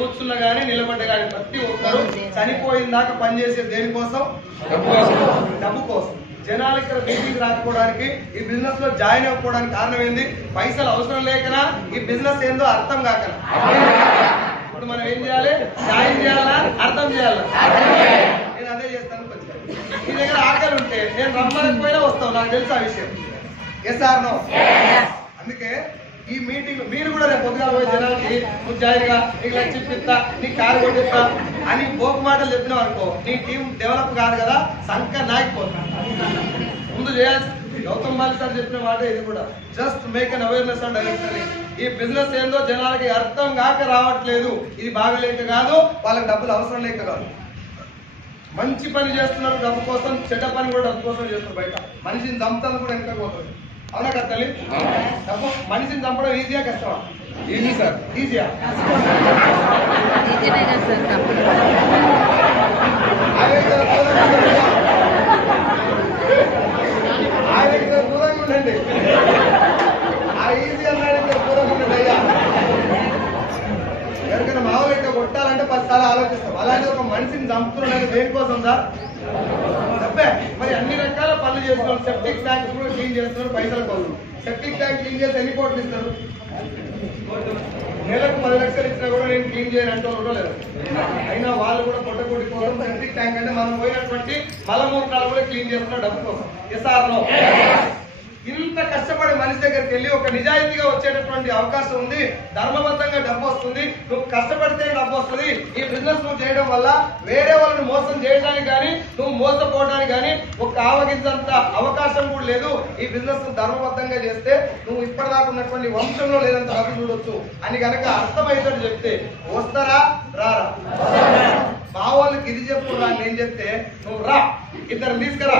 కూర్చున్న గానీ నిలబడ్డ గానీ ప్రతి ఒక్కరు చనిపోయిన దాకా పనిచేసే దేనికోసం? డబ్బు కోసం. జనాలు ఇక్కడ మీటింగ్ రాకపోవడానికి, ఈ బిజినెస్ లో జాయిన్ అవ్వకపోవడానికి కారణం ఏంది? పైసలు అవసరం లేకనా? ఈ బిజినెస్ ఏందో అర్థం కాకనా? ఇప్పుడు మనం ఏం చేయాలి? జాయిన్ చేయాలా, అర్థం చేయాలా? నేను అదే చేస్తాను. కొంచెం మీ దగ్గర ఆకలి ఉంటే నేను రమ్మనకపోయినా వస్తావు, నాకు తెలుసు ఆ విషయం. Yes or no? అందుకే ఈ మీటింగ్ మీరు కూడా రేపు పొద్దుగా పోయే జనాలకి నువ్వు జాయిన్గా నీకు లక్ష ఇప్పిస్తా, నీకు కారు కొట్టిస్తా అని పోకు మాటలు చెప్పినావు అనుకో, నీ టీం డెవలప్ కాదు కదా, సంఖ్య నాయకపోతా. ముందు చేయాల్సి గౌతమ్ బాలి సార్ చెప్పిన మాట ఇది కూడా. Just make an awareness and direction. ఈ బిజినెస్ ఏందో జనాలకి అర్థం కాక రావట్లేదు. ఇది బాగలేక కాదు, వాళ్ళకి డబ్బులు అవసరం లేక కాదు. మంచి పని చేస్తున్నారు డబ్బు కోసం, చెడ్డ పని కూడా డబ్బు కోసం చేస్తున్నారు. బయట మనిషిని చంపుతాను కూడా వెనక పోతుంది. అవునా కదా తల్లి? డబ్బు మనిషిని చంపడం ఈజీగా కష్టమా? Easy sir. ఈజీయా? ఆయన దూరంగా ఉండండి. ఆ ఈజీ అన్నాడంటే దూరంగా ఉండండి అయ్యా. ఎవరికైనా మామూలు ఇంకా కొట్టాలంటే 10 సార్లు ఆలోచిస్తాం. అలాంటి ఒక మనిషిని చంపుతున్నాడు దేనికోసం సార్? తప్పే. మరి అన్ని రకాల పనులు చేస్తున్నాడు. సెప్టిక్ ట్యాంక్ కూడా క్లీన్ చేస్తున్నాడు పైసల కోసం. సెప్టిక్ ట్యాంక్ క్లీన్ చేసి ఎన్ని కోట్లు ఇస్తారు? నెలకు 10 లక్షలు ఇచ్చినా కూడా నేను క్లీన్ చేయని అంటూ లేదు. అయినా వాళ్ళు కూడా పొట్టకొట్టి కోసం సెప్టిక్ ట్యాంక్ అంటే మనం పోయినటువంటి మలమూత్రాలు కూడా క్లీన్ చేస్తున్నారు డబ్బు కోసం. ఎస్ఆర్లో ఇంత కష్టపడి మనిషి దగ్గరికి వెళ్ళి ఒక నిజాయితీగా వచ్చేటటువంటి అవకాశం ఉంది. ధర్మబద్ధంగా డబ్బు వస్తుంది. నువ్వు కష్టపడితే డబ్బు వస్తుంది. ఈ బిజినెస్ నువ్వు చేయడం వల్ల వేరే వాళ్ళని మోసం చేయడానికి కానీ నువ్వు మోసపోవడానికి కానీ ఒక ఆవగించంత అవకాశం కూడా లేదు. ఈ బిజినెస్ ధర్మబద్ధంగా చేస్తే నువ్వు ఇప్పటిదాకా ఉన్నటువంటి వంశంలో లేదంత డబ్బు చూడొచ్చు అని కనుక అర్థమయ్యేటట్టు చెప్తే వస్తారా రారా? మా వాళ్ళకి ఇది చెప్పు రా నేను చెప్తే నువ్వు రా, ఇద్దరు తీసుకురా.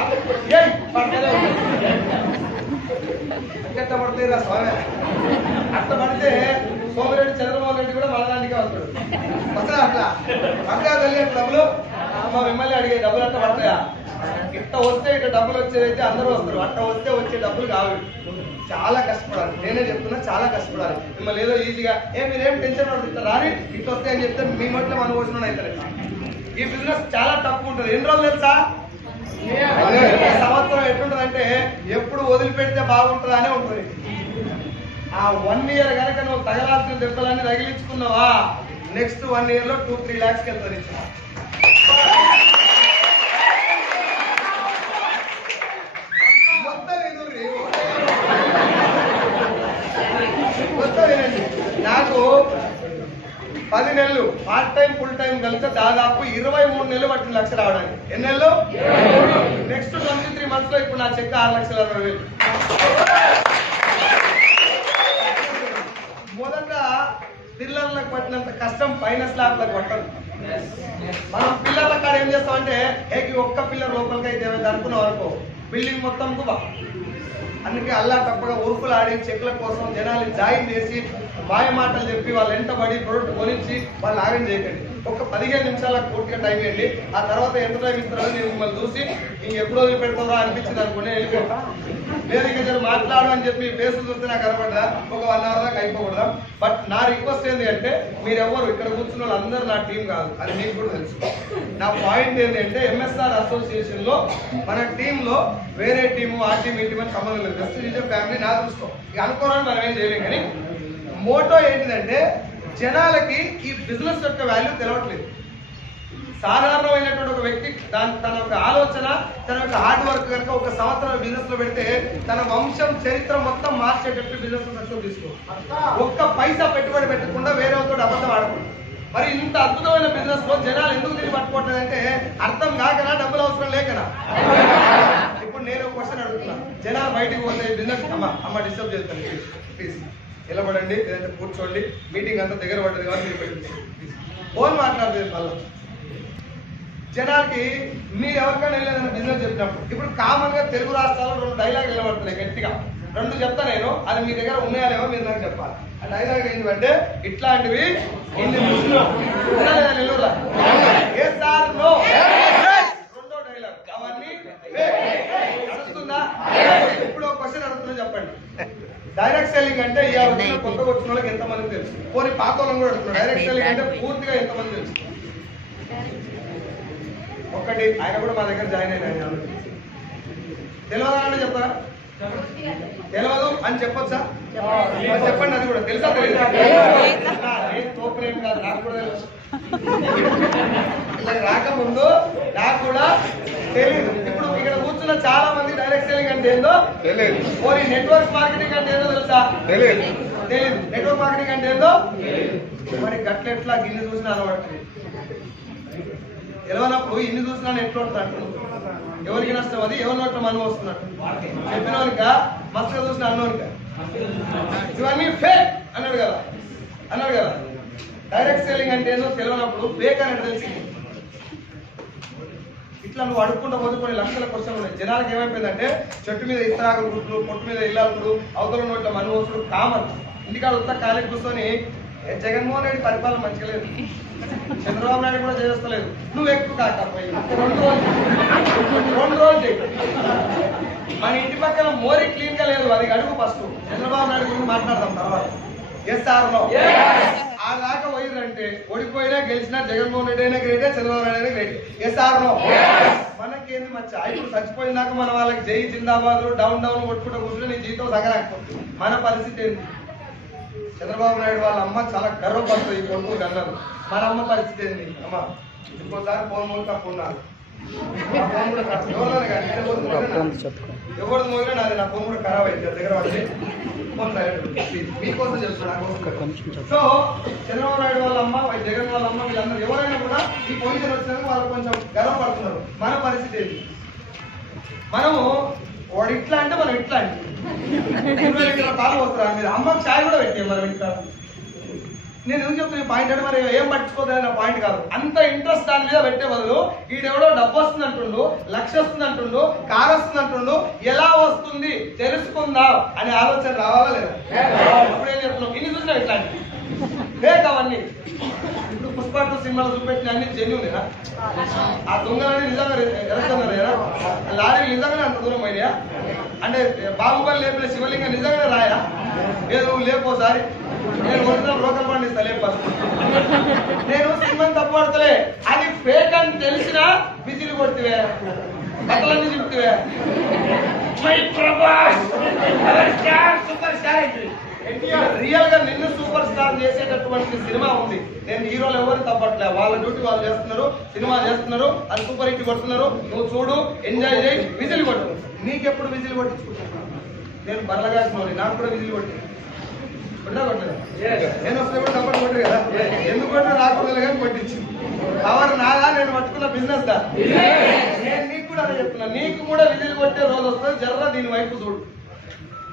పడితే రా స్వామి. అట్లా పడితే సోమిరెడ్డి చంద్రబాబు రెడ్డి కూడా మనదానికే వస్తాడు. వస్తా అట్లా పడతా తల్లి డబ్బులు. మా ఎమ్మెల్యే అడిగే డబ్బులు అట్లా పడతాయా? ఇట్లా వస్తే ఇట్లా డబ్బులు వచ్చేదైతే అందరూ వస్తారు. అట్లా వస్తే వచ్చే డబ్బులు కావు. చాలా కష్టపడాలి. నేనే చెప్తున్నా, చాలా కష్టపడాలి. మిమ్మల్ని ఏదో ఈజీగా మీరేం టెన్షన్ పడుతుంటారు రాని ఇట్లా వస్తే అని చెప్తే మీ మట్లో మన కోసం అవుతారు. ఈ బిజినెస్ చాలా తక్కువ ఉంటుంది. ఎన్ని రోజులు తెలుసా? సంవత్సరం ఎట్లుంటది అంటే ఎప్పుడు వదిలిపెడితే బాగుంటుంది అనే ఉంటుంది. ఆ 1 year కనుక నువ్వు తగలాల్సిన దెబ్బలన్నీ తగిలించుకున్నావా నెక్స్ట్ 1 year లో 2-3 lakhs వెళ్తుంది. నాకు 10 నెలలు పార్ట్ టైం ఫుల్ టైం కలిస్తే దాదాపు 23 నెలలు పట్టిన లక్ష రావడానికి. ఎన్ని నెలలు? నెక్స్ట్ 23 months లో ఇప్పుడు నా చెక్ 6,60,000. మొదట పిల్లలకు పట్టినంత కష్టం పైన స్లాబ్లకు పట్టదు. మనం పిల్లల కాడ ఏం చేస్తామంటే ఒక్క పిల్లర్ లోపలికి అయితే అనుకున్నాం అనుకో బిల్డింగ్ మొత్తం కుబా. అందుకే అల్లా తప్పగా ఊరుకులు ఆడి చెక్ల కోసం జనాలు జాయిన్ చేసి మాయ మాటలు చెప్పి వాళ్ళు ఎంటబడి ప్రొడక్ట్ కొనిచ్చి వాళ్ళు ఆగం చేయకండి. ఒక 15 నిమిషాలకు పూర్తిగా టైం ఇవ్వండి. ఆ తర్వాత ఎంత టైం ఇస్తారో నేను మిమ్మల్ని చూసి ఇంక ఎప్పుడు వదిలిపెడతారో అనిపించింది అనుకుని వెళ్ళిపోతా. లేదు ఇంకా నేను మాట్లాడు అని చెప్పి ఫేసులు చూస్తే నాకు కనపడ్డా ఒక 1 hour దాకా అయిపోకూడదా. బట్ నా రిక్వెస్ట్ ఏంటి అంటే మీరెవ్వరు ఇక్కడ కూర్చున్న వాళ్ళు అందరూ నా టీం కాదు, అది మీకు కూడా తెలుసు. నా పాయింట్ ఏంటంటే ఎంఎస్ఆర్ అసోసియేషన్ లో మన టీంలో వేరే టీము ఆ టీం ఈ టీం అని సంబంధం లేదు. జస్ట్ ఈజ్ ఫ్యామిలీ నా దృష్టం. ఇక అనుకోవాలని మనం ఏం చేయలేం. కానీ మోటో ఏంటిదంటే జనాలకి ఈ బిజినెస్ యొక్క వాల్యూ తెలవట్లేదు. సాధారణమైనటువంటి ఒక వ్యక్తి తన యొక్క ఆలోచన తన యొక్క హార్డ్ వర్క్ కనుక ఒక సంవత్సరం బిజినెస్ లో పెడితే తన వంశం చరిత్ర మొత్తం మార్చేటట్టు బిజినెస్ సక్సెస్ తీసుకో. ఒక్క పైసా పెట్టుబడి పెట్టకుండా వేరే వాళ్ళతో అబద్ధం ఆడకూడదు. మరి ఇంత అద్భుతమైన బిజినెస్ లో జనాలు ఎందుకు తిరిగి పట్టుకోవట్లేదంటే అర్థం కాకనా డబ్బులు అవసరం లేకనా? ఇప్పుడు నేను ఒక క్వశ్చన్ అడుగుతున్నా. జనాలు బయటికి పోతే బిజినెస్ అమ్మ డిస్టర్బ్ చేస్తాను ప్లీజ్ నిలబడండి, లేదంటే కూర్చోండి. మీటింగ్ అంతా దగ్గర పడ్డది కాబట్టి మీరు ఫోన్ మాట్లాడలేదు. మళ్ళీ జనాలకి మీరు ఎవరికైనా వెళ్ళేదన్న బిజినెస్ చెప్పినప్పుడు ఇప్పుడు కామన్ గా తెలుగు రాష్ట్రాల్లో 2 డైలాగులు నిలబడుతున్నాయి గట్టిగా. 2 చెప్తా నేను, అది మీ దగ్గర ఉన్నాయలేమో మీరు నాకు చెప్పాలి. ఆ డైలాగ్ ఏంటంటే ఇట్లాంటివి ఇన్ని ముస్లిం నెల్లూరులో ఏ సార్ నో. 2వ డైలాగ్ అవన్నీ నడుస్తుందా? ఇప్పుడు ఒక క్వశ్చన్ అడుగుతున్నా చెప్పండి. డైరెక్ట్ సెల్లింగ్ అంటే ఇవాళ కొత్తగా వచ్చిన వాళ్ళకి ఎంతమంది తెలుసు? తెలుసు, పోనీ పాత వాళ్ళని కూడా అడుగుతున్నాడు. డైరెక్ట్ సెల్లింగ్ అంటే పూర్తిగా ఎంతమంది తెలుసు? ఒకటి ఆయన కూడా మా దగ్గర జాయిన్ అయినా తెలియదా అంటే చెప్తారా? తెలియదు అని చెప్పొచ్చా? చెప్పండి. అది కూడా తెలుసా? తెలియదు తోపులేం కాదు, నాకు కూడా తెలుసు. ఇలా రాకముందు నాకు కూడా తెలియదు. ఇప్పుడు ఇక్కడ కూర్చున్న చాలా మంది డైరెక్ట్ సెల్లింగ్ అంటే ఏందో తెలియదు. పోనీ నెట్వర్క్ మార్కెటింగ్ అంటే ఏందో తెలుసా? తెలియదు. నెట్వర్క్ మార్కెటింగ్ అంటే ఏందో మరి గట్లెట్లా గిన్నె చూసినా అనబడుతుంది. తెలియనప్పుడు ఇన్ని చూసినా ఎట్లా ఉంటాడు? ఎవరికి నష్టం అది? ఎవరి నోట్లో మనం వస్తున్నట్టు చెప్పినోనిక మస్తుగా చూసిన అన్నోనిక ఇవన్నీ ఫేక్ అన్నాడు కదా. డైరెక్ట్ సెల్లింగ్ అంటే ఏందో తెలియనప్పుడు ఫేక్ అనేది తెలిసింది. ఇట్లా నువ్వు అడుక్కుంటూ పోతే కొన్ని లక్షల క్వశ్చన్లు ఉన్నాయి. జనాలకు ఏమైపోయిందంటే చెట్టు మీద ఇస్తరాకులు గుట్లు, పొట్టు మీద ఇల్లాకుడు, అవతల నోట్ల మను వస్తుడు కామన్. ఇంటికాడ ఉత్త ఖాళీ కూర్చొని జగన్మోహన్ రెడ్డి పరిపాలన మంచిగా లేదు, చంద్రబాబు నాయుడు కూడా చేస్తలేదు, నువ్వు ఎక్కువ కాకపోయి 2 రోజులు చేయి. మన ఇంటి పక్కన మోరీ క్లీన్ గా లేదు, అది అడుగు ఫస్ట్. చంద్రబాబు నాయుడు గురించి మాట్లాడదాం తర్వాత. ఎస్ఆర్లో ఆ దాకా పోయిందంటే ఓడిపోయినా గెలిచినా జగన్మోహన్ రెడ్డి అయినా గ్రేటే, చంద్రబాబు నాయుడు అయినా గ్రేట్. ఎస్ఆర్లో మనకేంది మచ్చ? ఇప్పుడు చచ్చిపోయినాక మన వాళ్ళకి జై జిందాబాద్ డౌన్ కొట్టుకుంటూ కూర్చుంటే నీ జీవితం సగరాకపోతుంది. మన పరిస్థితి ఏంటి? చంద్రబాబు నాయుడు వాళ్ళ అమ్మ చాలా గర్వపడుతుంది ఈ కొడుకు అన్నారు. మన అమ్మ పరిస్థితి ఏంది? అమ్మ ఇంకోసారి ఫోన్ మూడు తప్పు ఉన్నారు, ఎవరిది మోగినా నాది, నా ఫోన్ కూడా ఖరాబ్ అయింది దగ్గర వచ్చి మీకోసం చెప్తున్నా. సో చంద్రబాబు నాయుడు వాళ్ళ అమ్మ, జగన్ వాళ్ళ అమ్మ, వీళ్ళందరూ ఎవరైనా కూడా ఈ పొజిషన్ వచ్చినాక వాళ్ళు కొంచెం గర్వపడుతున్నారు. మన పరిస్థితి ఏంటి? మనము వాడు ఇట్లా అంటే మనం ఇట్లా అంటే 20 లీటర్ల పాలు వస్తారు మీరు. అమ్మకి ఛాయ్ కూడా పెట్టాం మనం ఇంట్లో. నేను ఎందుకు చెప్తున్నా పాయింట్ అంటే మరి ఏం పట్టించుకోదని నా పాయింట్ కాదు. అంత ఇంట్రెస్ట్ దాని మీద పెట్టే బదులు ఈడెవడో డబ్బు వస్తుంది అంటుండు, లక్ష వస్తుంది అంటుండు, కారు వస్తుంది అంటుండు, ఎలా వస్తుంది తెలుసుకుందాం అనే ఆలోచన రావాలా లేదా? అప్పుడు ఏం చెప్తున్నాం? ఇన్ని చూసినా ఇట్లాంటి ఫేక్ అవన్నీ. ఇప్పుడు పుష్ప 2 సినిమాలు చూపెట్టిన అన్ని జెన్యూనేనా? ఆ దొంగలని నిజంగా ఎరగన్నారు, లారీ నిజంగానే అంత దూరం అయినాయా? అంటే బాహుబలి లేపిన శివలింగం నిజంగానే రాయా? లేదు లేకోసారి నేను ఒరిజినల్ లోకల్ పండిస్తా లేప. నేను సినిమాని తప్పు పడతలే, అది ఫేక్ అని తెలిసినా విజిల్ కొడితే బట్టలన్నీ చెప్తే సూపర్ స్టార్ రియల్ గా నిన్ను సూపర్ స్టార్ చేసేటటువంటి సినిమా ఉంది. నేను హీరోలు ఎవరు తప్పట్లే, వాళ్ళ డ్యూటీ వాళ్ళు చేస్తున్నారు, సినిమా చేస్తున్నారు, అది సూపర్ హిట్ కొడుతున్నారు. నువ్వు చూడు, ఎంజాయ్ చేయి, విజిల్ కొట్టు. నీకెప్పుడు విజిల్ కొట్టించుకుంటున్నాను? నేను బర్లగాసినోని, నాకు కూడా విజిల్ కొట్టి కొట్టలేదు. నేను వస్తే కూడా తప్పని కొట్టరు కదా, ఎందుకు కొట్టినా నాకు కూడా కానీ కొట్టించింది. పవర్ నాదా, నేను పట్టుకున్న బిజినెస్ దా. నేను నీకు కూడా అదే చెప్తున్నా, నీకు కూడా విజిల్ కొట్టే రోజు వస్తుంది. జర్ర దీని వైపు చూడు,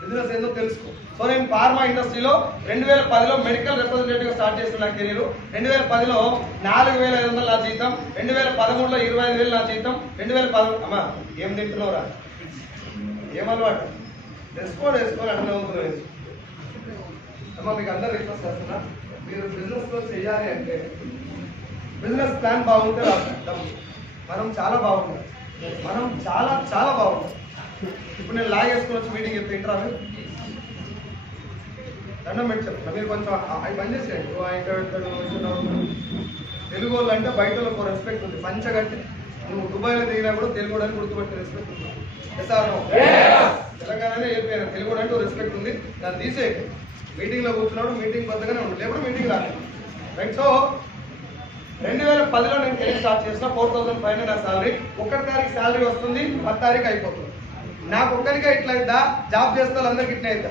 బిజినెస్ ఏందో తెలుసుకో. సో నేను ఫార్మా ఇండస్ట్రీలో 2010లో మెడికల్ రిప్రజెంటేటివ్ స్టార్ట్ చేసిన నా కెరీర్. 2010లో 4500 నా జీతం, 2013లో 25,000 నా జీతం, 2010 అమ్మా ఏం తింటున్నావురా, ఏమన్నమాట రెస్పాండ్ వేసుకొని అర్థం అవుతుంది. అమ్మా మీకు అందరు రిక్వెస్ట్ చేస్తున్నా, మీరు బిజినెస్ లో చేయాలి అంటే బిజినెస్ ప్లాన్ బాగుంటే రాదు. మనం చాలా బాగుంటాం, మనం చాలా చాలా బాగుంటాం. ఇప్పుడు నేను లాగేసుకుని వచ్చి మీటింగ్ చెప్తే ఇంటరా మీరు దండం పెట్టి చెప్తున్నా. మీరు కొంచెం అవి పని చేసేయండి. తెలుగు వాళ్ళు అంటే బయట వాళ్ళకి రెస్పెక్ట్ ఉంది. పంచగంటే నువ్వు దుబాయ్లో దిగినా కూడా తెలుగు అని గుర్తుపెట్టే రెస్పెక్ట్ ఉంది. తెలంగాణనే చెప్పాను, తెలుగు అంటే రెస్పెక్ట్ ఉంది. దాన్ని తీసే మీటింగ్లో కూర్చున్నాడు, మీటింగ్ కొత్తగానే ఉంటుంది, లేకపోతే మీటింగ్ రాలేదు. రైట్. సో 2010లో నేను కెరీర్ స్టార్ట్ చేసిన 4,500 నా శాలరీ. 1 తారీఖు శాలరీ వస్తుంది, 10 తారీఖు అయిపోతుంది. నాకు ఒక్కరిగా ఇట్లా అవుతా, జాబ్ చేస్తే వాళ్ళందరికి ఇట్లా అవుతా.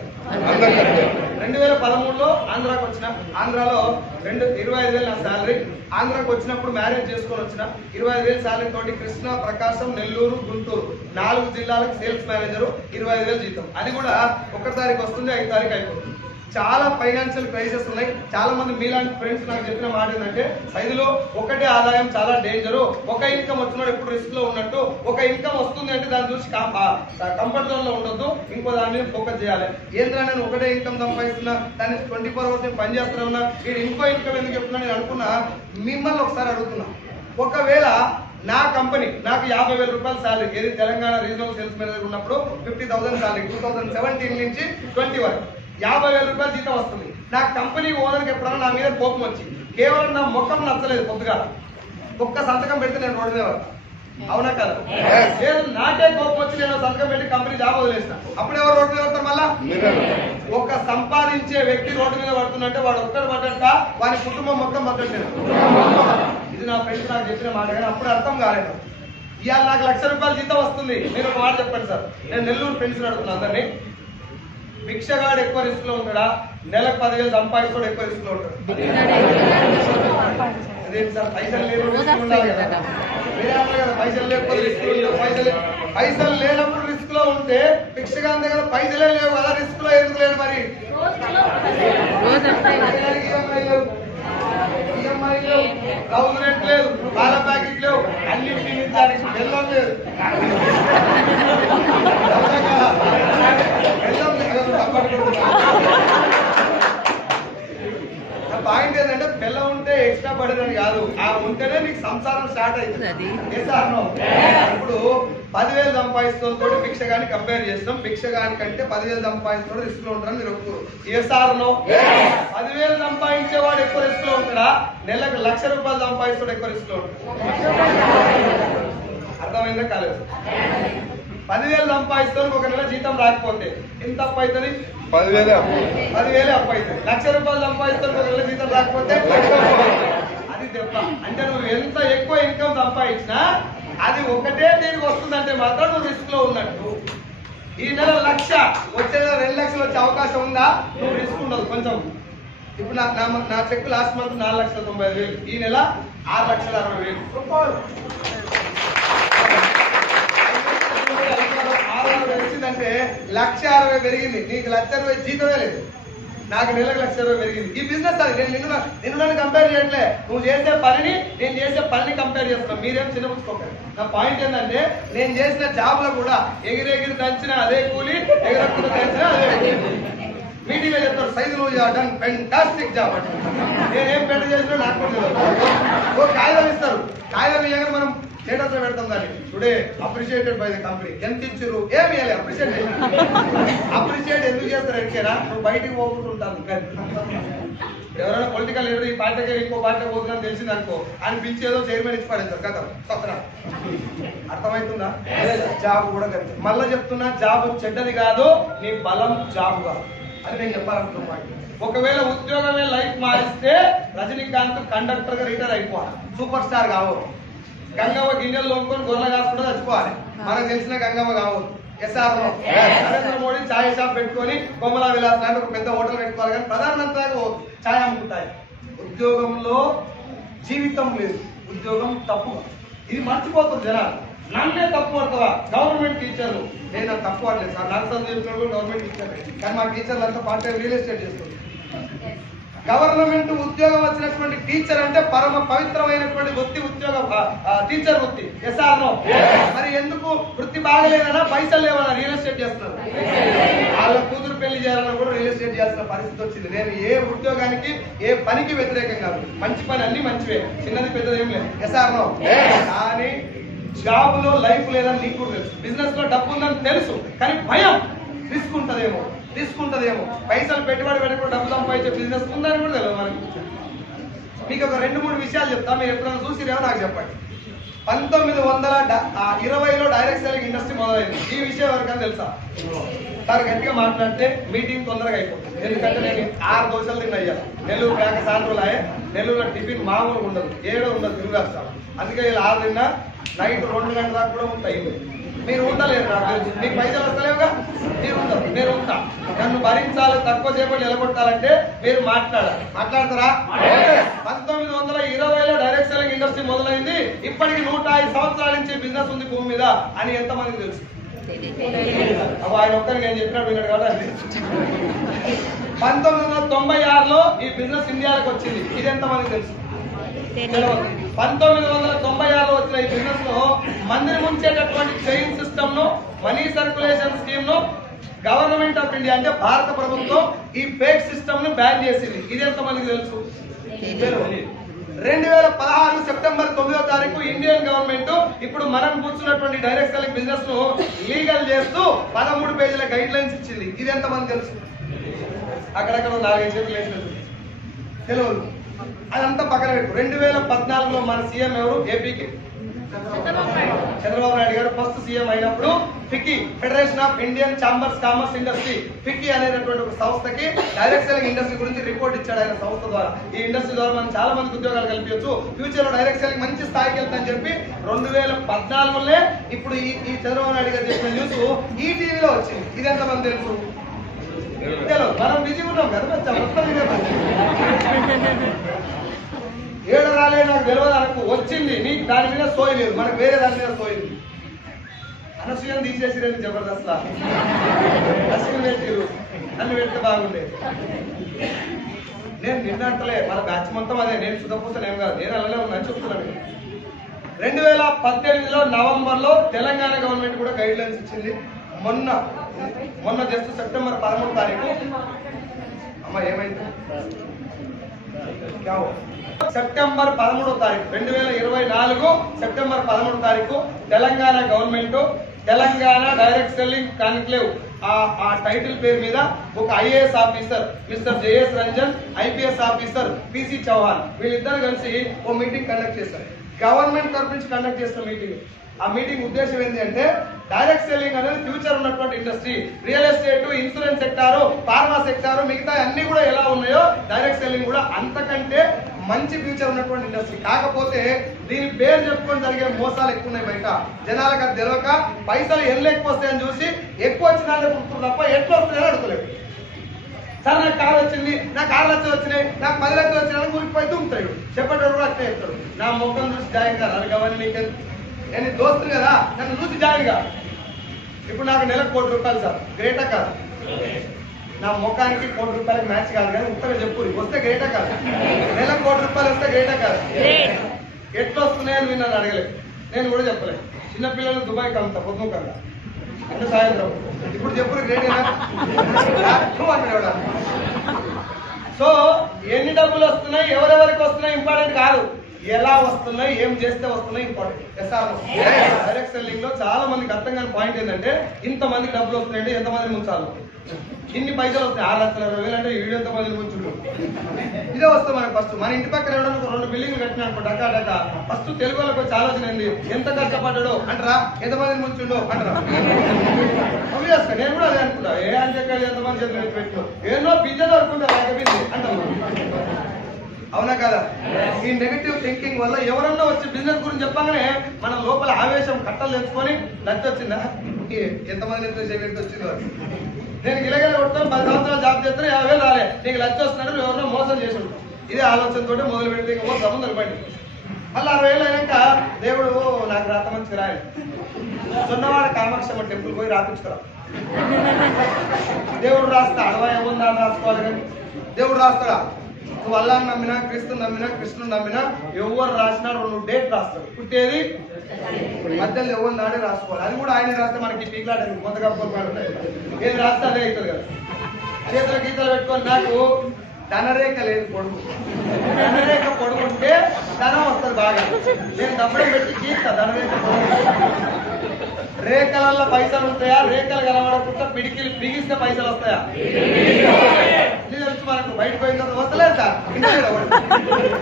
2013లో ఆంధ్రాకి వచ్చిన, ఆంధ్రాలో 25,000 నా శాలరీ. ఆంధ్రాకి వచ్చినప్పుడు మ్యారేజ్ చేసుకొని వచ్చిన 25,000 శాలరీ తోటి కృష్ణా, ప్రకాశం, నెల్లూరు, గుంటూరు 4 జిల్లాలకు సేల్స్ మేనేజర్, 25,000 జీతం. అది కూడా 1 తారీఖు వస్తుంది, 5 తారీఖు అయిపోతుంది. చాలా ఫైనాన్షియల్ క్రైసిస్ ఉన్నాయి. చాలా మంది మీలాంటి ఫ్రెండ్స్ నాకు చెప్పిన మాట ఏంటంటే, సైదులో ఒకటే ఆదాయం చాలా డేంజరు, ఒక ఇన్కమ్ వచ్చినాడు ఎప్పుడు రిస్క్ లో ఉన్నట్టు. ఒక ఇన్కమ్ వస్తుంది అంటే దాన్ని చూసి కంఫర్ట్ జోన్ లో ఉండొద్దు, ఇంకో దాని మీద ఫోకస్ చేయాలి. ఏంద్రా నేను ఒకటే ఇన్కమ్ సంపాదిస్తున్నా, దాన్ని 24 hours నేను పని చేస్తున్నా ఉన్నా, వీడు ఇంకో ఇన్కమ్ ఎందుకు చెప్తున్నా నేను అనుకున్నా. మిమ్మల్ని ఒకసారి అడుగుతున్నా, ఒకవేళ నా కంపెనీ నాకు 50,000 రూపాయల శాలరీ, ఏది తెలంగాణ రీజనల్ సేల్స్ మేనేజర్ ఉన్నప్పుడు 50,000 శాలరీ 2017 నుంచి 20 వరకు 50,000 రూపాయల జీతం వస్తుంది. నా కంపెనీ ఓనర్కి ఎప్పుడన్నా నా మీద కోపం వచ్చి కేవలం నా ముఖం నచ్చలేదు కొద్దిగా ఒక్క సంతకం పెడితే నేను రోడ్డు మీద పడతా. అవునా కదా? లేదు నాకే కోపం వచ్చి నేను సంతకం పెట్టి కంపెనీ జాబ్ వదిలేసిన అప్పుడు ఎవరు రోడ్డు మీద పడతారు? మళ్ళా ఒక సంపాదించే వ్యక్తి రోడ్డు మీద పడుతుందంటే వాడు ఒక్కడు పడ్డట వారి కుటుంబం మొత్తం పడ్డట్లేదు. ఇది నా ఫ్రెండ్స్ నాకు చెప్పిన మాట కానీ అప్పుడు అర్థం కాలేదు. ఇవాళ నాకు ₹1,00,000 జీతం వస్తుంది. మీరు ఒక మాట చెప్పండి సార్, నేను నెల్లూరు ఫ్రెండ్స్ అడుగుతున్నాను అందరినీ, భిక్షగాడు ఎక్కువ రిస్క్ లో ఉంటాడా, నెలకు 10,000 సంపాదిస్తాడు ఎక్కువ రిస్క్ లో ఉంటాడు? అదేంటి సార్, పైసలు లేని రిస్క్ ఉండాలి కదా, మీరే అన్నారు కదా పైసలు లేకపోతే రిస్క్ ఉండదు. పైసలు లేనప్పుడు రిస్క్ లో ఉంటే భిక్షగాని దగ్గర పైసలే లేవు కదా, రిస్క్ లో ఎందుకు లేదు? మరి ఈఎంఐ లేవు, బ్లౌజ్ రేట్ లేదు, పాల ప్యాకెట్ లేవు, అన్నింటినీ మించానికి బెల్లం లేదు. పాయింట్ ఏంటంటే బెల్లం ఉంటే ఎక్స్ట్రా పడేదని కాదు, ఆ ఉంటేనే నీకు సంసారం స్టార్ట్ అవుతుంది. ఇప్పుడు 10,000 సంపాదిస్తుతో భిక్షగాని కంపేర్ చేస్తాం. భిక్షగాని కంటే 10,000 సంపాదిస్తున్న రిస్క్ లో ఉంటారని మీరు ఒప్పుకోరు. ఏ సార్నో 10,000 సంపాదించేవాడు ఎక్కువ రిస్క్ లో ఉంటాడా, నెలకు ₹1,00,000 సంపాదిస్తాడు ఎక్కువ రిస్క్ లో ఉంటాడు? అర్థమైందా కాలేదు? 10,000 సంపాదిస్తాను ఒక నెల జీతం రాకపోతే ఎంత అప్పు అవుతుంది? 10,000 అప్పు అవుతుంది. ₹1,00,000 సంపాదిస్తాను ఒక నెల జీతం రాకపోతే అది దెబ్బ. అంటే నువ్వు ఎంత ఎక్కువ ఇన్కమ్ సంపాదించినా అది ఒకటే తిరిగి వస్తుందంటే మాత్రం నువ్వు రిస్క్ లో ఉన్నట్టు. ఈ నెల 1,00,000 వచ్చే నెల 2,00,000 వచ్చే అవకాశం ఉందా? నువ్వు రిస్క్ ఉండదు కొంచెం. ఇప్పుడు నా చెక్ లాస్ట్ మంత్ 4,90,000, ఈ నెల 6,60,000 పెరిగిందంటే 1,60,000 పెరిగింది. నీకు 1,60,000 జీతమే లేదు, నాకు నెలకు 1,60,000 పెరిగింది. ఈ బిజినెస్ అది. నేను నిన్ను కంపేర్ చేయట్లే, నువ్వు చేసే పనిని నేను చేసే పనిని కంపేర్ చేస్తున్నాను. మీరేం చిన్నపుచ్చుకోకండి. నా పాయింట్ ఏంటంటే నేను చేసిన జాబ్ లో కూడా ఎగిరెగిరి దంచిన అదే కూలి, ఎగిరెక్కులు దంచిన అదే కూలి. మీటింగ్ లో చెప్తారు సైజు నువ్వు డన్ ఫెంటాస్టిక్ జాబ్ అంటే నేనేం పెద్ద చేసినా నాకు కూడా తెలియదు. ఓ కాగితం ఇస్తారు, కాగితం ఇవ్వగానే మనం స్టేటస్ లో పెడతాం కానీ today appreciated by the company, ఎంత ఇచ్చారు ఏమి ఇవ్వాలి, అప్రిషియేట్ ఎందుకు చేస్తారు? ఎడికేనా నువ్వు బయటికి పోకుంటుంటాను. ఎవరైనా పొలిటికల్ లీడర్ ఈ పార్టీకి ఇంకో పార్టీ పోతుందని తెలిసింది అనుకో, అని పిలిచేదో చైర్మన్ ఇచ్చి పడేస్తారు కదా. అర్థమవుతుందా? జాబ్ కూడా కదా. మళ్ళీ చెప్తున్నా, జాబ్ చెడ్డది కాదు, నీ బలం జాబ్ కాదు. అది నేను చెప్పాలనుకున్నా. ఒకవేళ ఉద్యోగమే లైఫ్ మారిస్తే రజనీకాంత్ కండక్టర్ గా రిటైర్ అయిపోవాలి, సూపర్ స్టార్ కావద్దు. గంగవ్వ గింజలు లోనుకొని గొర్రెలు కాసుకుంటే చచ్చిపోవాలి. మనకు తెలిసిన గంగవ్వ కావద్దు. నరేంద్ర మోడీ ఛాయ్ షాప్ పెట్టుకొని బొమ్మలా విలాస్ లాంటి ఒక పెద్ద హోటల్ పెట్టుకోవాలి, కానీ ప్రధానమంత్రి ఛాయ్ అమ్ముకుంటాయి. ఉద్యోగంలో జీవితం లేదు, ఉద్యోగం తప్పు. ఇది మర్చిపోతుంది జనాలు. నన్నే తప్పు పడతావా? గవర్నమెంట్ టీచర్లు నేను తప్పు పడలేదు సార్, నర్సరీ చెప్పినప్పుడు గవర్నమెంట్ టీచర్, కానీ మా టీచర్లు అంతా పార్ట్ టైం రియల్ ఎస్టేట్ చేస్తుంది. గవర్నమెంట్ ఉద్యోగం వచ్చినటువంటి టీచర్ అంటే పరమ పవిత్రమైనటువంటి వృత్తి, ఉద్యోగం టీచర్ వృత్తి. ఎస్ఆర్నో? మరి ఎందుకు వృత్తి బాగలేదన్నా, పైసలు లేవన్నా రియల్ ఎస్టేట్ చేస్తున్నారు? వాళ్ళ కూతురు పెళ్లి చేయాలన్నా కూడా రియల్ ఎస్టేట్ చేస్తున్న పరిస్థితి వచ్చింది. నేను ఏ ఉద్యోగానికి ఏ పనికి వ్యతిరేకం కాదు, మంచి పని అన్ని మంచివే, చిన్నది పెద్దది ఏం లేదు. ఎస్ఆర్నో? కానీ జాబ్ లో లైఫ్ లేదని నీకు కూడా తెలుసు, బిజినెస్ లో డబ్బు ఉందని తెలుసు, కానీ భయం తీసుకుంటదేమో. పైసలు పెట్టుబడి పెట్టుకుని డబ్బు సంపాదించే బిజినెస్ ఉందని కూడా తెలియదు మనకి. మీకు ఒక 2-3 విషయాలు చెప్తా, మీరు ఎప్పుడైనా చూసిరేమో నాకు చెప్పండి. 1920లో డైరెక్ట్ సెల్లింగ్ ఇండస్ట్రీ మొదలైంది. ఈ విషయం ఎవరికైనా తెలుసా? సార్ గట్టిగా మాట్లాడితే మీటింగ్ తొందరగా అయిపోతుంది. ఎందుకంటే నేను 6 దోశలు తిన్నయ్యా. నెల్లూరు బ్యాక్ సాయంత్రాలే, నెల్లూరులో టిఫిన్ మామూలుగా ఉండదు, ఏడో ఉండదు, తిరుగు రాస్తాను. అందుకే వీళ్ళు 6 తిన్నా నైట్ 2 గంటల దాకా కూడా ఉంటాయి. మీరు ఉండలేరు, నాకు తెలుసు. మీకు పైసలు వస్తలేవుగా, మీరు ఉండరు, నేను ఉంటా. నన్ను భరించాలి, తక్కువ సేపటి నిలబొట్టాలంటే మీరు మాట్లాడతారా? 1920లో డైరెక్ట్ సెల్లింగ్ ఇండస్ట్రీ మొదలైంది. ఇప్పటికి 105 సంవత్సరాల నుంచి బిజినెస్ ఉంది భూమి మీద అని ఎంతమందికి తెలుసు? ఆయన ఒక్కరికి నేను చెప్పినట్టు విన్నాడు కదా. 1996లో ఈ బిజినెస్ ఇండియాలోకి వచ్చింది. ఇది ఎంతమందికి తెలుసు? 1996లో వచ్చిన ఈ బిజినెస్ లో మందిని ముంచేటటువంటి చైన్ సిస్టమ్ ను, మనీ సర్క్యులేషన్ స్కీమ్ ను గవర్నమెంట్ ఆఫ్ ఇండియా అంటే భారత ప్రభుత్వం ఈ ఫేక్ సిస్టమ్ ను బ్యాన్ చేసింది. ఇది ఎంతమందికి తెలుసు? 2016 సెప్టెంబర్ 9వ తారీఖు ఇండియన్ గవర్నమెంట్ ఇప్పుడు మనం కూర్చున్నటువంటి డైరెక్ట్ సెల్లింగ్ బిజినెస్ ను లీగల్ చేస్తూ 13 పేజీల గైడ్ లైన్స్ ఇచ్చింది. ఇది ఎంతమంది తెలుసు? అక్కడక్కడ 4-5 చేతులు వేసినట్టు సెలవులు అదంతా పక్కన పెట్టు. 2014లో మన సీఎం ఎవరు? ఏపీకి చంద్రబాబు నాయుడు గారు ఫస్ట్ సీఎం అయినప్పుడు FICCI, federation of Indian chambers commerce industry, FICCI అనేటటువంటి ఒక సంస్థకి డైరెక్ట్ సెల్లింగ్ ఇండస్ట్రీ గురించి రిపోర్ట్ ఇచ్చాడు ఆయన సంస్థ ద్వారా. ఈ ఇండస్ట్రీ ద్వారా మనం చాలా మందికి ఉద్యోగాలు కల్పించవచ్చు, ఫ్యూచర్ లో డైరెక్ట్ సెల్లింగ్ మంచి స్థాయికి వెళ్తామని చెప్పి 2014లోనే ఇప్పుడు ఈ చంద్రబాబు నాయుడు గారు చెప్పిన న్యూస్ ఈ టీవీలో వచ్చింది. ఇది ఎంతమంది తెలుసు? మనం బిజీ ఉన్నాం కదా, ఏడు రాలే నాకు తెలియదు అనుకో, వచ్చింది నీకు దాని మీద సోయి లేదు, మనకు వేరే దాని మీద సోయింది. అనసూయం తీసేసిరేంటి జబర్దస్త్ అసలు పెట్టిరు అన్ని పెడితే బాగుండేది. నేను నిన్నంటలే, మన బ్యాచ్ మొత్తం అదే, నేను సుధపూసను ఏం కాదు, నేను అలానే ఉన్నాను చెప్తున్నాను. 2018లో నవంబర్లో తెలంగాణ గవర్నమెంట్ కూడా గైడ్ లైన్స్ ఇచ్చింది. మొన్న జస్ట్ సెప్టెంబర్ 13వ తారీఖు అమ్మ ఏమైంది సెప్టెంబర్ 13వ తారీఖు 2024 సెప్టెంబర్ 13వ తారీఖు Telangana government Telangana direct selling conclave ఆ టైటిల్ పేరు మీద ఒక IAS officer mister JS Ranjan, IPS officer PC Chauhan, వీళ్ళిద్దరు కలిసి ఓ మీటింగ్ కండక్ట్ చేశారు. గవర్నమెంట్ తరఫు నుంచి కండక్ట్ చేసిన మీటింగ్. ఆ మీటింగ్ ఉద్దేశం ఏంటి అంటే డైరెక్ట్ సెల్లింగ్ అనేది ఫ్యూచర్ ఉన్నటువంటి industry. Real estate, insurance sector, pharma sector, మిగతా అన్ని కూడా ఎలా ఉన్నాయో డైరెక్ట్ సెల్లింగ్ కూడా అంతకంటే మంచి ఫ్యూచర్ ఉన్నటువంటి ఇండస్ట్రీ. కాకపోతే దీని పేరు చెప్పుకొని జరిగే మోసాలు ఎక్కువ ఉన్నాయి బయట. జనాలకు అది తెలియక పైసలు ఎన్ని ఎక్కువ వస్తాయని చూసి ఎక్కువ వచ్చినాడే పుడుతుంది తప్ప ఎట్లా వస్తున్నాయని అడుగులేదు. సార్ నాకు కారు వచ్చింది, నాకు 6 లక్షలు వచ్చినాయి, నాకు 10 లక్షలు వచ్చినాయని ఊరికి పోయి దుంకుతాడు. చెప్పేటోడు కూడా అట్లే చెప్తాడు. నా ముఖం చూసి జాయిన్ కాదు అది కావాలి, నీకు నేను దోస్తులు కదా, నన్ను చూసి జాయిన్ కాదు. ఇప్పుడు నాకు నెలకు ₹1 కోటి సార్, గ్రేటా కాదు? నా ముఖానికి ₹1 కోటి మ్యాచ్ కాదు, కానీ ఉత్తరం చెప్పు వస్తే గ్రేటా కాదు? నెలకు ₹1 కోటి వస్తే గ్రేటా కాదు? ఎట్లా వస్తున్నాయని మీరు నన్ను అడగలేదు, నేను కూడా చెప్పలేదు. చిన్నపిల్లలు దుబాయ్కి అమ్ముతా పొద్దు కన్నా అంటే సాయంత్రం. ఇప్పుడు చెప్పుడు గ్రేటేనా? సో ఎన్ని డబ్బులు వస్తున్నాయి, ఎవరెవరికి వస్తున్నాయి ఇంపార్టెంట్ కాదు, ఎలా వస్తున్నాయి, ఏం చేస్తే వస్తున్నాయి ఇంపార్టెంట్. డైరెక్ట్ సెల్లింగ్ లో చాలా మందికి అర్థం కాని పాయింట్ ఏంటంటే ఇంతమందికి డబ్బులు వస్తున్నాయంటే ఎంతమందిని ముంచాలి, ఇన్ని పైసలు వస్తాయి 6,20,000 అంటే వీడియో ఎంతమందిని ముంచుడు. ఇదే వస్తాం మనకు ఫస్ట్. మన ఇంటి పక్కన ఎవరైనా 2 బిల్డింగ్లు కట్టినా అనుకో డకా ఫస్ట్ తెలుగు వాళ్ళకి వచ్చి ఆలోచన ఏంది, ఎంత కష్టపడ్డాడో అంటారా, ఎంతమందిని ముంచుండో అంటారా. నేను కూడా అదే అనుకుంటా, ఏ అంటే ఎంతమంది చేతులు పెట్టు ఏదో బిజెస్ అనుకుంటా అంటారు. అవునా కదా? ఈ నెగటివ్ థింకింగ్ వల్ల ఎవరన్నా వచ్చి బిజినెస్ గురించి చెప్పగానే మన లోపల ఆవేశం కట్టలు తెచ్చుకొని లచ్చ వచ్చిందా, ఎంతమంది వచ్చిందో. నేను ఇలాగే కొడతాను, 10 సంవత్సరాలు జాబ్ చేస్తాను, 50,000 రాలే, నీకు లచ్చ వస్తున్నాడు, ఎవరినో మోసం చేసి ఉంటాం. ఇదే ఆలోచనతో మొదలు పెడితే మోసం నిలబడి మళ్ళీ 60 ఏళ్ళు అయినాక దేవుడు నాకు రాత మంచిగా రాయాలి, సొన్నవాడ కామాక్షమ్మ టెంపుల్ పోయి రాపించుకురా. దేవుడు రాస్తా అడవా ఏముందా అని రాసుకోవాలి, కానీ దేవుడు రాస్తాడా? నువ్వు అల్లాహ్ని నమ్మినా, క్రీస్తుని నమ్మినా, కృష్ణుని నమ్మినా ఎవరు రాసినా 2 డేట్ రాస్తాడు. పుట్టేది మధ్యలో ఎవరు నాడే రాసుకోవాలి. అది కూడా ఆయన రాస్తే మనకి పీక్లాట కొంత కప్పుకొని ఏది రాస్తే అదే అవుతుంది కదా. చేతుల గీతలు పెట్టుకొని నాకు ధనరేఖ లేదు, పొడుగు ధనరేఖ పొడుగుంటే ధనం వస్తుంది బాగా. నేను దప్పడం పెట్టి గీస్తా ధనరేఖ పొడుగు. రేఖలలో పైసలు ఉంటాయా, రేఖలు కనబడకుండా పిడికిలు బిగిస్తే పైసలు వస్తాయా? ఇది తెలుసు మనకు. బయటకు పోయిన తర్వాత వస్తలేదు సార్,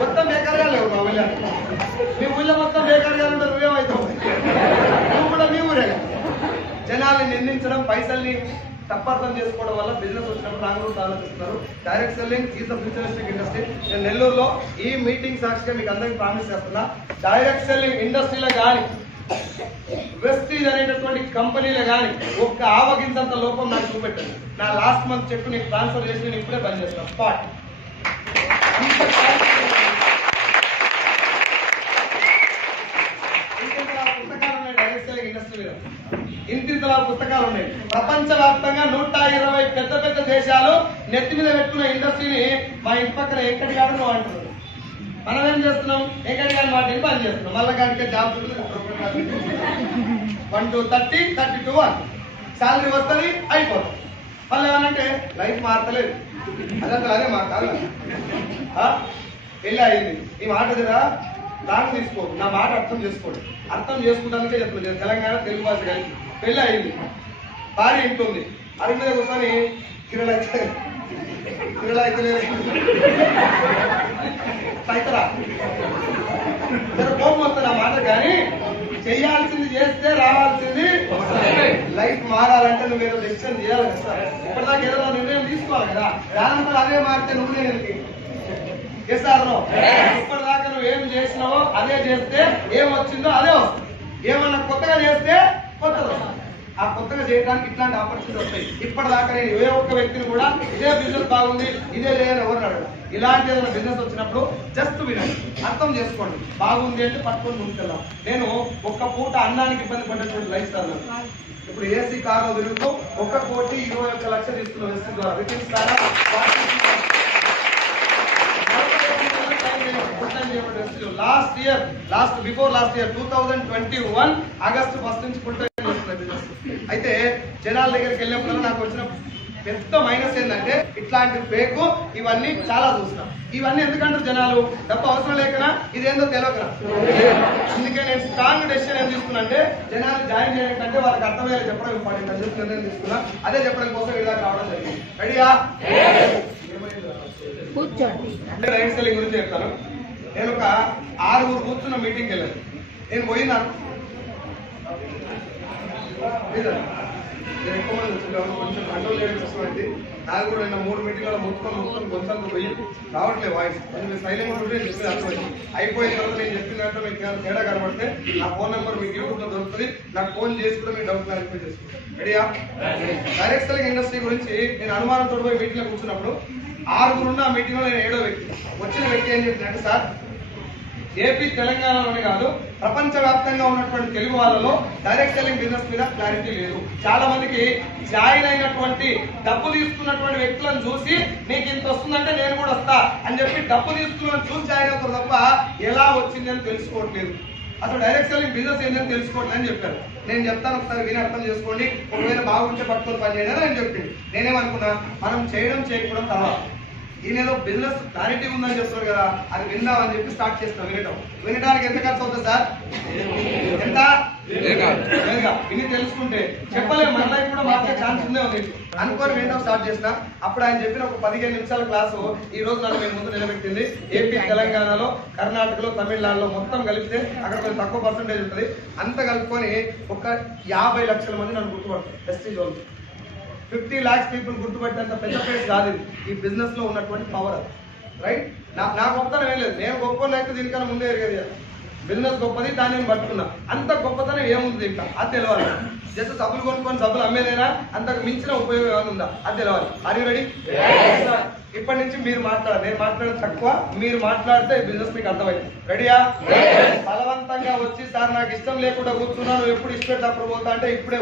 మొత్తం బేకారుగా లేవు మా ఊళ్ళో. మీ ఊళ్ళో మొత్తం బేకారుగా ఉంటే నువ్వేమవుతావు? నువ్వు కూడా మీ ఊరే. జనాల్ని నిందించడం, పైసల్ని తప్పర్థం చేసుకోవడం వల్ల బిజినెస్ వచ్చినప్పుడు రాంగ్ రూట్ ఆలోచిస్తున్నారు. Direct selling is the futuristic industry. నేను నెల్లూరులో ఈ మీటింగ్ సాక్షిగా మీకు అందరికీ ప్రామిస్ చేస్తున్నా, డైరెక్ట్ సెల్లింగ్ ఇండస్ట్రీలో కానీ వెస్టీజ్ అనేటటువంటి కంపెనీలో కానీ ఒక్క ఆవగించంత లోపం నాకు చూపెట్టండి. నా లాస్ట్ మంత్ చెక్ నీకు ట్రాన్స్ఫర్ చేసి నేను ఇప్పుడే బంద్ చేస్తాను స్పాట్. పుస్తకాలు ఉన్నాయి డైరెక్ట్ సెల్లింగ్ ఇండస్ట్రీ మీద, ఇంటింతలా పుస్తకాలు ఉన్నాయి. ప్రపంచవ్యాప్తంగా 120 పెద్ద పెద్ద దేశాలు నెత్తి మీద పెట్టుకున్న ఇండస్ట్రీని మా ఇంటి పక్కన ఎక్కడి కాదు నువ్వు అంటున్నావు. మనం ఏం చేస్తున్నాం, ఎక్కడి కానీ వాటిని పని చేస్తున్నాం. మళ్ళీ కాడికే జాబ్ 1 to 30, 32 1 శాలరీ వస్తుంది, అయిపోతుంది. మళ్ళీ ఏమనంటే లైఫ్ మారతలేదు, అదంతా అదే మాట్లాడాలి. పెళ్ళి అయింది, ఈ మాట కదా లాంగ్ తీసుకో, నా మాట అర్థం చేసుకోండి. అర్థం చేసుకుంటానికే చెప్తున్నాను. తెలంగాణ తెలుగు భాష కలిసి పెళ్ళి అయింది, భార్య ఇంటుంది, అడిగి మీద కూర్చొని 20 లక్షలు పిల్లలు అయితే లేదు అవుతారా కోపం వస్తుంది ఆ మాట. కానీ చేయాల్సింది చేస్తే రావాల్సింది లైఫ్ మారాలంటే నువ్వు ఏదో డెసిషన్ చేయాలి కదా సార్. ఇప్పటిదాకా ఏదో నిర్ణయం తీసుకోవాలి కదా, దానంతా అదే మారితే నువ్వు నేను చేస్తాను. ఇప్పటిదాకా నువ్వు ఏం చేసినావో అదే చేస్తే ఏం వచ్చిందో అదే వస్తుంది. ఏమన్నా కొత్తగా చేస్తే కొత్తది వస్తుంది. ఆ కొత్తగా చేయడానికి ఇట్లాంటి ఆపర్చునిటీ వస్తాయి. ఇప్పటిదాకా నేను ఏ ఒక్క వ్యక్తిని కూడా ఇదే బిజినెస్ బాగుంది ఇదే లేదని ఎవరు అడగదు. ఇలాంటి ఏదైనా బిజినెస్ వచ్చినప్పుడు జస్ట్ వినండి, అర్థం చేసుకోండి. బాగుంది అంటే పట్టుకొని ముందుకెళ్దాం. నేను ఒక్క పూట అన్నానికి ఇబ్బంది పడ్డటువంటి లైఫ్ స్టైల్. ఇప్పుడు ఏసీ కారులో తిరుగుతూ 1,21,00,000 తీసుకున్న వెస్ట్ ద్వారా విధిస్తారా బిఫోర్ లాస్ట్ ఇయర్ 2021 ఆగస్టు 1 నుంచి ఫుల్ టైం చేస్తున్న బిజినెస్. అయితే జనాల దగ్గరికి వెళ్ళినప్పుడు నాకు వచ్చిన పెద్ద మైనస్ ఏంటంటే ఇట్లాంటి ఫేక్ ఇవన్నీ చాలా చూస్తున్నాం. ఇవన్నీ ఎందుకంటారు జనాలు, డబ్బు అవసరం లేకనా ఇదేందో తెలియకనా. అందుకే నేను స్ట్రాంగ్ డెసిషన్ ఏం తీసుకున్నా అంటే జనాలు జాయిన్ చేయడం కంటే వాళ్ళకి అర్థమయ్యేలా చెప్పడం ఇంపార్టెంట్ అని చెప్పి నిర్ణయం తీసుకున్నా. అదే చెప్పడం కోసం ఇలాగ రావడం జరిగింది. రెడీయా? రైట్ సెల్లింగ్ గురించి చెప్తాను. నేను ఒక 6 కూర్చున్న మీటింగ్కి వెళ్ళాను. నేను పోయినా ఎక్కువ మంది వచ్చిన కొంచెం కంట్రోల్ చేయడం కష్టమైంది. నాకు కూడా నిన్న 3 మీటింగ్లలో మొత్తం కొంచెం పోయి రావట్లేదు వాయిస్. కొంచెం సైలెంట్ ఉంటే నేను చెప్పేది అర్థమైంది. అయిపోయిన తర్వాత నేను చెప్పిన దాంట్లో మీకు తేడా కనబడితే నా ఫోన్ నెంబర్ మీకు యూట్యూబ్లో దొరుకుతుంది. నాకు ఫోన్ చేసి కూడా మీ డౌట్ క్లారిఫై చేసుకుంటాను. రెడీయా? డైరెక్ట్ సెల్లింగ్ ఇండస్ట్రీ గురించి నేను అనుమానంతో పోయి మీటింగ్లో కూర్చున్నప్పుడు 6 ఉన్న ఆ మీటింగ్లో నేను 7వ వ్యక్తి. వచ్చిన వ్యక్తి ఏం చెప్తున్నాడు, సార్ ఏపీ తెలంగాణలోనే కాదు ప్రపంచవ్యాప్తంగా ఉన్నటువంటి తెలుగు వాళ్ళలో డైరెక్ట్ సెల్లింగ్ బిజినెస్ మీద క్లారిటీ లేదు. చాలా మందికి జాయిన్ అయినటువంటి డబ్బు తీసుకున్నటువంటి వ్యక్తులను చూసి నీకు ఇంత వస్తుందంటే నేను కూడా వస్తా అని చెప్పి డబ్బు తీసుకున్న చూసి జాయిన్ అవుతారు తప్ప ఎలా వచ్చింది అని తెలుసుకోవట్లేదు. అసలు డైరెక్ట్ సెల్లింగ్ బిజినెస్ ఏంటని తెలుసుకోవట్లేదు అని చెప్పారు. నేను చెప్తాను, ఒకసారి విని అర్థం చేసుకోండి. ఒకవేళ బాగుంటే పట్టుకొని పని చేయడం అని చెప్పింది. నేనేమనుకున్నా, మనం చేయడం చేయకపోవడం తర్వాత ఈయనలో బిజినెస్ క్లారిటీ ఉందని చెప్తారు కదా, అది విందామని చెప్పి స్టార్ట్ చేస్తాం. వినడానికి ఎంత ఖర్చు అవుతుంది సార్? ఎంత విని తెలుసుకుంటే చెప్పలేము. మన లైఫ్ కూడా మార్చే ఛాన్స్ ఉందే ఉంది అనుకొని వినడం స్టార్ట్ చేసిన. అప్పుడు ఆయన చెప్పిన ఒక 15 నిమిషాల క్లాసు ఈ రోజు నన్ను మేము ముందు నిలబెట్టింది. ఏపీ తెలంగాణలో కర్ణాటకలో తమిళనాడులో మొత్తం కలిపితే అక్కడ కొంచెం తక్కువ పర్సెంటేజ్ ఉంటుంది. అంత కలుపుకొని ఒక 50 లక్షల మంది నన్ను గుర్తుపడతారు. ప్రెస్టీజ్ వాళ్ళు 50 lakhs పీపుల్ గుర్తుపెట్టేంత పెద్ద ప్లేస్ కాదు ఈ బిజినెస్ లో ఉన్నటువంటి పవర్. రైట్? నా గొప్పతనం ఏం లేదు. నేను గొప్ప అయితే దీనికన్నా ముందే ఎరిగేది. బిజినెస్ గొప్పది, దాన్ని నేను పట్టుకున్నా. అంత గొప్పతనం ఏముంది ఇంకా అది తెలియాలి. జస్ట్ సబ్బులు కొనుక్కొని సబ్బులు అమ్మేదేనా, అంతకు మించిన ఉపయోగం ఏమైనా ఉందా అది తెలియాలి. అది రెడీ? ఇప్పటి నుంచి మీరు మాట్లాడాలి. నేను మాట్లాడేది తక్కువ, మీరు మాట్లాడితే బిజినెస్ మీకు అర్థమైంది. రెడీయా? బలవంతంగా వచ్చి సార్ నాకు ఇష్టం లేకుండా కూర్చున్నాను, ఎప్పుడు ఇష్టపెట్టి అప్పుడు పోతా అంటే ఇప్పుడే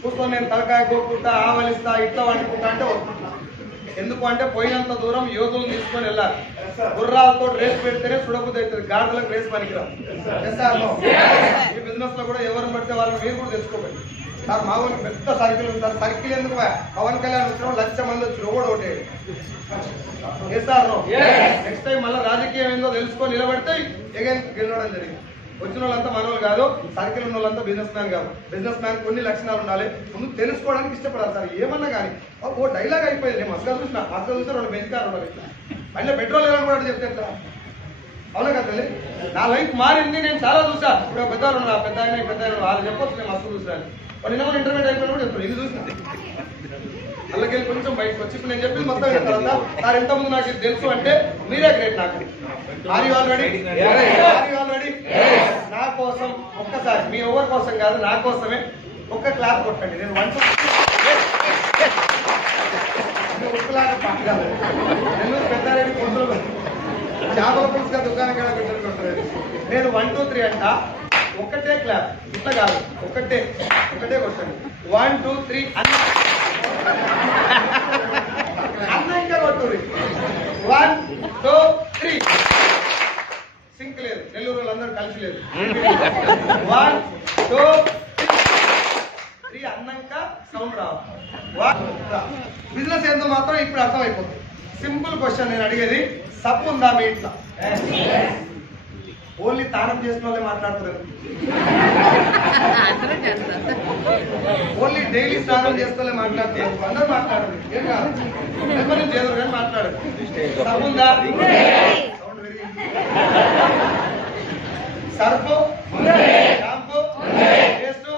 కూర్చొని నేను తలకాయ కొట్టుకుంటా ఆవలిస్తా ఇట్లా వండుకుంటా అంటే ఎందుకు అంటే పోయినంత దూరం యోధులు తీసుకొని వెళ్ళాలి. గుర్రాలతో రేస్ పెడితేనే సుడబుద్ధి అవుతుంది, గాడులకు రేస్ పనికిరాదు. ఈ బిజినెస్ లో కూడా ఎవరిని పడితే వాళ్ళని మీరు కూడా తెచ్చుకోకండి. నాకు మా ఊరికి పెద్ద సర్కిల్ ఉంది సార్. సర్కిల్ ఎందుకు? పవన్ కళ్యాణ్ వచ్చిన 1,00,000 మంది వచ్చి కూడా ఒకటే చేస్తారు. నెక్స్ట్ టైం మళ్ళీ రాజకీయం ఏందో తెలుసుకొని నిలబడితే ఎగైన్ గెలవడం జరిగింది. వచ్చిన వాళ్ళంతా మనోళ్ళు కాదు, సర్కిల్ ఉన్న వాళ్ళంతా బిజినెస్ మ్యాన్ కాదు. బిజినెస్ మ్యాన్ కొన్ని లక్షణాలు ఉండాలి. ముందు తెలుసుకోవడానికి ఇష్టపడాలి సార్. ఏమన్నా కానీ ఓ డైలాగ్ అయిపోయింది. నేను మసగా చూసిన 2 బెంచ్కారు ఉండాలి. మళ్ళీ పెట్రోల్ ఏమని కూడా చెప్తే ఎట్లా? అవునా కదా? నా లైఫ్ మారింది. నేను చాలా చూసా. ఇప్పుడు పెద్దవాళ్ళు ఉన్నారు, పెద్ద ఆయన వాళ్ళు చెప్పొచ్చు. నేను మస్తు చూసాను. నిన్న కూడా ఇంటర్మీడియట్ అయిపోయినా కూడా చెప్తాను. ఇది చూసింది అలాగే కొంచెం బయటకు వచ్చి ఇప్పుడు నేను చెప్పింది మొత్తం విన్న తర్వాత సార్ ఇంతకుముందు నాకు ఇది తెలుసు అంటే మీరే గ్రేట్. నాకు ఆర్ యు ఆల్ రెడీ? నా కోసం ఒక్కసారి, మీ ఎవరి కోసం కాదు నా కోసమే ఒక్క క్లాప్ కొట్టండి. నేను 1 2 ఉప్పులాగా పక్కగాలి. నేను పెద్దారెడ్డి పొద్దులు చేపల పులుసుగా దుకాణం కాడ పెట్టారు. నేను 1 2 3 అంట. ఒక్కటే క్లాప్, ఇట్లా కాదు, ఒకటే కొట్టండి. 1 2 3 అన్న ఇంకా కొట్టుర్రి. 1 2 3 సింక్ లేదు, నెల్లూరు వాళ్ళందరూ కలిసి లేదు. 1 2 3 అన్నాక సౌండ్ రావాలి. బిజినెస్ ఏందో మాత్రం ఇప్పుడు అర్థమైపోతుంది. సింపుల్ క్వశ్చన్ నేను అడిగేది, సబ్బు ఉందా మీ ఇంట్లో? ఓన్లీ ఓన్లీ తానం చేసిన వాళ్ళే మాట్లాడుతున్నారు. ఓన్లీ డైలీ స్నానం చేస్తే మాట్లాడుతున్నారు. అందరూ మాట్లాడారు. ఏం కాదు ఎవరైనా చేద్దరు కానీ మాట్లాడారు. సబ్బుందా? Surf, shampoo, paste,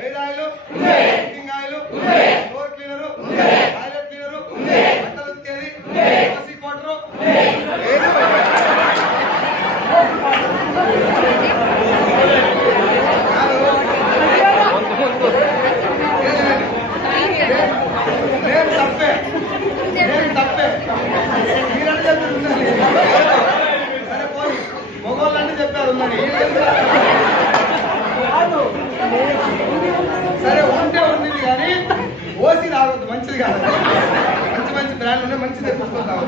hair oil, cooking oil, floor cleaner, toilet cleaner, బట్టలు ఉతికేది, వాషి పౌడరు, నేను తప్పే మీరంటే చెప్తున్నారు. సరే పోయి మొగోళ్ళంటే చెప్పారు ఉందని. సరే ఉంటే ఉంది కానీ ఓసి రావద్దు, మంచిది కాదు. మంచి మంచి బ్రాండ్ ఉన్నాయి, మంచిది తెచ్చుకుంటాం.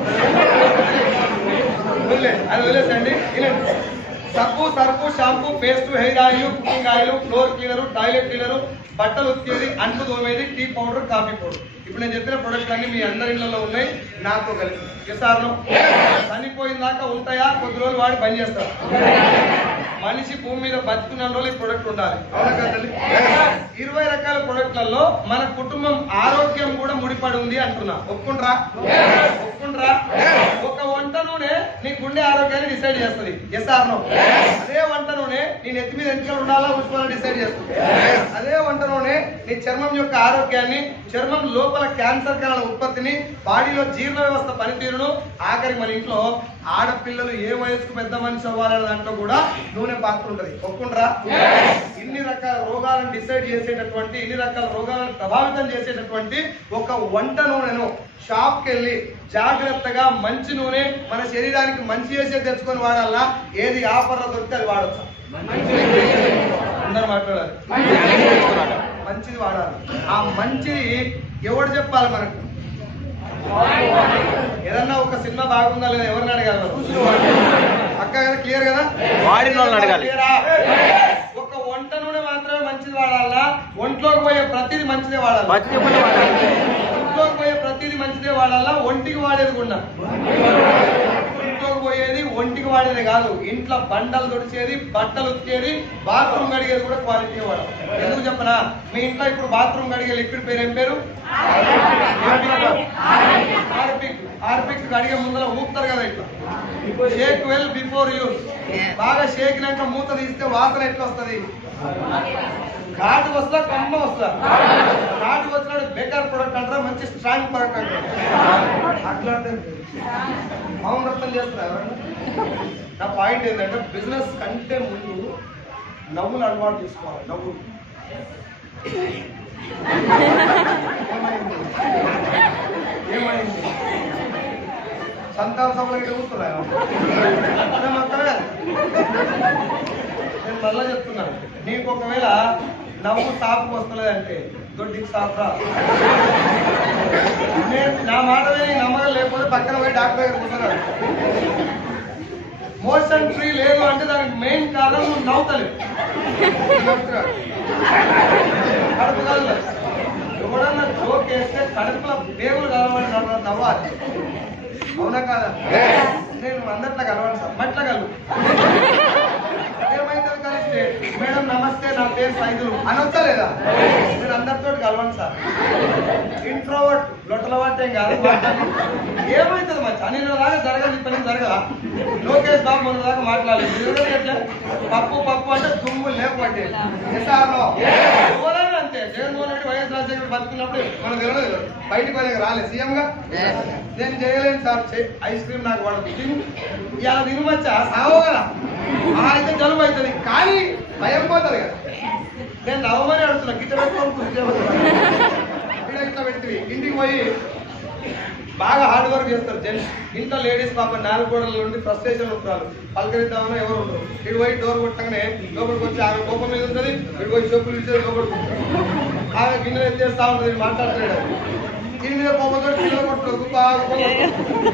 అది వదిలేసండి. సబ్బు, Surf, shampoo, paste, hair oil, cooking oil, floor cleaner, toilet cleaner, బట్టలు ఉతికేది, అంట్లు తోమేది, టీ పౌడర్, కాఫీ పౌడర్. ఇప్పుడు నేను చెప్పిన ప్రొడక్ట్ అన్ని మీ అందరి ఇళ్లలో ఉన్నాయి, నాతో కలిసి. ఎస్ఆర్లో చనిపోయిన దాకా ఉంటాయా? కొద్ది రోజులు వాడి బంద్ చేస్తారు. మనిషి భూమి మీద బతుకున్న రోజులు ఈ ప్రొడక్ట్ ఉండాలి. అవునా కదండి? 20 రకాల ప్రొడక్ట్లలో మన కుటుంబం ఆరోగ్యం కూడా ముడిపడి ఉంది అంటున్నా. ఒప్పుకుంటారా? ఒక వంట నూనె నీ గుండె ఆరోగ్యాన్ని డిసైడ్ చేస్తుంది. ఎస్ఆర్లో అదే వంట నూనె నీ నెత్తి మీద ఎంటికలు ఉండాలా ఉంచుకోవాలని డిసైడ్ చేస్తుంది. అదే వంట నూనె నీ చర్మం యొక్క ఆరోగ్యాన్ని, చర్మం లోపల క్యాన్సర్ కణాల ఉత్పత్తిని, బాడీలో జీర్ణ వ్యవస్థ పనితీరును, ఆఖరి మన ఇంట్లో ఆడపిల్లలు ఏ వయసుకు పెద్ద మనిషి అవ్వాలనే దాంట్లో కూడా నూనె పాత్ర ఉంటుంది. ఒప్పుకుంటారా? ఇన్ని రకాల రోగాలను డిసైడ్ చేసేటటువంటి, ఇన్ని రకాల రోగాలను ప్రభావితం చేసేటటువంటి ఒక వంట నూనెను షాప్కి వెళ్ళి జాగ్రత్తగా మంచి నూనె మన శరీరానికి మంచి చేసే తెచ్చుకొని వాడాలా? ఏది ఆఫర్లో దొరికితే అది వాడచ్చు. అందరు మాట్లాడాలి. మంచిది వాడాలి. ఆ మంచిది ఎవరు చెప్పాలి మనకు? ఏదన్నా ఒక సినిమా బాగుందా లేదా ఎవరిని అడగాలి? అక్క కదా, క్లియర్ కదా? వాడిన వాళ్ళని అడగాలి. ఒక వంట నూనె మాత్రమే మంచిది వాడాలా? ఒంట్లోకి పోయే ప్రతిదీ మంచిదే వాడాలి. ఒంట్లోకి పోయే ప్రతిదీ మంచిదే వాడాలా? ఒంటికి వాడేది కూడా. ఇంట్లోకి పోయేది ఒంటికి వాడేది కాదు, ఇంట్లో బండలు తుడిచేది, బట్టలు ఉతికేది, బాత్రూమ్ కడిగేది కూడా క్వాలిటీ వాడాలి. ఎందుకు చెప్పనా? మీ ఇంట్లో ఇప్పుడు బాత్రూమ్ కడిగే లిక్విడ్ పేరు ఏం పేరు? హార్పిక్. కడిగే ముందర ఊపుతారు కదా ఇట్లా. Shake well before use. బాగా షేకినాక మూత తీస్తే వాసన ఎట్లా వస్తుంది? ఘాటు వస్తా, కమ్మ వస్తా. ఘాటు వచ్చినాడు బెటర్ ప్రొడక్ట్ అంటారా, మంచి స్ట్రాంగ్ ప్రొడక్ట్ అంటారు. అట్లా మౌనవ్రతం చేస్తున్నారు ఎవరన్నా? నా పాయింట్ ఏంటంటే బిజినెస్ కంటే ముందు నవ్వులు అలవాటు చేసుకోవాలి. నవ్వులు ఏమైంది? సంతాన సభలకి కూర్చున్నాయా? నేను మళ్ళా చెప్తున్నాను, నీకు ఒకవేళ నవ్వు సాపుకు వస్తలేదంటే దొడ్డికి సాపురా. నేను నా మాట నమ్మకం లేకపోతే పక్కన పోయి డాక్టర్ దగ్గర కూర్చున్నాడు. మోషన్ ఫ్రీ లేదు అంటే దానికి మెయిన్ కారణం నువ్వు నవ్వుతలేవు. కడుపు కాదు, ఎవడన్నా జోక్ వేస్తే కడుపులో బేగులు కలవాలి, నవ్వాలి. అవునా కాదా? నేను అందరిలో కలవాలి సార్, మట్లా కలవు. ఏమైతే కలిస్తే మేడం నమస్తే నా పేరు సైదులు అనొచ్చా లేదా? నేను అందరితో కలవండి సార్. ఇంట్రోవర్ట్ లొట్టలవాటేం కాదు. ఏమవుతుంది మంచి అని దాకా జరగదు. ఇప్పుడు జరగదా? లోకేష్ బాబు మన దాకా మాట్లాడలేదు. ఎట్లా పప్పు అంటే తుమ్ము లేకపోతే ఎస్ఆర్లో ఎవరైనా అంతే. జగన్మోహన్ రెడ్డి, వైఎస్ రాజశేఖర్ బతుకున్నప్పుడు మనం తెలియదు, బయటకు వెళ్ళక రాలేదు సీఎంగా. నేను చేయలేను సార్, ఐస్ క్రీమ్ నాకు వాడు ఇలా తినవచ్చా? సావో కదా, అయితే జలుబు అవుతుంది. కానీ భయం పోతుంది కదా. నేను నవ్వమని అడుగుతున్నా, గిట్ట పెట్టుకోని ఇట్లా పెట్టి ఇంటికి పోయి బాగా హార్డ్ వర్క్ చేస్తారు జెంట్స్. ఇంట్లో లేడీస్ పాప 4 గోడల నుండి ఫ్రస్ట్రేషన్ ఉంటారు, పలకరిద్దామని ఎవరు ఉండరు. ఇటు పోయి డోర్ కొట్టగానే లోపలికి వచ్చి ఆమె కోపం మీద ఉంటుంది, ఇటు పోయి చెప్పులు ఇచ్చేది లోపలికి ఉంటుంది. ఆమె గిన్నెలు ఎత్తేస్తా ఉంటుంది, మాట్లాడలేదు. దీని మీద కోపంతో పిల్లలు కొట్టలేదు, బాగా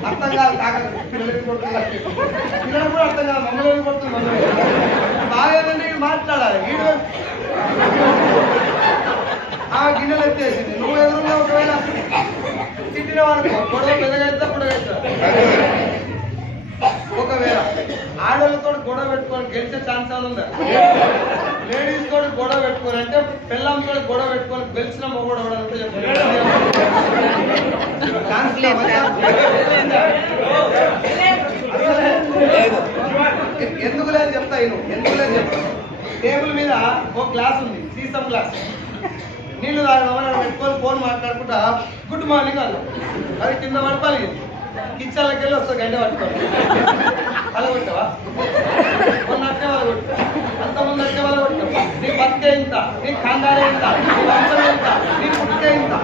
అర్థం కాదు. కాకదు పిల్లలు కొడుతుంది, పిల్లలు కూడా అర్థం కాదు. మమ్మల్ని కొడుతుంది, మమ్మల్ని బాగా మాట్లాడాలి. ఆ గిన్నెలు ఎత్తేసింది, నువ్వు ఎదురుగా ఒకవేళ తిట్టిన వారికి గొడవ పెద్దగా అవుతా. ఒకవేళ ఆడ ఆడవాళ్ళతో గొడవ పెట్టుకొని గెలిచే ఛాన్స్ ఏమైనా ఉందా? లేడీస్ తోటి గొడవ పెట్టుకోని అంటే పిల్లలతో గొడవ పెట్టుకొని గెలిచిన మొగోడు కూడా అంటే ఎందుకు లేదు చెప్తా ఎందుకు లేదు చెప్తా. టేబుల్ మీద ఒక గ్లాస్ ఉంది, సీసం గ్లాస్. నీళ్లు తాగడం పెట్టుకొని ఫోన్ మాట్లాడుకుంటా గుడ్ మార్నింగ్ అన్న. అది కింద పడపాలి, కిచెన్లోకి వెళ్ళి వస్తా గంట పట్టుకోవాలి. అలా కొట్టావా? మొన్న అట్టే వాళ్ళు కొట్టా, అంతకుముందు అట్టే వాళ్ళు కొట్టావు. నీ బతికే ఇంత, నీ కండారే ఇంత, నీ వంశం ఇంత, నీ పుట్టే ఇంత.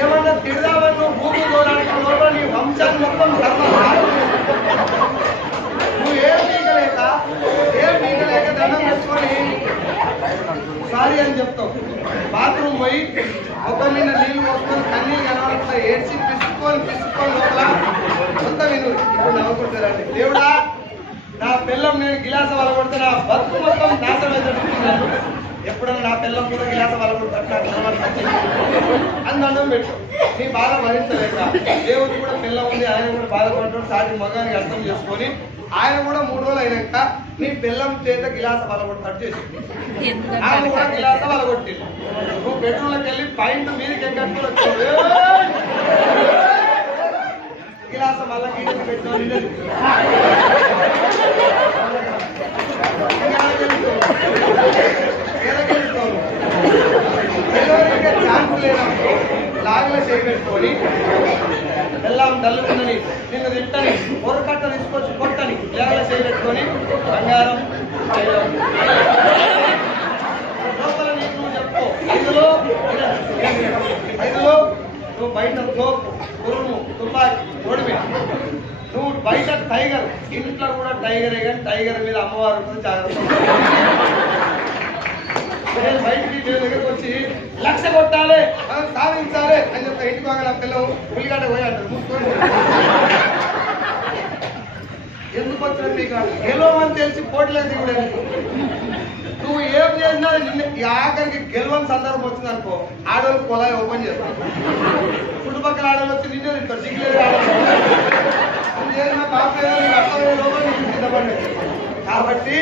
ఏమన్నా తిడదామని నువ్వు భూమి పోరాటం లోపల నీ వంశాన్ని మొత్తం నువ్వు ఏం పీకలేక దండం పెట్టుకొని సారీ అని చెప్తావు. బాత్రూమ్ పోయి ఒక నిన్న నీళ్లు పోసుకొని కన్నీళ్ళు కనబడకుండా ఏడ్చి పిసుకొని లోపల మొత్తం విను. ఇప్పుడు నవ్వుకుంటారండి. దేవుడా, నా పిల్లం నేను గిలాస వల కొడితే నా బతుకు మొత్తం నాశనం అవుతున్నాను. ఎప్పుడన్నా నా పిల్లం కూడా గిలాస వల కొడుతున్నట్టు అని దండం పెట్టు. నీ బాధ భరించలేక దేవుడు కూడా పిల్లం ఉంది, ఆయన కూడా బాధపడ్డాడు. సాటి మగానికి అర్థం చేసుకొని ఆయన కూడా 3 రోజులు అయినాక నీ పిల్లం చేత గిలాస వలగొట్టినట్టు చేసి ఆయన కూడా గిలాస వలగొట్టింది. నువ్వు బెడ్రూమ్లోకి వెళ్ళి పాయింట్ మీదకి ఎక్కడికి వచ్చావు, గిలాస మళ్ళా గీడకి పెట్టావు. ఛాన్స్ లేనప్పుడు లాగ్లో చేయబెట్టుకొని ఎల్లాం డల్లుకుందని నిన్ను తిట్టని పొరకట్ట తీసుకొచ్చి కొట్టని లేగల చేయబెట్టుకొని బంగారం లోపల నీకు నువ్వు చెప్పు. ఐదులో నువ్వు బయట తోపు, కురుము, తుపాకి, తోడిమి. నువ్వు బయట టైగర్, ఇంట్లో కూడా టైగరే, కానీ టైగర్ మీద అమ్మవారు ఉంటుంది, జాగ్రత్త. నేను బయటికి దగ్గరకు వచ్చి 1,00,000 కొట్టాలి, సాధించాలి అని చెప్తా. ఇంటికి పోగల పిల్లలు పులిగడ్డ పోయి అంటారు, మూసుకొని. ఎందుకు వచ్చిన మీకు గెలవమని తెలిసి పోటీలో దిగుడే. నువ్వు ఏం చేసినా నిన్న ఆఖరికి గెలవని సందర్భం వచ్చింది అనుకో, ఆడవాళ్ళు పొలాయి ఓపెన్ చేస్తాను. చుట్టుపక్కల ఆడవాళ్ళు వచ్చి నిన్నే తింటారు, సిగ్గులేదు ఆడవాళ్ళు చేసిన పాప. కాబట్టి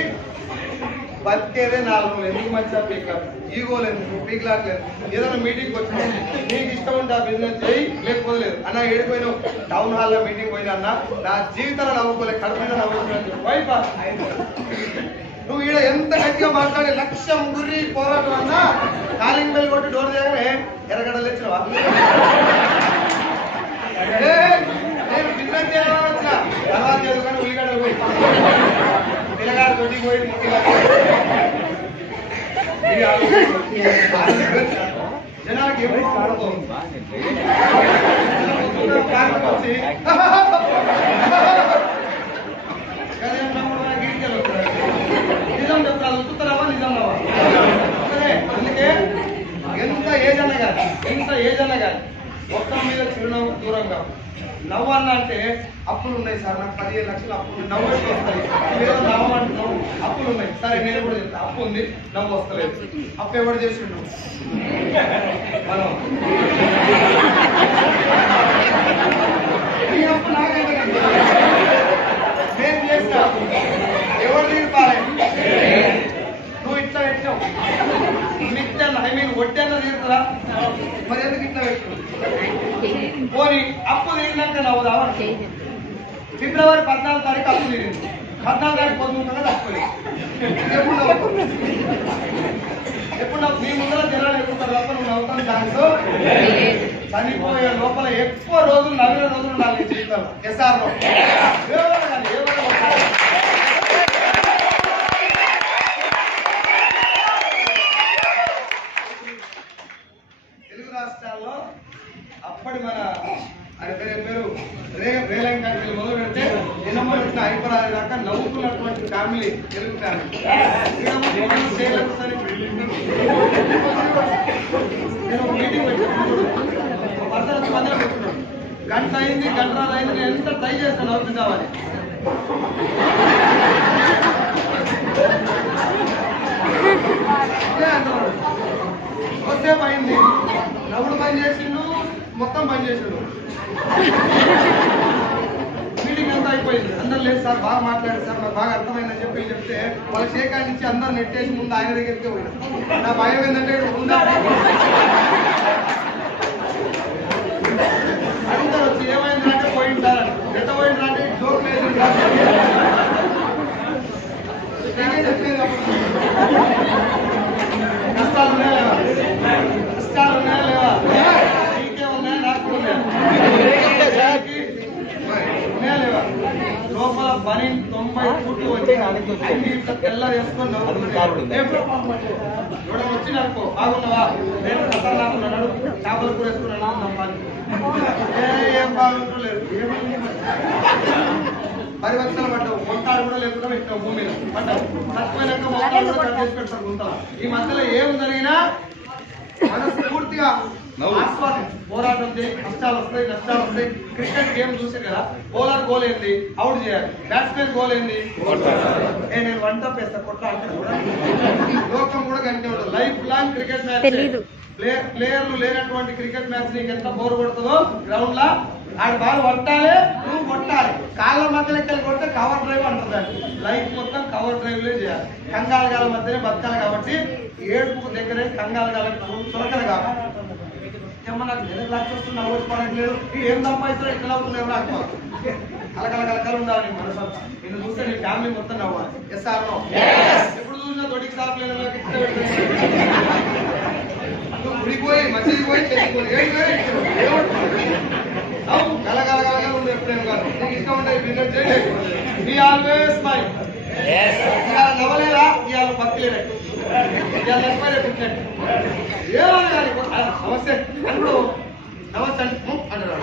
బతికేదే 4 రోజులు. ఎందుకు మంచిగా పీక్లాట్, ఈగోలేదు, పీక్లాట్లేదు. ఏదైనా మీటింగ్కి వచ్చినా నీకు ఇష్టం ఉంటే ఆ బిజినెస్ చేయి, లేకపోతే లేదు. అన్న ఏడిపోయినావు, టౌన్ హాల్లో మీటింగ్ పోయినా అన్న, నా జీవితంలో నవ్వుకోలేదు, కడుపు మీద నవ్వుకోలేదు. వైపా నువ్వు ఈడ ఎంత గట్టిగా మాట్లాడి 1,00,000 గురి పోరాటం అన్నా, కాలింగ్ బెల్ కొట్టి డోర్ చేయగానే ఎరగడలు తెచ్చినవా? నేను బిజినెస్ చేయాలని వచ్చిన అలా చేయదు, కానీ ఉల్లిగడ్డలు పోయి పిల్లగాడు తోటికి పోయి జనానికి ఎప్పుడు నిజం చెప్తాను, ఉత్తుతారావా నిజం రావా? అందుకే ఎంత ఏజ్ అన్నా కానీ మొత్తం మీద చిరునవ్వు దూరంగా. నవ్వు అన్న అంటే అప్పులు ఉన్నాయి సార్, నాకు 15 లక్షలు అప్పులు, నవ్వు ఎట్లా వస్తాయి? నువ్వేదో నవ్వు అంటున్నావు, అప్పులు ఉన్నాయి. సరే నేను కూడా చెప్తా, అప్పు ఉంది, నవ్వు వస్తలేదు. అప్పు ఎవరు చేసిండు? మనం. ఈ అప్పు నాకంటే నేను చేస్తా, ఎవరు తీర్పాలి? నువ్వు ఇట్లా పెట్టావు, వడ్డీ తీరుతుందా? మరి ఎందుకు ఇట్లా పెట్టు? పోనీ అప్పు తీరినాక నవ్వుదావా? ఫిబ్రవరి 14 తారీఖు అప్పు తీరింది, 14 తారీఖు పొద్దుగా తప్పుకోలేదు. ఎప్పుడు నాకు మీ ముందర జనాలు ఎక్కుతారు తప్ప నువ్వు నవ్వుతాను. దాంట్లో చనిపోయే లోపల ఎక్కువ రోజులు నవ్విన రోజులు ఉండాలి జీవితం. ఎస్ఆర్లో తెలుగు రాష్ట్రాల్లో అప్పటి మన ఆయన పేరు రేలంకాడికి మొదలు పెడితే జనమని వచ్చిన అయిపోరాలి దాకా నవ్వుకున్నటువంటి ఫ్యామిలీ, తెలుగు ఫ్యామిలీ. నేను ఒక మీటింగ్ పెట్టాను, పర్సనల్ మధ్యలో పెట్టుకున్నాను. గంట అయింది, గంటరాలు అయింది, నేను ఎంత ట్రై చేస్తాను నవ్వుతూ కావాలి. కొద్దిసేపు అయింది, నవ్వుడు పని చేసిండు, మొత్తం పని చేసిండు. మీటింగ్ అంతా అయిపోయింది, అందరు సార్ లేదు సార్ బాగా మాట్లాడారు సార్ నాకు బాగా అర్థమైందని చెప్పి చెప్తే వాళ్ళ షేకాండ్ నుంచి అందరు నెట్టేసి ముందు ఆయన దగ్గరికి పోయినా. నా భయం ఏంటంటే ముందా అందరూ వచ్చి ఏమైందంటే పోయింటారు ఎంత పోయిందంటే జోక్ లేదు కష్టాలు ఉన్నాయా లేవా? కష్టాలు ఉన్నాయా లేవా? నీకే ఉన్నాయా నాకు ఉన్నాయా లేవా? లోపల పని 90 ఫుట్లు వచ్చి తెల్ల వేసుకొని ఎవడో వచ్చి నాకు బాగున్నావా నేను ఖతర్నాకున్నాడు చేపలు కూర వేసుకున్నాడు ఏం బాగుంటలేదు పరివర్తన పడ్డావు మొత్తాలు కూడా లేకుండా పెట్టావు భూమి మీద పడ్డావు తక్కువైనాక మొత్తాలు కూడా కట్ చేసి పెడతారు గుంతలు. ఈ మధ్యలో ఏం జరిగినా మనస్ఫూర్తిగా ఆస్వాదించి పోరాటం చేయి. కష్టాలు వస్తాయి నష్టాలు వస్తాయి. క్రికెట్ గేమ్ చూసే కదా బౌలర్ గోల్ ఏంది అవుట్ చేయాలి, బ్యాట్స్మెన్ గోల్ ఏంది నేను వన్ టప్ వేస్తా కొట్ట అంటే కూడా లోకం కూడా కంటే ఉంటుంది. లైఫ్ లాంగ్ క్రికెట్ మ్యాచ్ ప్లేయర్లు లేనటువంటి క్రికెట్ మ్యాచ్ నీకు ఎంత బోర్ కొడుతుందో గ్రౌండ్ లా ఆడ బాల్ కొట్టాలి నువ్వు కొట్టాలి కాళ్ళ మధ్యలోకి కొడితే కవర్ డ్రైవ్ అంటుందండి. లైఫ్ మొత్తం కవర్ డ్రైవ్ లే చేయాలి. కంగాళగాల మధ్యనే బతకాలి కాబట్టి ఏడుపుకు దగ్గరే కంగాళగాల చొరకలు కాబట్టి నాకు 2 లక్షలు వస్తుంది ఆలోచించలేదు ఏం సంపాదిస్తారో ఎట్లా అవుతున్నాయో నాకు కలకల ఉండాలి మనసు. నేను చూస్తే నీ ఫ్యామిలీ మొత్తం నవ్వాలి. Yes or no? ఎప్పుడు చూసినా తొడికి సాపలేదు గుడిపోయి మసీది పోయి చెప్పుకోని కలకల ఉంది ఎప్పుడేం కాదు నీకు ఇష్టం ఉంటే బిజినెస్ చేయండి. ఆల్వేస్ స్మైల్ నవ్వలేదా ఇవాళ భక్తి లేనట్టు ఇవాళ ఎక్కువ ఏమన్నా కానీ సమస్య అప్పుడు నమస్తే అంటారు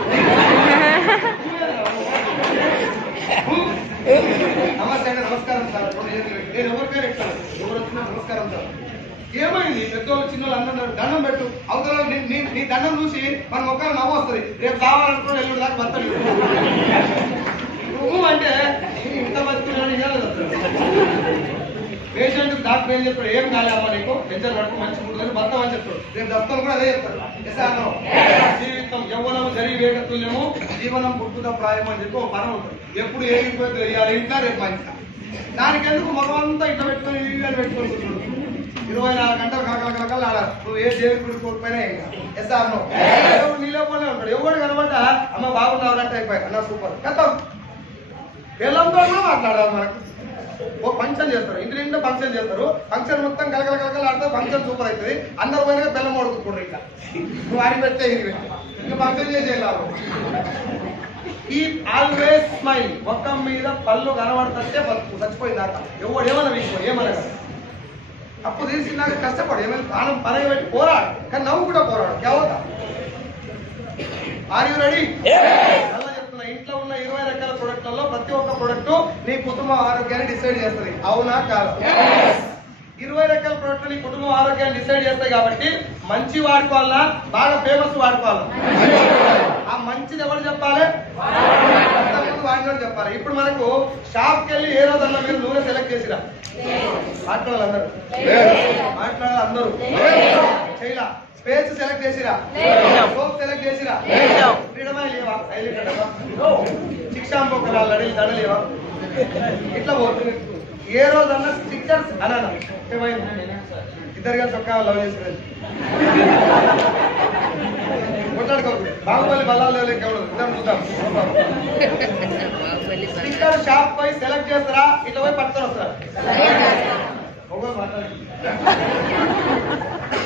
నమస్తే అంటే నమస్కారం సార్ నేను ఎవరికైనా ఇస్తాను ఎవరు వచ్చినా నమస్కారం సార్. ఏమైంది పెద్దోళ్ళు చిన్నోళ్ళు అందరూ దండం పెట్టు అవతల నీ దండం చూసి మన మొక్కలు నవ్వు వస్తుంది. రేపు కావాలనుకో ఎల్లుడు దాకా బతలు నువ్వు అంటే ఇంత బతుకున్నాను. పేషెంట్ డాక్టర్ ఏం చెప్తాడు ఏం కాలేమా నీకు టెన్షన్ పడుతూ మంచి ఉంటుంది బతాం అని చెప్తాడు. రేపు దస్తాను కూడా అదే చెప్తాడు. జీవితం యవ్వనం జరిగి వేగత్తులేము జీవనం పుట్టుక ప్రాయం అని చెప్పి ఒక పరం ఉంటుంది. ఎప్పుడు ఏగిపోతే వేయాలి ఇంట్లో రేపు మా ఇంట్లో దానికెందుకు మగవంతా ఇట్లా పెట్టుకొని ఇల్లు పెట్టుకొని కూర్చుంటు 24 గంటలు కలకల ఆడాలి. నువ్వు ఏ దేవుడి గుడి కోల్పోయినా ఎస్ ఆర్ నో? నీ లోపలనే ఉంటాడు. ఎవడు కనబడ్డా అమ్మ బాగున్నావునంటే అయిపోయి అన్న సూపర్ కథం పిల్లలతో కూడా మాట్లాడాలి. మనకు ఓ ఫంక్షన్ చేస్తారు ఇంటి నిండా ఫంక్షన్ చేస్తారు. ఫంక్షన్ మొత్తం కలకల ఆడితే ఫంక్షన్ సూపర్ అవుతుంది. అందరు పోయినా బెల్లం అడుగుతున్నారు. ఇంకా నువ్వు ఆడి పెడితే ఇది పెట్టి ఇంకా ఫంక్షన్ చేసేయాలి. ఈ ఆల్వేస్ స్మైల్ మొత్తం మీద పళ్ళు కనబడుతుంటే బతుకు చచ్చిపోయిందాక ఎవడు ఏమన్నా వీసుకో ఏమన్నా అప్పు తీసినాక కష్టపడు ఏమైనా ప్రాణం పని పెట్టి పోరాడు కానీ నవ్వు కూడా పోరాడు. కేవలం ఆర్ యు రెడీ? అలా చెప్తున్నా ఇంట్లో ఉన్న 20 రకాల ప్రొడక్ట్లలో ప్రతి ఒక్క ప్రొడక్ట్ నీ కుటుంబ ఆరోగ్యాన్ని డిసైడ్ చేస్తుంది. అవునా కాదు? 20 రకాల ప్రొడక్ట్ నీ కుటుంబ ఆరోగ్యాన్ని డిసైడ్ చేస్తాయి కాబట్టి మంచి వాడుకోవాలా బాగా ఫేమస్ వాడుకోవాలా? ఆ మంచిది ఎవరు చెప్పాలి? వాడినోడు చెప్పాలి. ఇప్పుడు మనకు షాప్కి వెళ్ళి ఏ రోజన్నా మీరు నూనె సెలెక్ట్ చేసిరా మాట్లాడాలి అందరూ చేయలా స్పేస్ సెలెక్ట్ చేసిరా సోప్ సెలెక్ట్ చేసిరా ఫ్రీడమా లేవా శిక్షాంపో లడీ దండలేవా ఇట్లా పోతుంది. ఏ రోజన్నా స్టిక్కర్స్ అనా ఇద్దరుగా చొక్కా లవ్ చేసి కొట్లాడుకోకు బాహుబలి బల్లాలు చూద్దాం. స్టిక్కర్ షాప్ పోయి సెలెక్ట్ చేస్తారా ఇట్లా పోయి పట్టుకొని వస్తారా?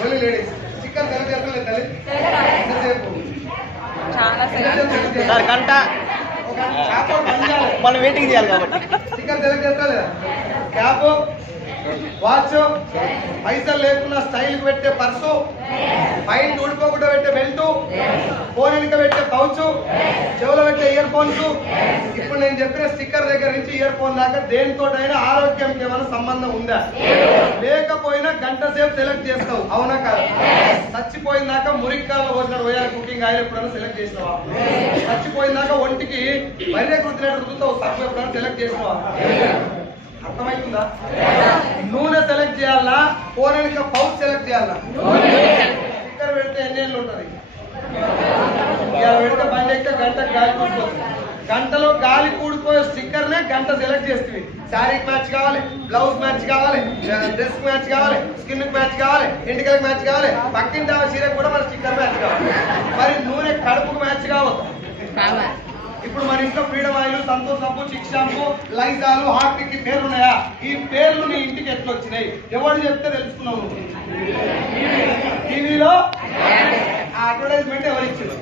ఓన్లీ లేడీస్ స్టిక్కర్ సెలెక్ట్ చేస్తారు తల్లి ఎంతసేపు గంట మనం వెయిటింగ్ చేయాలి కాబట్టి స్టిక్కర్ సెలెక్ట్ చేస్తా లేదా? క్యాప్ వాచ్ పైసలు లేకుండా స్టైల్ పెట్టే పర్సు పైన ఊడిపోకుండా పెట్టే బెల్ట్ ఫోన్ వెనుక పెట్టే పౌచ్ చెవులో పెట్టే ఇయర్ ఫోన్స్. ఇప్పుడు నేను చెప్పిన స్టిక్కర్ దగ్గర నుంచి ఇయర్ ఫోన్ దాకా దేనితోటైనా ఆరోగ్యంకి ఏమైనా సంబంధం ఉందా? లేకపోయినా గంట సేపు సెలెక్ట్ చేస్తావు. అవునా కాదు? చచ్చిపోయిందాక మురిక్కాల్లో పోసిన పోయాలి కుకింగ్ ఆయిల్ ఎప్పుడైనా సెలెక్ట్ చేసినావా? చచ్చిపోయిందాక ఒంటికి బర్రె రుద్దినట్టు రుద్దుతావు సబ్బు ఎప్పుడైనా సెలెక్ట్ చేసినావా? అర్థమవుతుందా? నూనె సెలెక్ట్ చేయాలా ఫోన్ వెనుక పౌచ్ సెలెక్ట్ చేయాలా? స్టిక్కర్ పెడితే ఎన్ని ఏళ్ళు ఉంటుంది? ఇలా పెడితే బండి ఎక్క గంటకు గాలి కూడిపోతుంది. గంటలో గాలి కూడి ఊడిపోయే స్టిక్కర్ నే గంట సెలెక్ట్ చేస్తుంది. శారీకి మ్యాచ్ కావాలి, బ్లౌజ్ మ్యాచ్ కావాలి, డ్రెస్ మ్యాచ్ కావాలి, స్కిన్ మ్యాచ్ కావాలి, ఎంటికలకు మ్యాచ్ కావాలి, పక్కింటి చీరకు కూడా మన స్టిక్కర్ మ్యాచ్ కావాలి. మరి నూనె కడుపుకు మ్యాచ్ కావద్దు. ఇప్పుడు మన ఇంట్లో ఫ్రీడమ్ ఆయిల్, సంతోష్ సబ్బు, చిక్ షాంపూ, లైజాలు, హార్పిక్ పేర్లు ఉన్నాయా? ఈ పేర్లు నీ ఇంటికి ఎట్లా వచ్చినాయి? ఎవరు చెప్తే తెలుసుకున్నావు? టీవీలో అడ్వర్టైజ్మెంట్ ఎవరు ఇచ్చారు?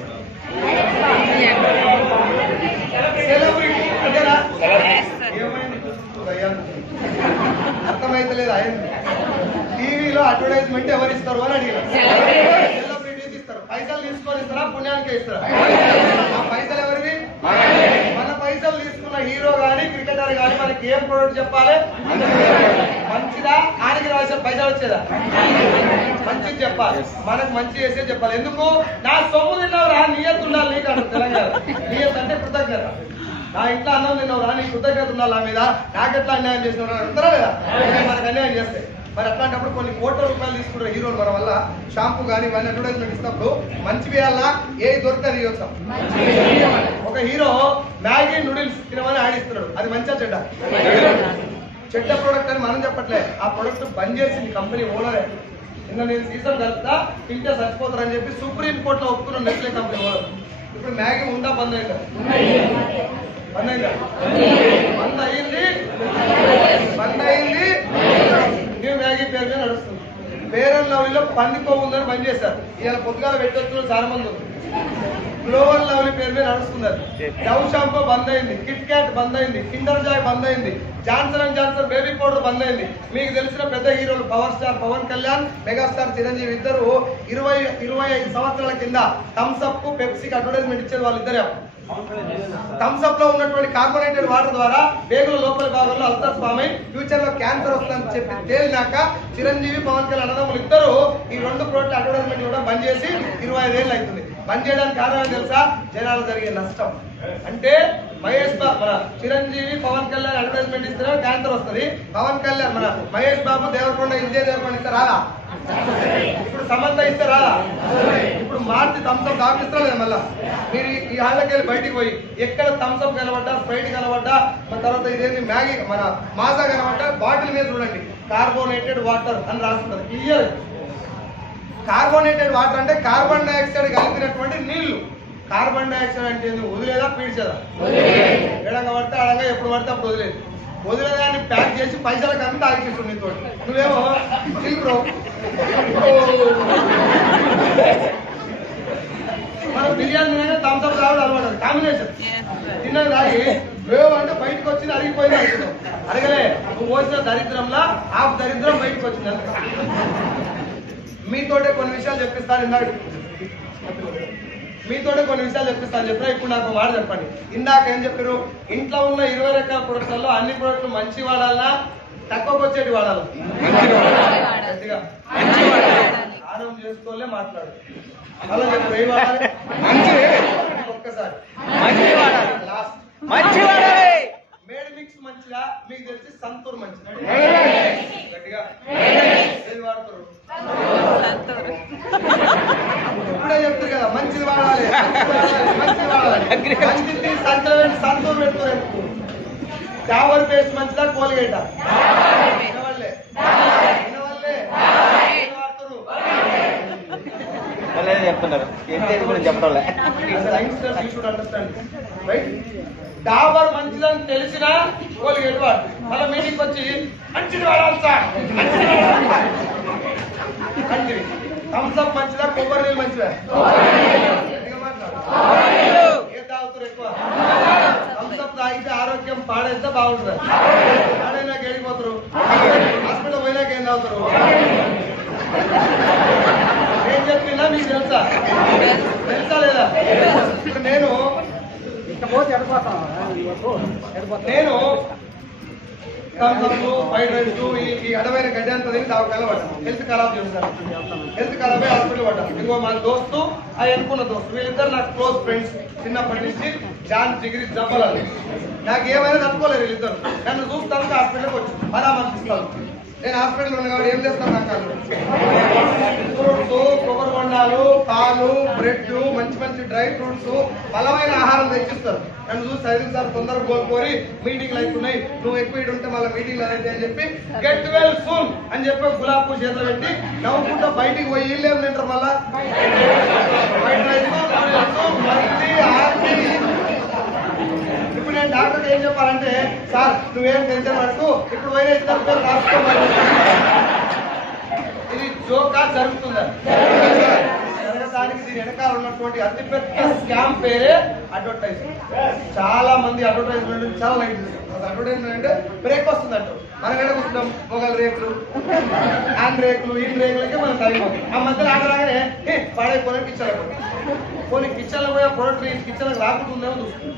సెలబ్రిటీ అంతేనా? అర్థమైతలేదు. అయింది టీవీలో అడ్వర్టైజ్మెంట్ ఎవరు ఇస్తారు అని అడిగారు. సెలబ్రిటీస్ ఇస్తారు. పైసలు తీసుకొని ఇస్తారా, పుణ్యానికే ఇస్తారా? ఆ పైసలు ఎవరివి? మన పైసలు తీసుకున్న హీరో గాని, క్రికెటర్ గాని మనకి ఏం ప్రొడక్ట్ చెప్పాలి? మంచిదా? ఆయనకి రాసిన పైసలు వచ్చేదా? మంచిది చెప్పాలి. మనకు మంచి చేసే చెప్పాలి. ఎందుకు? నా సొమ్ము తిన్నావురా, నియత్ ఉండాలి నీకు అంటారు తెలంగాణ. నియత్ అంటే కృతజ్ఞత. నా ఇంట్లో అన్నం తిన్నావురా, నీకు కృతజ్ఞత ఉండాలి. నా మీద నాకెట్లా అన్యాయం చేసినవరా అంటారా లేదా? మనకు అన్యాయం చేస్తే మరి అట్లాంటప్పుడు కొన్ని కోట్ల రూపాయలు తీసుకుంటారు హీరోలు. మన వల్ల షాంపూ కానీ ఇవన్నీ అడ్వర్టైజ్మెంట్ ఇచ్చినప్పుడు మంచి వేయాలా, ఏ దొరుకుతుంది ఇవ్వచ్చాం. ఒక హీరో మ్యాగీ నూడిల్స్ తినమని ఆడిస్తున్నాడు. అది మంచిగా చెడ్డ? చెడ్డ ప్రోడక్ట్ అని మనం చెప్పట్లే. ఆ ప్రోడక్ట్ బంద్ చేసింది కంపెనీ ఓనరే. నిన్న నేను సీజన్ కలుపుతా, తింటే చచ్చిపోతారని చెప్పి సుప్రీం కోర్టులో ఒప్పుకున్న నెస్లే కంపెనీ ఓనర్. ఇప్పుడు మ్యాగీ ఉందా, బంద్ అయిందా? బంద్ అయిందా? బంద్ అయింది. బంద్ అయింది. న్యూ మ్యాగీ పేరు మీద నడుస్తుంది. ఫెయిర్ అండ్ లవ్లీలో పందికొవ్వు ఉందని బంద్ చేశారు. ఇవాళ పొద్దుగాల పెట్టొచ్చు చాలా మంది ఉంది. గ్లోవల్ లవ్లీ పేరు మీద నడుస్తున్నారు. డవ్ షాంపూ బంద్ అయింది, కిట్ క్యాట్ బంద్ అయింది, కిండర్ జాయ్ బంద్ అయింది, Johnson and Johnson baby powder బంద్ అయింది. మీకు తెలిసిన పెద్ద హీరోలు power star Pavan Kalyan, megastar Chiranjeevi ఇద్దరు 25 సంవత్సరాల కింద థమ్స్ అప్, పెప్సీకి అడ్వర్టైజ్మెంట్ ఇచ్చేది వాళ్ళిద్దరే. థమ్స్ అప్ లో ఉన్నటువంటి కార్బోనేటెడ్ వాటర్ ద్వారా పేగుల లోపల భాగంలో అల్సర్స్ ఫామ్ అయి ఫ్యూచర్ లో క్యాన్సర్ వస్తుందని చెప్పి తేలినాక చిరంజీవి, పవన్ కళ్యాణ్ అన్నదమ్ములు ఇద్దరు ఈ 2 ప్రోడక్ట్ అడ్వర్టైజ్మెంట్ కూడా బంద్ చేసి 25 ఏళ్ళు అవుతుంది. బంద్ చేయడానికి కారణం తెలుసా? జనాలు జరిగే నష్టం. అంటే మహేష్ బాబు, మన చిరంజీవి, పవన్ కళ్యాణ్ అడ్వర్టైజ్మెంట్ ఇస్తే క్యాన్సర్ వస్తుంది. పవన్ కళ్యాణ్, మన మహేష్ బాబు దేవరకొండ, విజయ్ దేవరకొండ ఇస్తే రాదా? ఇప్పుడు సమంత ఇస్తే రాదా? ఇప్పుడు మార్చి థమ్స్అప్ దాపిస్తారా లేదా? మళ్ళా మీరు ఈ హాళ్ళకి వెళ్ళి బయటికి పోయి ఎక్కడ థమ్స్అప్ కనబడ్డా, స్ప్రైట్ కనబడ్డా, మన తర్వాత ఇదేంటి మ్యాగీ, మన మాజా కనబడ్డా, బాటిల్ మీద చూడండి కార్బోనేటెడ్ వాటర్ అని రాస్తుంది క్లియర్. కార్బోనేటెడ్ వాటర్ అంటే కార్బన్ డైఆక్సైడ్ కలిపినటువంటి నీళ్లు. కార్బన్ డైఆక్సైడ్ అంటే వదిలేదా, పీడ్చేదా? ఎడంగా పడితే అడంగా, ఎప్పుడు పడితే అప్పుడు వదిలేదు. వదిలేదాన్ని ప్యాక్ చేసి పైసలకు అంతా ఆగిస్తుంది నీతో. నువ్వేమో బ్రో మనం బిర్యానీ థమ్స్అప్ రావడం అలవాటు, కాంబినేషన్. తిన్నది రాగి వేవ్ అంటే బయటకు వచ్చింది, అరిగిపోయింది అనుకున్నావు. అరగలే, నువ్వు పోసిన దరిద్రంలా ఆ దరిద్రం బయటకు వచ్చింది అంత. మీతోటే కొన్ని విషయాలు చెప్పిస్తాను. ఇందాక మీతోటే కొన్ని విషయాలు చెప్పిస్తాను చెప్పినా. ఇప్పుడు నాకు మాట చెప్పండి. ఇందాక ఏం చెప్పారు? ఇంట్లో ఉన్న 20 రకాల ప్రొడక్ట్లలో అన్ని ప్రొడక్ట్లు మంచి వాడాలా, తక్కువకి వచ్చేటి వాడాలి? గట్టిగా ఆనం చేసుకోలే మాట్లాడు. అలా చెప్పు, ఏ వాడాలి? ఒక్కసారి లాస్ట్ మేడ్ మిక్స్ మంచిదా? మీకు తెలిసి సంతూర్ మంచిదా? గట్టిగా ఏది వాడతారు? ఇప్పుడే చెప్తారు కదా మంచిది వాడాలి, మంచిది వాడాలి. మంచిది సంతూర్ పెట్టుకోరు. చావర్ పేస్ట్ మంచిదా, కోల్గేటా? వినవాళ్ళే చెప్తున్నారు. చెప్పడం డాబర్ మంచిదని తెలిసినా కోల్గేట్ వాడు. మళ్ళీ మీటింగ్కి వచ్చి మంచిది వాడాలి సార్, మంచిది. థమ్స్అప్ మంచిదా, కొబ్బరి నీళ్ళు మంచిదా? ఏ తాగుతారు ఎక్కువ? థమ్స్అప్ తాగితే ఆరోగ్యం పాడైతే బాగుంటుంది. పాడైనాక వెళ్ళిపోతారు. హాస్పిటల్ పోయినాక ఏం తాగుతారు? ఏం చెప్పినా మీకు తెలుసా? తెలుసా లేదా? ఇప్పుడు నేను థమ్స్అప్, ఫ్రైడ్ రైస్, ఈ అడవైన గడ్డి అంతా తిని దావకాయలు పడ్డాను. హెల్త్ ఖరాబ్ చేస్తాను. హెల్త్ ఖరాబ్ అయ్యి హాస్పిటల్ పడ్డాను. ఇంకో మా దోస్తు, ఆ ఎన్నుకున్న దోస్తు, వీళ్ళిద్దరు నాకు క్లోజ్ ఫ్రెండ్స్ చిన్నప్పటి నుంచి. జాన్ జిగిరి జబ్బలాలి. నాకు ఏమైనా తట్టుకోలేదు వీళ్ళిద్దరు. నన్ను చూస్తాను హాస్పిటల్కి వచ్చి పరామర్శిస్తాను. నేను హాస్పిటల్ ఉన్నా కాబట్టి ఏం చేస్తాను నాకు ఫ్రూట్స్, కొబ్బరి బొండాలు, పాలు, బ్రెడ్, మంచి మంచి డ్రై ఫ్రూట్స్, బలమైన ఆహారం తెచ్చిస్తారు. నన్ను చూసి సైదులు సార్ తొందరగా కోరుకోరి మీటింగ్లు అవుతున్నాయి, నువ్వు ఎక్కువ ఇటు ఉంటే మళ్ళీ మీటింగ్లు అయితే అని చెప్పి గెట్ వెల్ సూన్ అని చెప్పి గులాబ్ పూలు చేతులు పెట్టి నవ్వుకుంటా బయటికి పోయి వీళ్ళేం తింటారు మళ్ళా వైట్ రైస్, మళ్ళీ ఆర్తి. ఇప్పుడు నేను డాక్టర్కి ఏం చెప్పాలంటే సార్ నువ్వేం టెన్షన్ పడుతూ ఇప్పుడు పోయిన ఇద్దరు పేరు రాసుకోవాలి. ఇది జోకా జరుగుతుందా? జరగడానికి దీని వెనకాల ఉన్నటువంటి అతిపెద్ద స్కామ్ పేరే అడ్వర్టైజ్మెంట్. చాలా మంది అడ్వర్టైజ్మెంట్ చాలా లైట్ చేస్తారు. అడ్వర్టైజ్మెంట్ అంటే బ్రేక్ వస్తుందంట, మనం ఎక్కడ కూర్చుంటాం మొగల రేకులు, హ్యాండ్ రేకులు, ఈ రేకులకే మనం టైం అవుతుంది. ఆ మధ్యలో ఆట రాగానే పాడైపోయిన కిచెన్లకు కొన్ని కిచెన్లకు పోయి ప్రొడక్ట్ కిచెన్లకు రాకుంటుందేమో చూస్తుంది.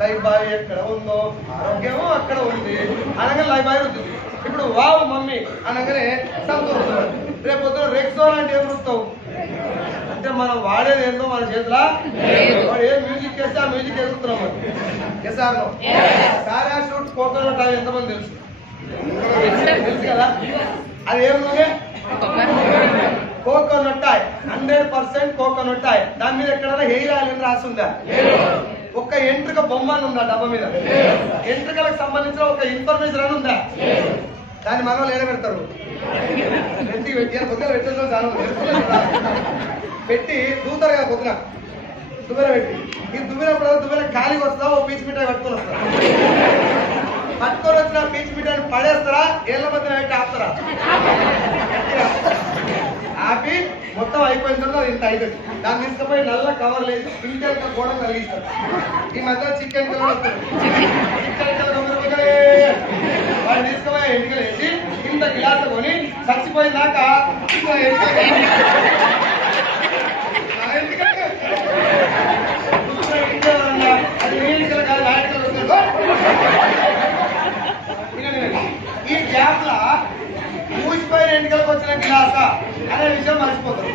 లైఫ్ బాయ్ ఎక్కడ ఉందో ఆరోగ్యమో అక్కడ ఉంది అనగానే లైఫ్ బాయ్ ఉంటుంది. ఇప్పుడు వావ్ మమ్మీ అనగానే సంతోషం. రేపు పొద్దున రెక్సోన్ అంటే ఏం వస్తావు అంటే మనం వాడేది ఏందో మన చేతిలో వాడు ఏ మ్యూజిక్ చేస్తే ఆ మ్యూజిక్ ఎదుగుతున్నాం. ఎస్ఆర్ పారాషూట్ కోకోనట్ ఆయిల్ ఎంతమంది తెలుసు? తెలుసు కదా. అది ఏం నూనె? Coconut oil, 100% coconut oil. దాని మీద ఎక్కడైనా హెయిర్ ఆయిల్ అని రాసిందా? ఒక్క ఎంట్రిక బొమ్మ అని ఉందా డబ్బా మీద? ఎంట్రికలకు సంబంధించిన ఒక ఇన్ఫర్మేషన్ అని ఉందా? దాన్ని మన వాళ్ళు ఏడబెడతారు, ఎత్తి పెట్టి పొద్దున పెట్టేదో చాలా పెట్టి దూతారు కదా పొద్దున దువ్వెన పెట్టి. ఈ దువ్వినప్పుడు దువ్వెన ఖాళీకి వస్తా ఓ పీచు మిఠాయి పట్టుకొని వస్తారా? పట్టుకొని వచ్చిన పీచు మిఠాయిని పడేస్తారా? ఏళ్ళ మధ్యన పెట్టి ఆపుతారా? ఆపి మొత్తం అయిపోయిన తర్వాత అది ఇంత అయిపోయింది. దాన్ని తీసుకుపోయి నల్ల కవర్ లేదు ఇంటిక కూడా కలిగిస్తారు. ఈ మధ్య చికెన్ కలర్ వస్తుంది. చికెన్ కలర్ వాడు తీసుకుపోయి ఎంటికలు వేసి ఇంత గిలాస కొని చచ్చిపోయిందాక అది ఎన్నికలు కాదు నాటికలు వస్తుంది. ఈ గ్యాప్ లా ఊసిపోయిన ఎన్నికలకు వచ్చిన గిలాస అనే విషయం మర్చిపోతారు.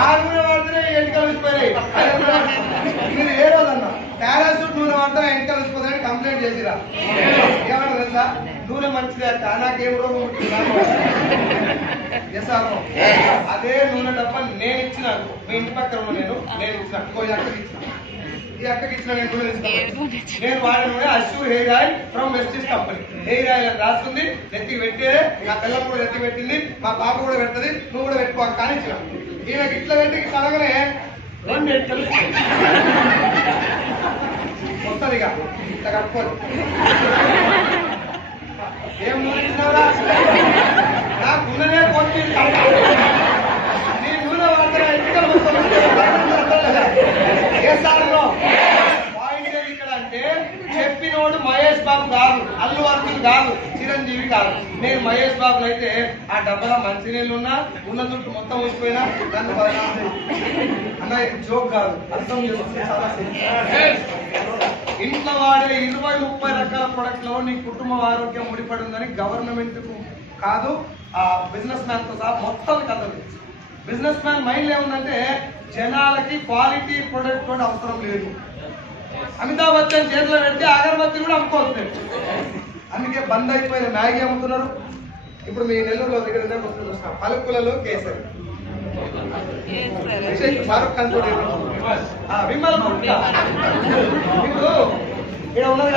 ఆ నూనె వాడితేనే ఎన్నికలు ఊసిపోయినాయి. మీరు ఏ రోజన్నా పారాషూట్ నూనె వాడితే ఎన్నికలు ఊసిపోతాయని కంప్లైంట్ చేసిరా? ఏమన్నా తెలుసా? నూనె మంచిది అక్క నాకేం రోగం ఉంటుంది. అదే నూనె డబ్బా నేను ఇచ్చిన మీ ఇంటి పక్కన నేను ఇచ్చిన అక్కకి ఇచ్చిన. ఈ అక్కకి ఇచ్చిన నేను నూనె తీసుకున్నాను. నేను వాడిన నూనె Assure hair oil from Vestige company. Hair oil అని రాసుకుంది, నెత్తికి పెట్టేదే. నా పిల్లలు కూడా నెత్తి పెట్టింది, మా పాప కూడా పెడుతుంది, నువ్వు కూడా పెట్టుకో కానీ ఇచ్చిన. ఈయనకి ఇట్లా పెట్టి ఇట్లా అనగానే 2 ఎంటికలు వస్తుంది. ఇక ఇట్లా కట్టుకోదు. ఏం నూనె ఇచ్చినారా? నాకు నూనె పోతే నీ నూనె వాడితే ఎంటికలు వస్తుంది. ఏ సార్లో పాయింట్ ఏది ఇక్కడ అంటే చెప్పినోడు మహేష్ బాబు కాదు, అల్లు అర్జున్ కాదు, చిరంజీవి కాదు. నేను మహేష్ బాబులు అయితే ఆ డబ్బాలో మంచినీళ్ళు ఉన్నా ఉన్న చుట్టూ మొత్తం ఊసిపోయినా నన్ను అన్న ఇది జోక్ కాదు, అర్థం చేసుకుంటే చాలా ఇంట్లో వాడే 20-30 రకాల ప్రొడక్ట్ లో నీ కుటుంబ ఆరోగ్యం ముడిపడి ఉందని గవర్నమెంట్ కు కాదు ఆ బిజినెస్ మ్యాన్ తో సహా మొత్తం కథ. బిజినెస్ మ్యాన్ మైండ్ ఏముందంటే జనాలకి క్వాలిటీ ప్రొడక్ట్ కూడా అవసరం లేదు. అమితాబ్ బచ్చన్ చేతిలో పెడితే అగరబత్తి కూడా అమ్ముకోవచ్చు. అందుకే బంద్ అయిపోయిన మ్యాగీ అమ్ముతున్నారు. ఇప్పుడు మీ నెల్లూరులో దగ్గర చూస్తాం పలుకులలో కేసరి షారుఖ్ ఖాన్ తోటి విమల్ గుట్కా. ఇప్పుడు ఇక్కడ ఉన్నది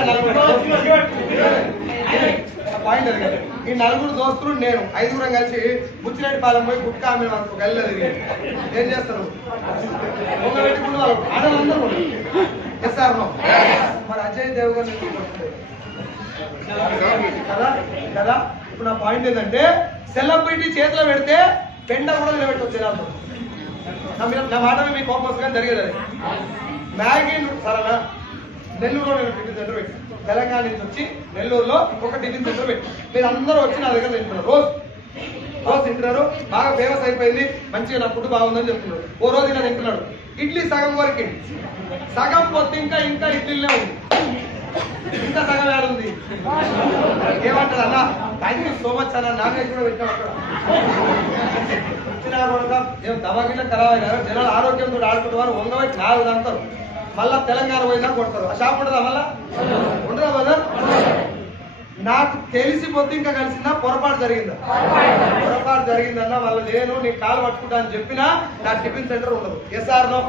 పాయింట్ అది కదా. ఈ 4 దోస్తులు నేను 5 కలిసి బుచ్చిరెడ్డి పాలెం పోయి గుట్కా ఆమె మనకు గల్లది ఏం చేస్తారు ఒక పెట్టుకున్న వాళ్ళు ఆడవాళ్ళందరూ ఎస్ఆర్ మరి అజయ్ దేవ్ గారు కదా కదా. ఇప్పుడు నా పాయింట్ ఏంటంటే సెలబ్రిటీ చేతిలో పెడితే పెండ కూడా నిలబెట్టవచ్చు జనాలతో. నా మాట మీ కోపం వస్తుంది జరిగేది. అది మ్యాగీ సరేనా నెల్లూరులో నేను టిఫిన్ సెంటర్ పెట్టాను. తెలంగాణ నుంచి వచ్చి నెల్లూరులో ఒక టిఫిన్ సెంటర్ పెట్టి మీరు అందరూ వచ్చి నా దగ్గర తింటున్నారు. రోజు తింటున్నారు, బాగా ఫేమస్ అయిపోయింది, మంచిగా నా ఫుడ్ బాగుందని చెప్తున్నాడు. ఓ రోజు ఇలా తింటున్నాడు, ఇడ్లీ సగం వరకు, సగం పొద్దు ఇంకా ఇడ్లీనే ఉంది, ఇంకా సగం ఏడుంది. ఏమంటారు అన్న థ్యాంక్ యూ సో మచ్ అన్న, నాన్ వెజ్ కూడా పెట్టాం అక్కడ. వచ్చినా కూడా ఏం దవాగిన ఖరాబ్ అయినా జనాలు ఆరోగ్యంతో ఆడుకుంటారు, వంగబెట్టి 4 అంటారు. మళ్ళా తెలంగాణ పోయినా కొడతారు. ఆ షాప్ ఉండదా? మళ్ళా ఉండదా? నాకు తెలిసిపోతే ఇంకా కలిసిందా పొరపాటు జరిగిందా? పొరపాటు జరిగిందన్నా వాళ్ళు లేను నీ కాలు పట్టుకుంటా అని చెప్పినా నా టిఫిన్ సెంటర్ ఉండదు. Yes or no?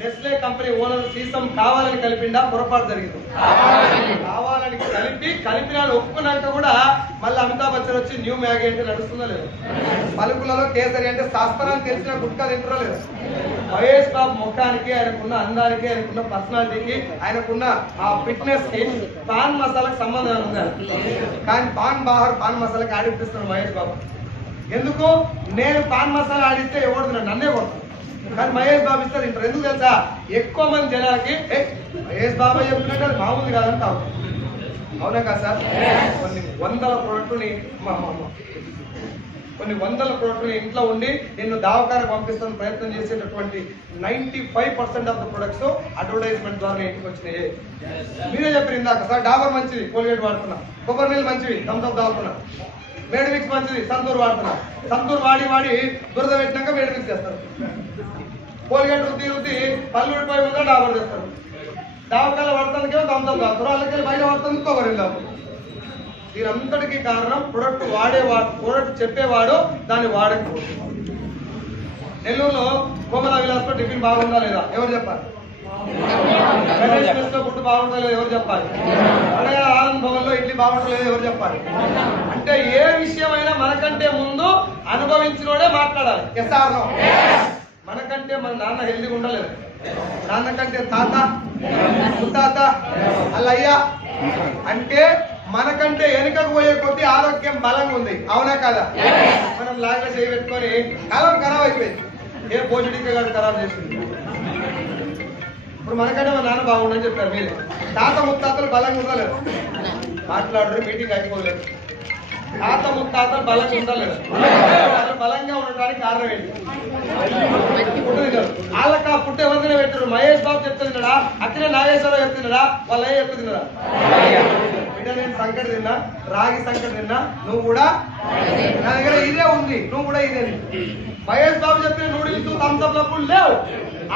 Nestle company owner సీసం కావాలని కలిపిండా? పొరపాటు జరిగింది. కావాలని కలిపిన ఒప్పుకున్నాక కూడా మళ్ళీ అమితాబ్ బచ్చన్ వచ్చి న్యూ మ్యాగీ అంటే నడుస్తుందో లేదు. పలుకులలో కేసరి అంటే శాస్త్రాన్ని తెలిసిన గుట్కా తింటారో లేదు. మహేష్ బాబు ముఖానికి, ఆయనకున్న అందానికి, ఆయనకున్న పర్సనాలిటీకి, ఆయనకున్న ఆ ఫిట్నెస్ కి పాన్ మసాలాకి సంబంధం ఉంది. కానీ పాన్ మసాలాకి ఆడిపిస్తున్నాడు మహేష్ బాబు. ఎందుకు? నేను పాన్ మసాలా ఆడిస్తే ఎవడుతున్నాడు? నన్నే కొడుతున్నాడు. కానీ మహేష్ బాబు ఇస్తారు ఇంటారు. ఎందుకు తెలుసా? ఎక్కువ మంది జనాలకి మహేష్ బాబు చెప్పినట్టు అది మామూలు కాదని తాగుతారు. అవునా కాదు సార్? కొన్ని వందల ప్రోడక్టులు ఇంట్లో ఉండి నిన్ను దావకానికి పంపిస్తాను ప్రయత్నం చేసేటటువంటి 95% ఆఫ్ ద ప్రొడక్ట్స్ అడ్వర్టైజ్మెంట్ ద్వారా ఇంటికి వచ్చినాయి. మీరే చెప్పారు ఇందాక సార్, డాబర్ మంచిది కోల్గేట్ వాడుతున్నా, కొబ్బరి నీళ్ళు మంచివి థమ్స్అప్ తాగుతున్నా, మేడ్ మిక్స్ మంచిది సంతూర్ వాడుతున్నా. సంతూర్ వాడి దురద పెట్టినాక మేడ్ మిక్స్ చేస్తారు. కోల్గేట్ రుద్ది పళ్ళు ఊడిపోయి ఉందా డాబర్ చేస్తారు. దావకాల వాడతానికేమో థమ్స్అప్ తాగుతారు, వాళ్ళకి బయట వాడతానికి కొబ్బరి నీళ్ళు తాగుతారు. దీనంతటికీ కారణం ప్రొడక్ట్ ప్రొడక్ట్ చెప్పేవాడు దాన్ని వాడకపోతుంది. నెల్లూరులో కోమల విలాస్ లో టిఫిన్ బాగుందా లేదా ఎవరు చెప్పాలి? గణేష్ లో ఫుడ్ బాగుందా లేదా ఎవరు చెప్పాలి? ఆనంద్ భవన్ లో ఇడ్లీ బాగుంటా లేదా ఎవరు చెప్పాలి? అంటే ఏ విషయమైనా మనకంటే ముందు అనుభవించినోడే మాట్లాడాలి. Yes or no? మనకంటే మన నాన్న హెల్దీగా ఉండలేదు, నాన్న కంటే తాత ముత్తాత అల్లయ్య అంటే మనకంటే వెనుకకు పోయే కొద్దీ ఆరోగ్యం బలంగా ఉంది. అవునా కదా? మనం లాగా చేయబెట్టుకొని కాలం ఖరాబ్ అయిపోయింది. ఏ భోజడిక గారు ఖరాబ్ చేసింది. ఇప్పుడు మనకంటే మా నాన్న బాగుండని చెప్పారు మీరే. తాత ముత్తాతలు బలంగా ఉండలేదు, మాట్లాడరు, మీటింగ్ అయిపోలేదు. తాత ముత్తాతలు బలంగా ఉండలేదు. బలంగా ఉండడానికి కారణం ఏంటి? వాళ్ళకి ఆ ఫుడ్ ఎవరికైనా పెట్టారు. మహేష్ బాబు చెప్తున్నాడా? అక్కడే నాగేశ్వరరావు చెప్తున్నాడా? వాళ్ళ చెప్తున్నాడా? నేను సంకటి తిన్నా, రాగి సంకటి తిన్నా, నువ్వు కూడా నా దగ్గర ఇదే ఉంది, నువ్వు కూడా ఇదే. మహేష్ బాబు చెప్పిన నూడిల్స్ థమ్స్అప్ లప్పుడు లేవు.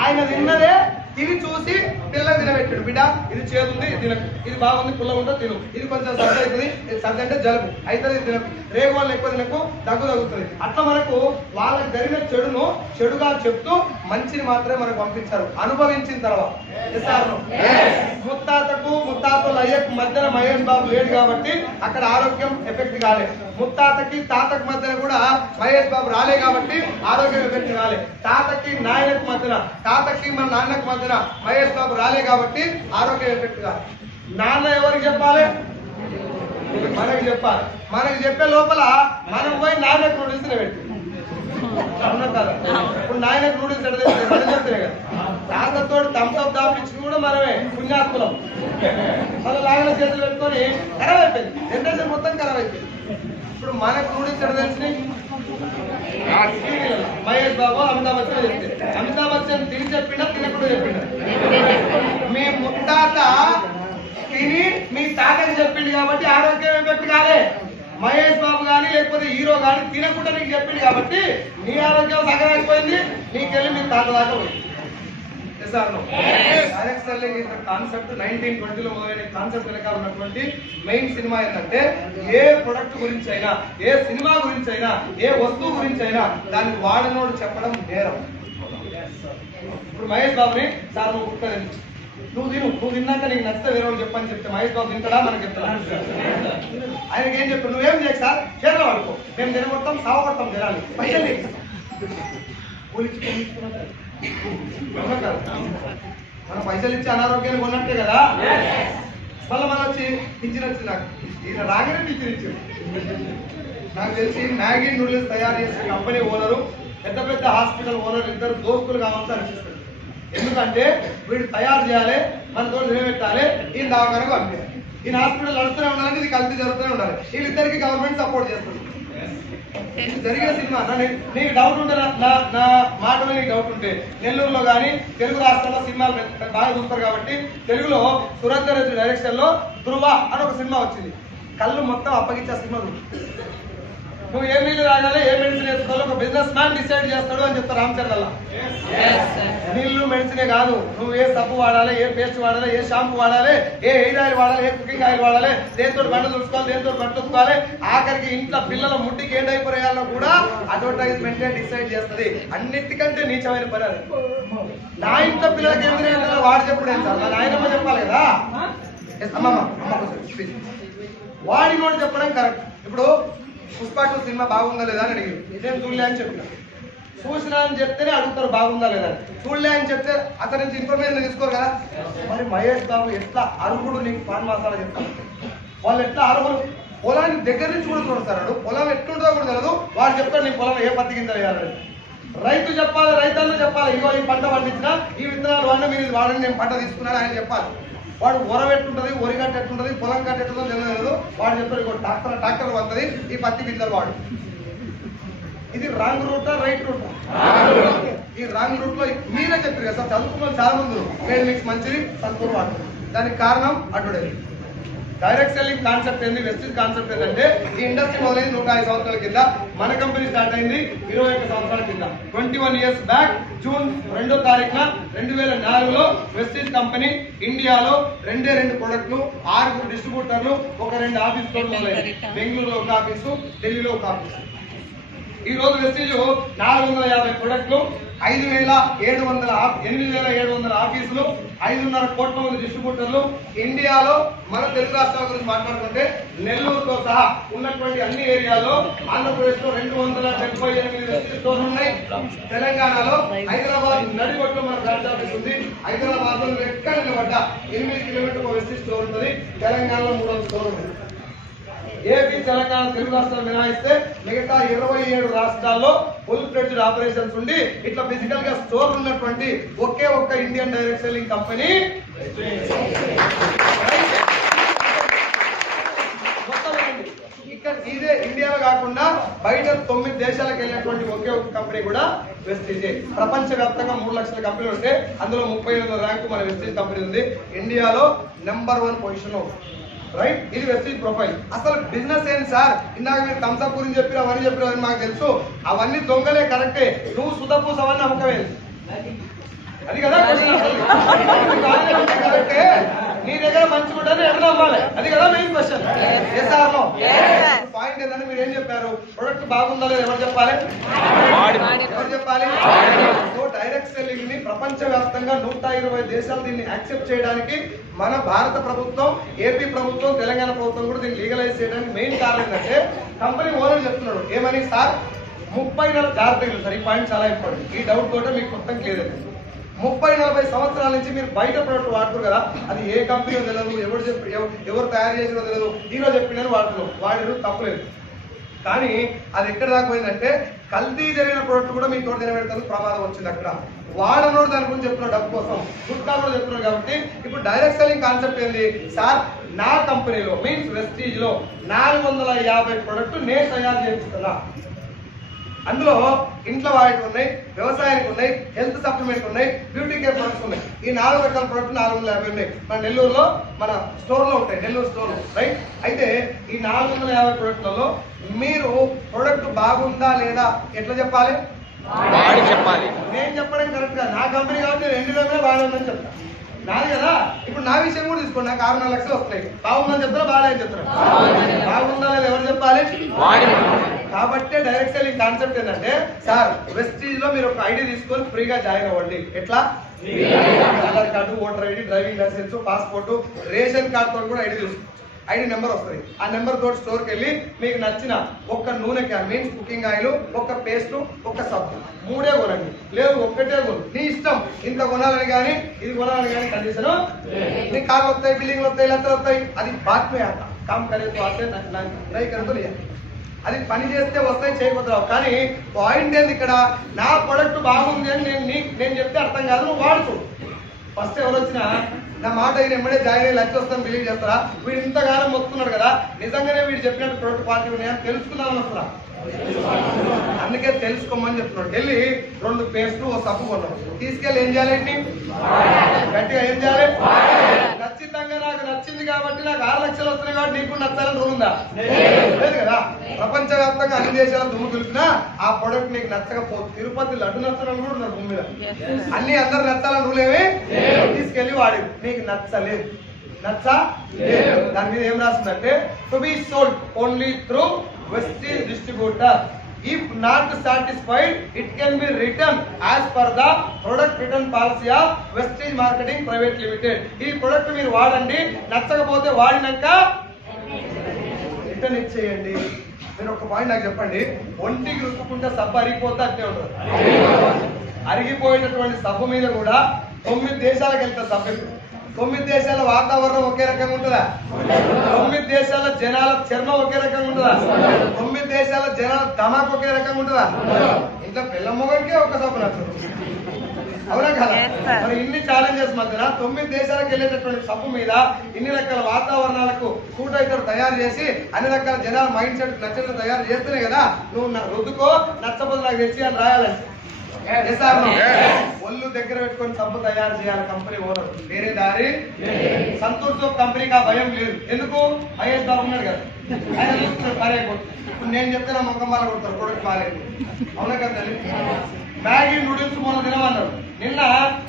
ఆయన తిన్నదే తిని చూసి పిల్లలు తినబెట్టాడు. బిడ్డ ఇది చేదుంది, తినకు, ఇది బాగుంది, పుల్ల ఉంటే తిను, ఇది కొంచెం సర్ది అవుతుంది, సర్ది అంటే జలుబు అవుతుంది, తినకు, రేగు వాళ్ళు ఎక్కువ తినకు, దగ్గు తగ్గుతుంది. అట్లా మనకు వాళ్ళకి జరిగిన చెడును చెడుగా చెప్తూ మంచిని మాత్రమే మనకు పంపించారు అనుభవించిన తర్వాత. ముత్తాతల అయ్యకు మధ్యన మహేష్ బాబు లేడు కాబట్టి అక్కడ ఆరోగ్యం ఎఫెక్ట్ కాలేదు. ముత్తాతకి తాతకు మధ్యన కూడా మహేష్ బాబు రాలే కాబట్టి ఆరోగ్యం ఎఫెక్ట్ కాలేదు. తాతకి నాయనకు మధ్యన, తాతకి మన నాన్నకు మధ్యన మహేష్ బాబు రాలే కాబట్టి ఆరోగ్యం ఎఫెక్ట్ కాదు. నాన్న ఎవరికి చెప్పాలి? మనకి చెప్పాలి. మనకి చెప్పే లోపల మనం పోయి నాయనకు నూడిల్స్ పెట్టి అవునా కదా? ఇప్పుడు నాయనకు నూడిల్స్ ఎడ మనం చెప్తే కదా. తాతతో థమ్స్అప్ దాపించి కూడా మనమే పుణ్యాత్ములం. మన లాగిన చేతులు పెట్టుకొని ఖరాబ్ అయిపోయింది, జనరేషన్ మొత్తం ఖరాబ్ అయిపోయింది. ఇప్పుడు మనకు నూడిల్స్ ఎడ తెలిసినాయి? మహేష్ బాబు అమితాబ్ బచ్చన్ చెప్తే అమితాబ్ బచ్చన్ తిని చెప్పినా తినకుండా చెప్పినా? మీ ముత్తాత తిని మీ తాతకి చెప్పిండు కాబట్టి ఆరోగ్యం ఎఫెక్ట్ కాలే. మహేష్ బాబు కానీ లేకపోతే హీరో కానీ తినకుండా నీకు చెప్పిండు కాబట్టి నీ ఆరోగ్యం సగమైపోయింది, నీకెళ్ళి మీ తాత దాకా పోయింది. కాన్సెప్ట్ 1920లో మొదలైన కాన్సెప్ట్ వెనకాల ఉన్నటువంటి మెయిన్ సినిమా ఏంటంటే ఏ ప్రొడక్ట్ గురించి అయినా, ఏ సినిమా గురించి అయినా, ఏ వస్తువు గురించి అయినా దాన్ని వాడనోడు చెప్పడం నేరం. ఇప్పుడు మహేష్ బాబుని సార్ నువ్వు గుర్తు నువ్వు తిన్నాక నీకు నచ్చితే వేరే వాళ్ళు చెప్పని చెప్తే మహేష్ బాబు తింటాడా? మనకి చెప్తాడా? ఆయనకి ఏం చెప్పాడు? నువ్వేం చేయకు సార్, చేతులు వాడుకో, మేము తినగొడతాం, సావగొడతాం, జనాలు పైసలు మనం పైసలు ఇచ్చి అనారోగ్యాన్ని కొన్నట్టే కదా. మళ్ళీ మనం వచ్చి పింఛన్ వచ్చింది, నాకు ఈయన రాగానే పింఛన్ ఇచ్చింది. నాకు తెలిసి మ్యాగీ నూడిల్స్ తయారు చేసే కంపెనీ ఓనరు పెద్ద పెద్ద హాస్పిటల్ ఓనర్ ఇద్దరు దోస్తులు కావాల్సి అనిపిస్తుంది. ఎందుకంటే వీడు తయారు చేయాలి, మన తోడు నిలబెట్టాలి, ఈయన దావకానికి పంపించాలి, ఈయన హాస్పిటల్ నడుస్తూనే ఉండాలంటే ఇది కలిసి జరుగుతూనే ఉండాలి. వీళ్ళిద్దరికి గవర్నమెంట్ సపోర్ట్ చేస్తుంది. జరిగిన సినిమా నీకు డౌట్ ఉంటే, నా మాట నీకు డౌట్ ఉంటే, నెల్లూరులో కానీ తెలుగు రాష్ట్రాల్లో సినిమాలు బాగా చూస్తారు కాబట్టి తెలుగులో సురేందర్ రెడ్డి డైరెక్షన్ లో ధృవ అని ఒక సినిమా వచ్చింది. కళ్ళు మొత్తం అప్పగించే సినిమా నువ్వు ఏ నీళ్ళు తాగాలి, ఏ మెడిసిన్ వేసుకోవాలి ఒక బిజినెస్ మ్యాన్ డిసైడ్ చేస్తాడు అని చెప్తారు రామచంద్రలా. నీళ్లు మెడిసినే కాదు, నువ్వు ఏ సబ్బు వాడాలి, ఏ పేస్ట్ వాడాలి, ఏ షాంపూ వాడాలి, ఏ హెయిర్ ఆయిల్ వాడాలి, ఏ కుకింగ్ ఆయిల్ వాడాలి, దేంతో బండ చూసుకోవాలి, దేంతో పట్టుకోవాలి, ఆఖరికి ఇంట్లో పిల్లల ముట్టికి ఏ డైపర్ వేయాలో కూడా అడ్వర్టైజ్మెంట్ డిసైడ్ చేస్తుంది. అన్నిటికంటే నీచమైన పని అది. నా ఇంట్లో పిల్లలకి ఏం తెలియాలి వాడు చెప్పుడు ఏం సార్, నా నాయనమ్మ చెప్పాలి కదా. వాడి కూడా చెప్పడం కరెక్ట్. ఇప్పుడు పుష్ప 2 సినిమా బాగుందా లేదా అని అడిగారు, నేను చూడలే అని చెప్పిన. చూసినా అని చెప్తేనే అడుగుతారు బాగుందా లేదా. చూడలే అని చెప్తే అతని నుంచి ఇన్ఫర్మేషన్ తీసుకోరు కదా. మరి మహేష్ బాబు ఎట్లా అర్హుడు నీకు పాన్ మసాలా చెప్తాను, వాళ్ళు ఎట్లా అర్హులు పొలాన్ని దగ్గర నుంచి కూడా చూడతారు. పొలం ఎట్లుంటుందో కూడా తెలియదు, వాడు చెప్తాడు నీ పొలం ఏ పత్తి గింజలు వేయాలని. రైతు చెప్పాలి, రైతన్న చెప్పాలి, ఇగో ఈ పంట పండించినా ఈ విత్తనాలు వాడినా మీరు ఇది వాడండి, నేను పంట తీసుకున్నాను ఆయన చెప్పాలి. వాడు ఒరం ఎట్టుంటది, ఒరి గట్ట ఎట్టుంటది, పొలం గట్ట ఎట్టుందో తెలియదు. వాడు చెప్తాడు ఇగో ట్రాక్టర్ వస్తుంది, ఈ పత్తి గింజలు వాడు. ఇది రాంగ్ రూటా రైట్ రూటా? ఈ రాంగ్ రూట్ లో మీరే చెప్పారు కదా సార్, చదువుకున్న చాలా మంది పేరు మిక్స్ మంచిది సంతూరు వాడు. దానికి కారణం అడ్వర్టైజింగ్. డైరెక్ట్ సెల్లింగ్ కాన్సెప్ట్ ఏంది, వెస్టిజ్ కాన్సెప్ట్ ఏంటంటే ఈ ఇండస్ట్రీ మొదలైంది 105 సంవత్సరాల కింద, మన కంపెనీ స్టార్ట్ అయింది 21 సంవత్సరాల కింద. 21 ఇయర్స్ బ్యాక్ జూన్ 2వ తారీఖున 2004లో వెస్టిజ్ కంపెనీ ఇండియాలో 2 ప్రొడక్ట్లు, 6 డిస్ట్రిబ్యూటర్లు, ఒక 2 ఆఫీస్ స్టోర్లు మొదలైంది. బెంగళూరులో ఒక ఆఫీసు, ఢిల్లీలో ఒక ఆఫీసు. ఈ రోజు వెస్టిజ్ 450 ప్రొడక్ట్లు, 8,700 ఆఫీసులు, 5.5 కోట్ల మంది డిస్ట్రిబ్యూటర్లు. ఇండియాలో మన తెలుగు రాష్ట్రాల గురించి మాట్లాడుకుంటే నెల్లూరుతో సహా ఉన్నటువంటి అన్ని ఏరియాల్లో ఆంధ్రప్రదేశ్ లో 278 వెస్టిజ్ స్టోర్లు ఉన్నాయి. తెలంగాణలో హైదరాబాద్ నడిబొట్టులో మన బ్రాంచ్ ఆఫీస్ ఉంది. హైదరాబాద్ లో ఎక్కడ నిలబడ్డ 8 కిలోమీటర్ల వెస్టిజ్ స్టోర్ ఉంటుంది. తెలంగాణలో 300 స్టోర్లు ఉన్నాయి. ఏపీ, తెలంగాణ, తెలుగు రాష్ట్రాలు మినహాయిస్తే మిగతా 27 రాష్ట్రాల్లో ఫుల్ ఫ్లెడ్జ్డ్ ఆపరేషన్స్ ఉండి ఇట్లా ఫిజికల్ గా స్టోర్ ఉన్నటువంటి ఒకే ఒక్క ఇండియన్ డైరెక్ట్ సెల్లింగ్ కంపెనీ. ఇక్కడ ఇదే ఇండియాలో కాకుండా బయట 9 దేశాలకు వెళ్ళినటువంటి ఒకే ఒక కంపెనీ కూడా వెస్టిజ్. ప్రపంచవ్యాప్తంగా 3 లక్షల కంపెనీలు ఉంటే అందులో 38వ ర్యాంకు మన వెస్టిజ్ కంపెనీ ఉంది. ఇండియాలో నెంబర్ 1 పొజిషన్ లో రైట్. ఇది వెస్టిజ్ ప్రొఫైల్. అసలు బిజినెస్ ఏంటి సార్, ఇందాక మీరు థమ్స్అప్ గురించి చెప్పిన అవన్నీ చెప్పిన మాకు తెలుసు, అవన్నీ దొంగలే కరెక్టే, నువ్వు సుధపూస అవన్నీ అమ్మకమే అది కదా కరెక్టే. నీ దగ్గర మంచి ఉండాలి, ఎక్కడ అవ్వాలి, అది కదా మెయిన్ క్వశ్చన్. పాయింట్ ఏంటంటే మీరు ఏం చెప్పారు, ప్రొడక్ట్ బాగుందా లేదా ఎవరు చెప్పాలి, ఎవరు చెప్పాలి. సో డైరెక్ట్ సెల్లింగ్ ని ప్రపంచవ్యాప్తంగా 120 దేశాలు దీన్ని యాక్సెప్ట్ చేయడానికి మన భారత ప్రభుత్వం, ఏపీ ప్రభుత్వం, తెలంగాణ ప్రభుత్వం కూడా దీన్ని లీగలైజ్ చేయడానికి మెయిన్ కారణం ఏంటంటే కంపెనీ ఓనర్ చెప్తున్నాడు ఏమని, సార్ 30 జాగ్రత్తలు సార్, ఈ పాయింట్ చాలా ఇంపార్టెంట్, ఈ డౌట్ తోటే మీకు మొత్తం క్లియర్ అయింది. 30-40 సంవత్సరాల నుంచి మీరు బయట ప్రొడక్ట్ వాడుతారు కదా, అది ఏ కంపెనీ తెలియదు, ఎవరు తయారు చేసినో తెలియదు, ఈరోజు చెప్పినని వాడుతున్నాం, వాడిరు తప్పలేదు. కానీ అది ఎక్కడ దాకపోయిందంటే కల్తీ జరిగిన ప్రొడక్ట్ కూడా మీ తోట తినబెడతాను ప్రమాదం వచ్చింది. అక్కడ వాడనోడు దాని గురించి చెప్తున్నాడు, డబ్బు కోసం గుట్కా కూడా చెప్తున్నాడు. కాబట్టి ఇప్పుడు డైరెక్ట్ సెల్లింగ్ కాన్సెప్ట్ ఏంది సార్, నా కంపెనీలో మీన్స్ వెస్టీజ్ లో 450 ప్రొడక్ట్ నేను తయారు చేపిస్తున్నా. అందులో ఇంట్లో వాటి ఉన్నాయి, వ్యవసాయానికి ఉన్నాయి, హెల్త్ సప్లిమెంట్ ఉన్నాయి, బ్యూటీ కేర్ ప్రొడక్ట్స్ ఉన్నాయి. ఈ 4 రకాల ప్రొడక్ట్ 450 ఉన్నాయి. మన నెల్లూరులో మన స్టోర్ లో ఉంటాయి, నెల్లూరు స్టోర్ రైట్. అయితే ఈ 450 ప్రొడక్ట్లలో మీరు ప్రొడక్ట్ బాగుందా లేదా ఎట్లా చెప్పాలి, చెప్పాలి. నేను చెప్పడం కరెక్ట్ గా, నా కంపెనీ కాబట్టి నేను 2 వేలే బాగా ఉందని చెప్తాను, నాది కదా. ఇప్పుడు నా విషయం కూడా తీసుకోండి, నాకు 6-4 లక్షలు వస్తాయి, బాగుందని చెప్తారా బాగాలేదని చెప్తారా, బాగుందా లేదా ఎవరు చెప్పాలి. కాబట్టి డైరెక్ట్ సెల్లింగ్ కాన్సెప్ట్ ఏంటంటే సార్ వెస్టీజ్ లో మీరు ఒక ఐడి తీసుకొని ఫ్రీగా జాయిన్ అవ్వండి. ఎట్లా, Aadhaar card, voter ID, driving licence, passport, ration card తో కూడా ఐడి తీసుకోవచ్చు. ఐడి నెంబర్ వస్తుంది, ఆ నెంబర్ తోటి స్టోర్కి వెళ్ళి మీకు నచ్చిన ఒక్క నూనె క్యాన్ మీన్స్ కుకింగ్ ఆయిల్, ఒక్క పేస్ట్, ఒక్క సబ్బు 3 కొనండి, లేదు ఒక్కటే కొను, నీ ఇష్టం. ఇంత కొనాలని కానీ ఇది కొనాలని కానీ కండిషన్. నీ కార్లు వస్తాయి, బిల్డింగ్లు వస్తాయి, లక్షలు వస్తాయి, అది బాత్మే ఆట కామ్ కరేతో ఆటే నై కరేతో లేదు. అది పని చేస్తే వస్తాయి, చేయకపోతే. కానీ పాయింట్ ఏంది ఇక్కడ, నా ప్రొడక్ట్ బాగుంది అని నేను చెప్తే అర్థం కాదు, నువ్వు వాడుతూ. ఫస్ట్ ఎవరు వచ్చినా నా మాట అయిన ఎమ్మడే జాయిన్ అయ్యి లక్ష వస్తాను బిలీవ్ చేస్తారా, వీడు ఇంతగానం మొత్తున్నాడు కదా, నిజంగానే వీడు చెప్పినట్టు ప్రొడక్ట్ క్వాలిటీ ఉన్నాయని తెలుసుకుందామని వస్తారా. అందుకే తెలుసుకోమని చెప్తున్నాడు. వెళ్ళి 2 పేస్టు, ఓ సబ్బు కొన్నాం, తీసుకెళ్ళి ఏం చేయాలండి, గట్టిగా ఏం చేయాలి, ఖచ్చితంగా నాకు నచ్చింది కాబట్టి నాకు 6 లక్షలు వస్తున్నాయి కాబట్టి నీకు నచ్చాలని రూల్ ఉందా, లేదు కదా. ప్రపంచవ్యాప్తంగా అన్ని దేశాల దుమ్ము దులిపినా ఆ ప్రొడక్ట్ నీకు నచ్చకపోతే తిరుపతి లడ్డు నచ్చడం కూడా ఉన్నారు భూమి మీద. అన్ని అందరు నచ్చాలని రూలేమి తీసుకెళ్లి వాడి నీకు నచ్చలేదు దాని మీద ఏం రాస్తుందంటే to be sold only through Vestige distributor. If not satisfied, it can be returned as per the product return policy of Vestige Marketing Private Limited. ఈ ప్రొడక్ట్ మీరు వాడండి, నచ్చకపోతే వాడినాక రిటర్న్ ఇచ్చేయండి. మీరు ఒక పాయింట్ నాకు చెప్పండి, ఒంటికి రుద్దుకుంటే సబ్బు అరిగిపోతే అట్టే ఉంటుంది. అరిగిపోయేటటువంటి సబ్బు మీద కూడా 9 దేశాలకు వెళ్తా సబ్బు. 9 దేశాల వాతావరణం ఒకే రకంగా ఉంటుందా? 9 దేశాల జనాల చర్మం ఒకే రకంగా ఉంటుందా? 9 దేశాల జనాల ధమాక్ ఒకే రకంగా ఉంటుందా? ఇంట్లో పిల్ల మొగడికే ఒక సబ్బు నచ్చదు, అవునా కదా? మరి ఇన్ని ఛాలెంజెస్ మధ్యన 9 దేశాలకు వెళ్ళేటటువంటి సబ్బు మీద ఇన్ని రకాల వాతావరణాలకు సూట్ అయితే తయారు చేసి అన్ని రకాల జనాల మైండ్ సెట్ నచ్చినట్టు తయారు చేస్తేనే కదా నువ్వు రుద్దుకో, నచ్చబోదు నాకు తెచ్చి అని రాయాలండి. ఒళ్ళు దగ్గర పెట్టుకొని సబ్బు తయారు చేయాలి కంపెనీ ఓనర్, వేరే దారి. సంతూర్ సోప్ కంపెనీకి ఆ భయం లేదు. ఎందుకు? ఐఎస్ బాబు ఉన్నాడు కదా, ఆయన చూస్తున్నారు భార్య. ఇప్పుడు నేను చెప్తే నా మొక్కం బాగా కొడతారు, ప్రొడక్ట్ బాగాలేదు, అవునా కదా? మ్యాగీ నూడిల్స్ మొన్న తినమన్నారు, నిన్న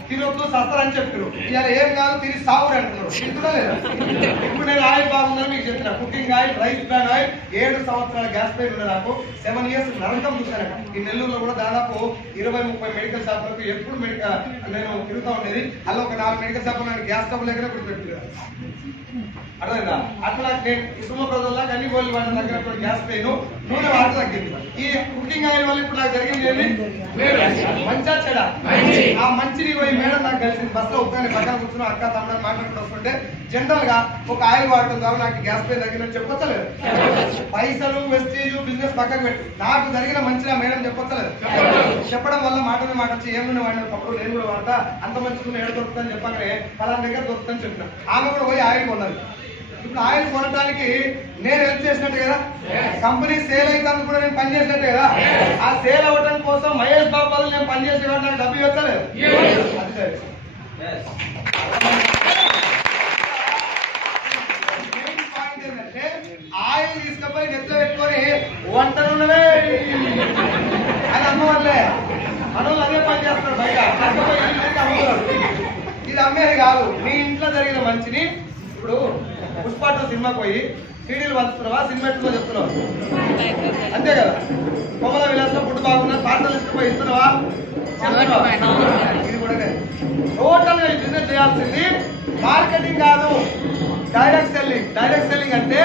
తినొద్దు సస్తారని చెప్పారు, ఇవాళ ఏం కాదు తిని సాగురు అంటున్నారు. తింటున్నా లేదా? ఇప్పుడు నేను ఆయిల్ బాగుందని మీకు చెప్తున్నా, cooking oil, rice brand oil. 7 సంవత్సరాల గ్యాస్ పైన ఉంది నాకు, 7 ఇయర్స్ నరకం చూశాను. ఈ నెల్లూరులో కూడా దాదాపు 20-30 మెడికల్ షాపులకు ఎప్పుడు నేను తిరుగుతూ ఉండేది. అలా ఒక 4 మెడికల్ షాపులు నాకు గ్యాస్ స్టవ్ దగ్గర గుర్తుపెట్టారు, అర్థమైందా? అట్లా నేను ఇసుమ రోజుల్లో అన్ని గోళ్ళు వాడిన దగ్గర గ్యాస్ పెయిన్ నూనె వాటర్ తగ్గింది. ఈ కుకింగ్ ఆయిల్ వల్ల ఇప్పుడు నాకు జరిగింది ఏంటి? మంచిగా చెడా? ఆ మంచిని పోయి మేడం నాకు కలిసింది బస్సులో ఒక్కని పక్కన కూర్చుని అక్క తమ్ముడు మాట్లాడుతూ వస్తుంటే జనరల్ గా ఒక ఆయిల్ వాడటం ద్వారా నాకు గ్యాస్ పెయిన్ తగ్గిందని చెప్పొచ్చలేదు. పైసలు వెస్టేజ్ బిజినెస్ పక్కకు పెట్టి నాకు జరిగిన మంచిగా మేడం చెప్పొచ్చలేదు. చెప్పడం వల్ల మాట మీద మాట వచ్చి ఏముండే వాడిన అప్పుడు నేను కూడా వాడతా, అంత మంచిగా ఏడు దొరుకుతుందని చెప్పగానే ఫలానా దగ్గర దొరుకుతుందని చెప్పిన. ఆమె కూడా పోయి ఆయిల్ కొన్నది. ఇప్పుడు ఆయిల్ కొనడానికి నేను హెల్ప్ చేసినట్టు కదా, కంపెనీ సేల్ అయితే కూడా నేను పని చేసినట్టే కదా. ఆ సేల్ అవ్వడం కోసం మహేష్ బాబు వాళ్ళు నేను పని చేసే కాబట్టి నాకు డబ్బు ఇవ్వలేదు. అది సరే. మెయిన్ పాయింట్ ఏంటంటే ఆయిల్ తీసుకపోయి నెట్లో పెట్టుకొని వంట నూనె అని అమ్మవాళ్ళే మనోళ్ళు అదే పని చేస్తారు బయట. ఇది అమ్మేది కాదు, మీ ఇంట్లో జరిగిన మంచిని. ఇప్పుడు పుష్ప 2 సినిమాకి పోయి సీడీలు పంచుతున్నావా, సినిమా ఎట్టుకో చెప్తున్నావా? అంతే కదా. కొమ్మల విలాసంలో ఫుడ్ బాగున్నా పార్సల్ ఇష్టపోయి ఇస్తున్నావా? ఇది కూడా టోటల్ గా బిజినెస్ చేయాల్సింది మార్కెటింగ్ కాదు, డైరెక్ట్ సెల్లింగ్. డైరెక్ట్ సెల్లింగ్ అంటే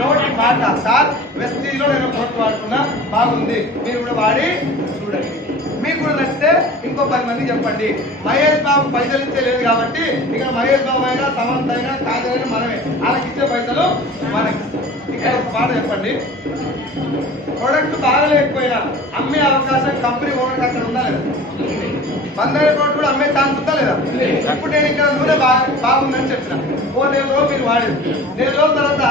నోటి మాట. సార్ వెస్టీజ్ లో నేను ప్రోడక్ట్ వాడుతున్నా, బాగుంది, మీరు కూడా వాడి చూడండి, మీకు కూడా నచ్చితే ఇంకో 10 మంది చెప్పండి. మహేష్ బాబు పైసలు ఇచ్చే లేదు కాబట్టి ఇక్కడ మహేష్ బాబు అయినా సమంత అయినా కాదైనా మనమే, వాళ్ళకి ఇచ్చే పైసలు మనకి. ఇక్కడ ఒక మాట చెప్పండి, ప్రొడక్ట్ బాగలేకపోయినా అమ్మే అవకాశం కంపెనీ ఓనర్కి అక్కడ ఉందా లేదా? బంగారు ప్రోడక్ట్ కూడా అమ్మే ఛాన్స్ ఉందా లేదా? ఇప్పుడు నేను ఇక్కడ నూనె బాగుందని చెప్పిన, 4 నెలలో మీరు వాడేది, 4 రోజుల తర్వాత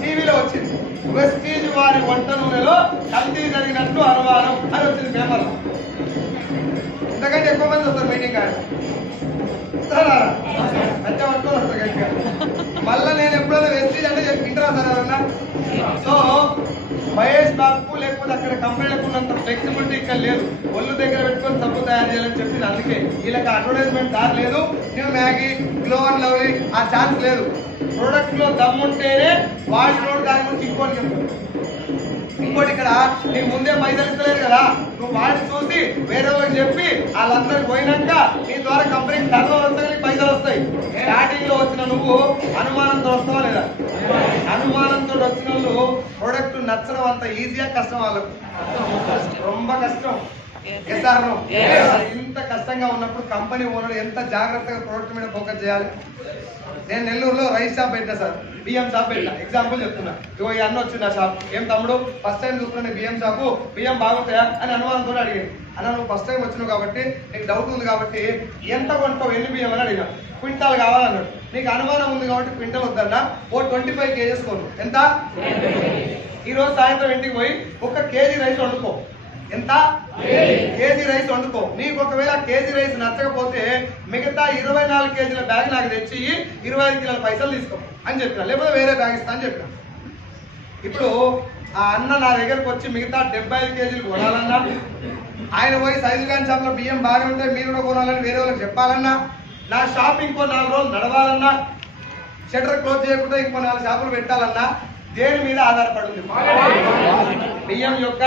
టీవీలో వచ్చింది వెస్టీజ్ వారి వంట నూనెలో కల్తీ జరిగినట్లు అనుమానం అని వచ్చింది పేపర్లో. ఇంతకంటే ఎక్కువ మంది వస్తారు మీటింగ్ కాదు, మంచిగా పట్టుకొని వస్తారు గట్టిగా. మళ్ళీ నేను ఎప్పుడైనా వెస్టీజ్ అంటే వింటారా సార్ ఎవరన్నా? సో మహేష్ బాబుకు లేకపోతే అక్కడ కంపెనీలకు ఉన్నంత ఫ్లెక్సిబిలిటీ ఇక్కడ లేదు. ఒళ్ళు దగ్గర పెట్టుకొని సబ్బు తయారు చేయాలని చెప్పింది. అందుకే వీళ్ళకి అడ్వర్టైజ్మెంట్ దారి లేదు, new Maggi, glow and lovely ఆ ఛాన్స్ లేదు. ప్రొడక్ట్ లో దమ్ముంటేనే వాడినోడు దాని గురించి ఇంకోటి చెప్తాడు. ఇంకోటి ఇక్కడ నీకు ముందే పైసలు ఇస్తలేదు కదా, నువ్వు వాడి చూసి వేరే వాళ్ళకి చెప్పి వాళ్ళందరికి పోయినాక నీ ద్వారా కంపెనీకి టర్న్ వస్తే నీకు పైసలు వస్తాయి. స్టార్టింగ్ లో వచ్చిన నువ్వు అనుమానంతో వస్తావా లేదా? అనుమానంతో వచ్చిన వాళ్ళు ప్రొడక్ట్ నచ్చడం అంత ఈజీగా కష్టం, వాళ్ళకు రొంబ కష్టం. ఇంత కష్టంగా ఉన్నప్పుడు కంపెనీ ఓనర్ ఎంత జాగ్రత్తగా ప్రొడక్ట్ మీద ఫోకస్ చేయాలి. నేను నెల్లూరులో రైస్ షాప్ పెట్టినా సార్, బియ్యం షాప్ పెట్టినా. ఎగ్జాంపుల్ చెప్తున్నా, ఇగో ఈ అన్న వచ్చింది నా షాప్, ఏం తమ్ముడు ఫస్ట్ టైం చూస్తున్నా బియ్యం షాపు, బియ్యం బాగుంటాయా అని అనుమానంతో అడిగాను. అన్న నువ్వు ఫస్ట్ టైం వచ్చినావు కాబట్టి నీకు డౌట్ ఉంది కాబట్టి ఎంత కొంటావు, ఎన్ని బియ్యం అని అడిగినా. క్వింటాల్ కావాలన్నాడు. నీకు అనుమానం ఉంది కాబట్టి క్వింటల్ వద్దన్నా, ఓ 25 kgs కొను. ఎంత? ఈరోజు సాయంత్రం ఇంటికి పోయి 1 kg రైస్ వండుకో. ఎంత? కేజీ రైస్ వండుకో. నీకు ఒకవేళ కేజీ రైస్ నచ్చకపోతే మిగతా 24 kgల బ్యాగ్ నాకు తెచ్చి 25 కిలోల పైసలు తీసుకో అని చెప్పిన, లేకపోతే వేరే బ్యాగ్ ఇస్తా అని చెప్పిన. ఇప్పుడు ఆ అన్న నా దగ్గరకు వచ్చి మిగతా 75 కేజీలు కొనాలన్నా, ఆయన పోయి సైజు గాని షాప్లో బియ్యం బాగానే ఉంటే మీరు కూడా కొనాలని వేరే వాళ్ళకి చెప్పాలన్నా, నా షాప్ ఇంకో 4 రోజులు నడవాలన్నా, షట్టర్ క్లోజ్ చేయకుండా ఇంకో 4 షాపులు పెట్టాలన్నా దేని మీద ఆధారపడి ఉంది? బియ్యం యొక్క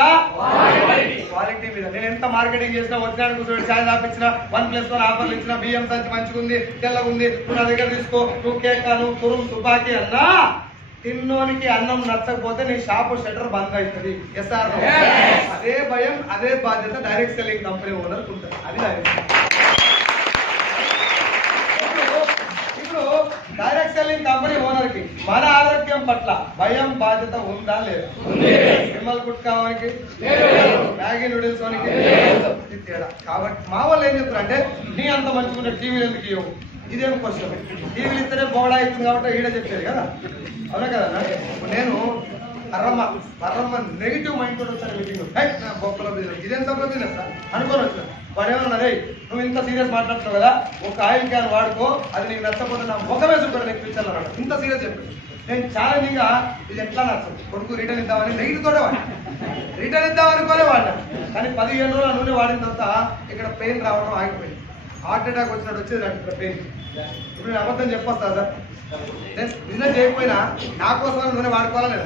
క్వాలిటీ మీద. నేను ఎంత మార్కెటింగ్ చేసినా, వచ్చినా కూర్చోబెట్టి ఛాయ్ తాపించినా, 1+1 ఆఫర్లు ఇచ్చినా, బియ్యం సంచి మంచిగా ఉంది, తెల్లగా ఉంది, నువ్వు నా దగ్గర తీసుకో, నువ్వు కేక్, నువ్వు కురుం తుపాకీ అన్నా, తిన్నోనికి అన్నం నచ్చకపోతే నీ షాపు షట్టర్ బంద్ అవుతుంది. ఎస్ఆర్ అదే భయం, అదే బాధ్యత డైరెక్ట్ సెల్లింగ్ కంపెనీ ఓనర్ ఉంటుంది. అది ఇప్పుడు డైరెక్ట్ సెల్లింగ్ కంపెనీ ఓనర్ కి మన ఆరోగ్యం పట్ల భయం, బాధ్యత ఉందా లేదా? విమల్ గుట్కావానికి, మ్యాగీ నూడిల్స్ వానికి తేడా. కాబట్టి మా వాళ్ళు ఏం చెప్తారు అంటే, నీ అంత మంచిగా టీవీలు ఎందుకు ఇవ్వవు? ఇదేం క్వశ్చన్. టీవీలు ఇస్తేనే బోడా అవుతుంది కాబట్టి ఈడ చెప్పారు కదా, అవునా కదా? నేను పర్రమ్మ నెగిటివ్ మైండ్ కూడా వచ్చాను మీటింగ్, నా బొక్కలో బిజినెస్, ఇదేం సభలో బిజినెస్ సార్ అనుకోని వచ్చాను. వాడు ఏమన్నా, రే నువ్వు ఇంత సీరియస్ మాట్లాడుతున్నావు కదా, ఒక ఆయిల్ క్యాన్ వాడుకో, అది నీకు నచ్చకపోతే నా ముఖమే చూపాడు నీకు ఫ్యూచర్లో అన్నాడు. ఇంత సీరియస్ చెప్పాడు. నేను ఛాలెంజింగ్ గా ఇది ఎట్లా నచ్చదు, కొడుకు రిటర్న్ ఇద్దామని నెగిటివ్ తోటే వాడు, రిటర్న్ ఇద్దాం అనుకోలే వాడినా. కానీ 15 రోజుల నూనె వాడిన తర్వాత ఇక్కడ పెయిన్ రావడం ఆగిపోయింది. హార్ట్ అటాక్ వచ్చినట్టు వచ్చేది నాకు ఇక్కడ పెయిన్. ఇప్పుడు నేను అబద్ధం చెప్పొస్తా సార్, నేను బిజినెస్ చేయకపోయినా నా కోసం నూనె వాడుకోవాలా లేదా?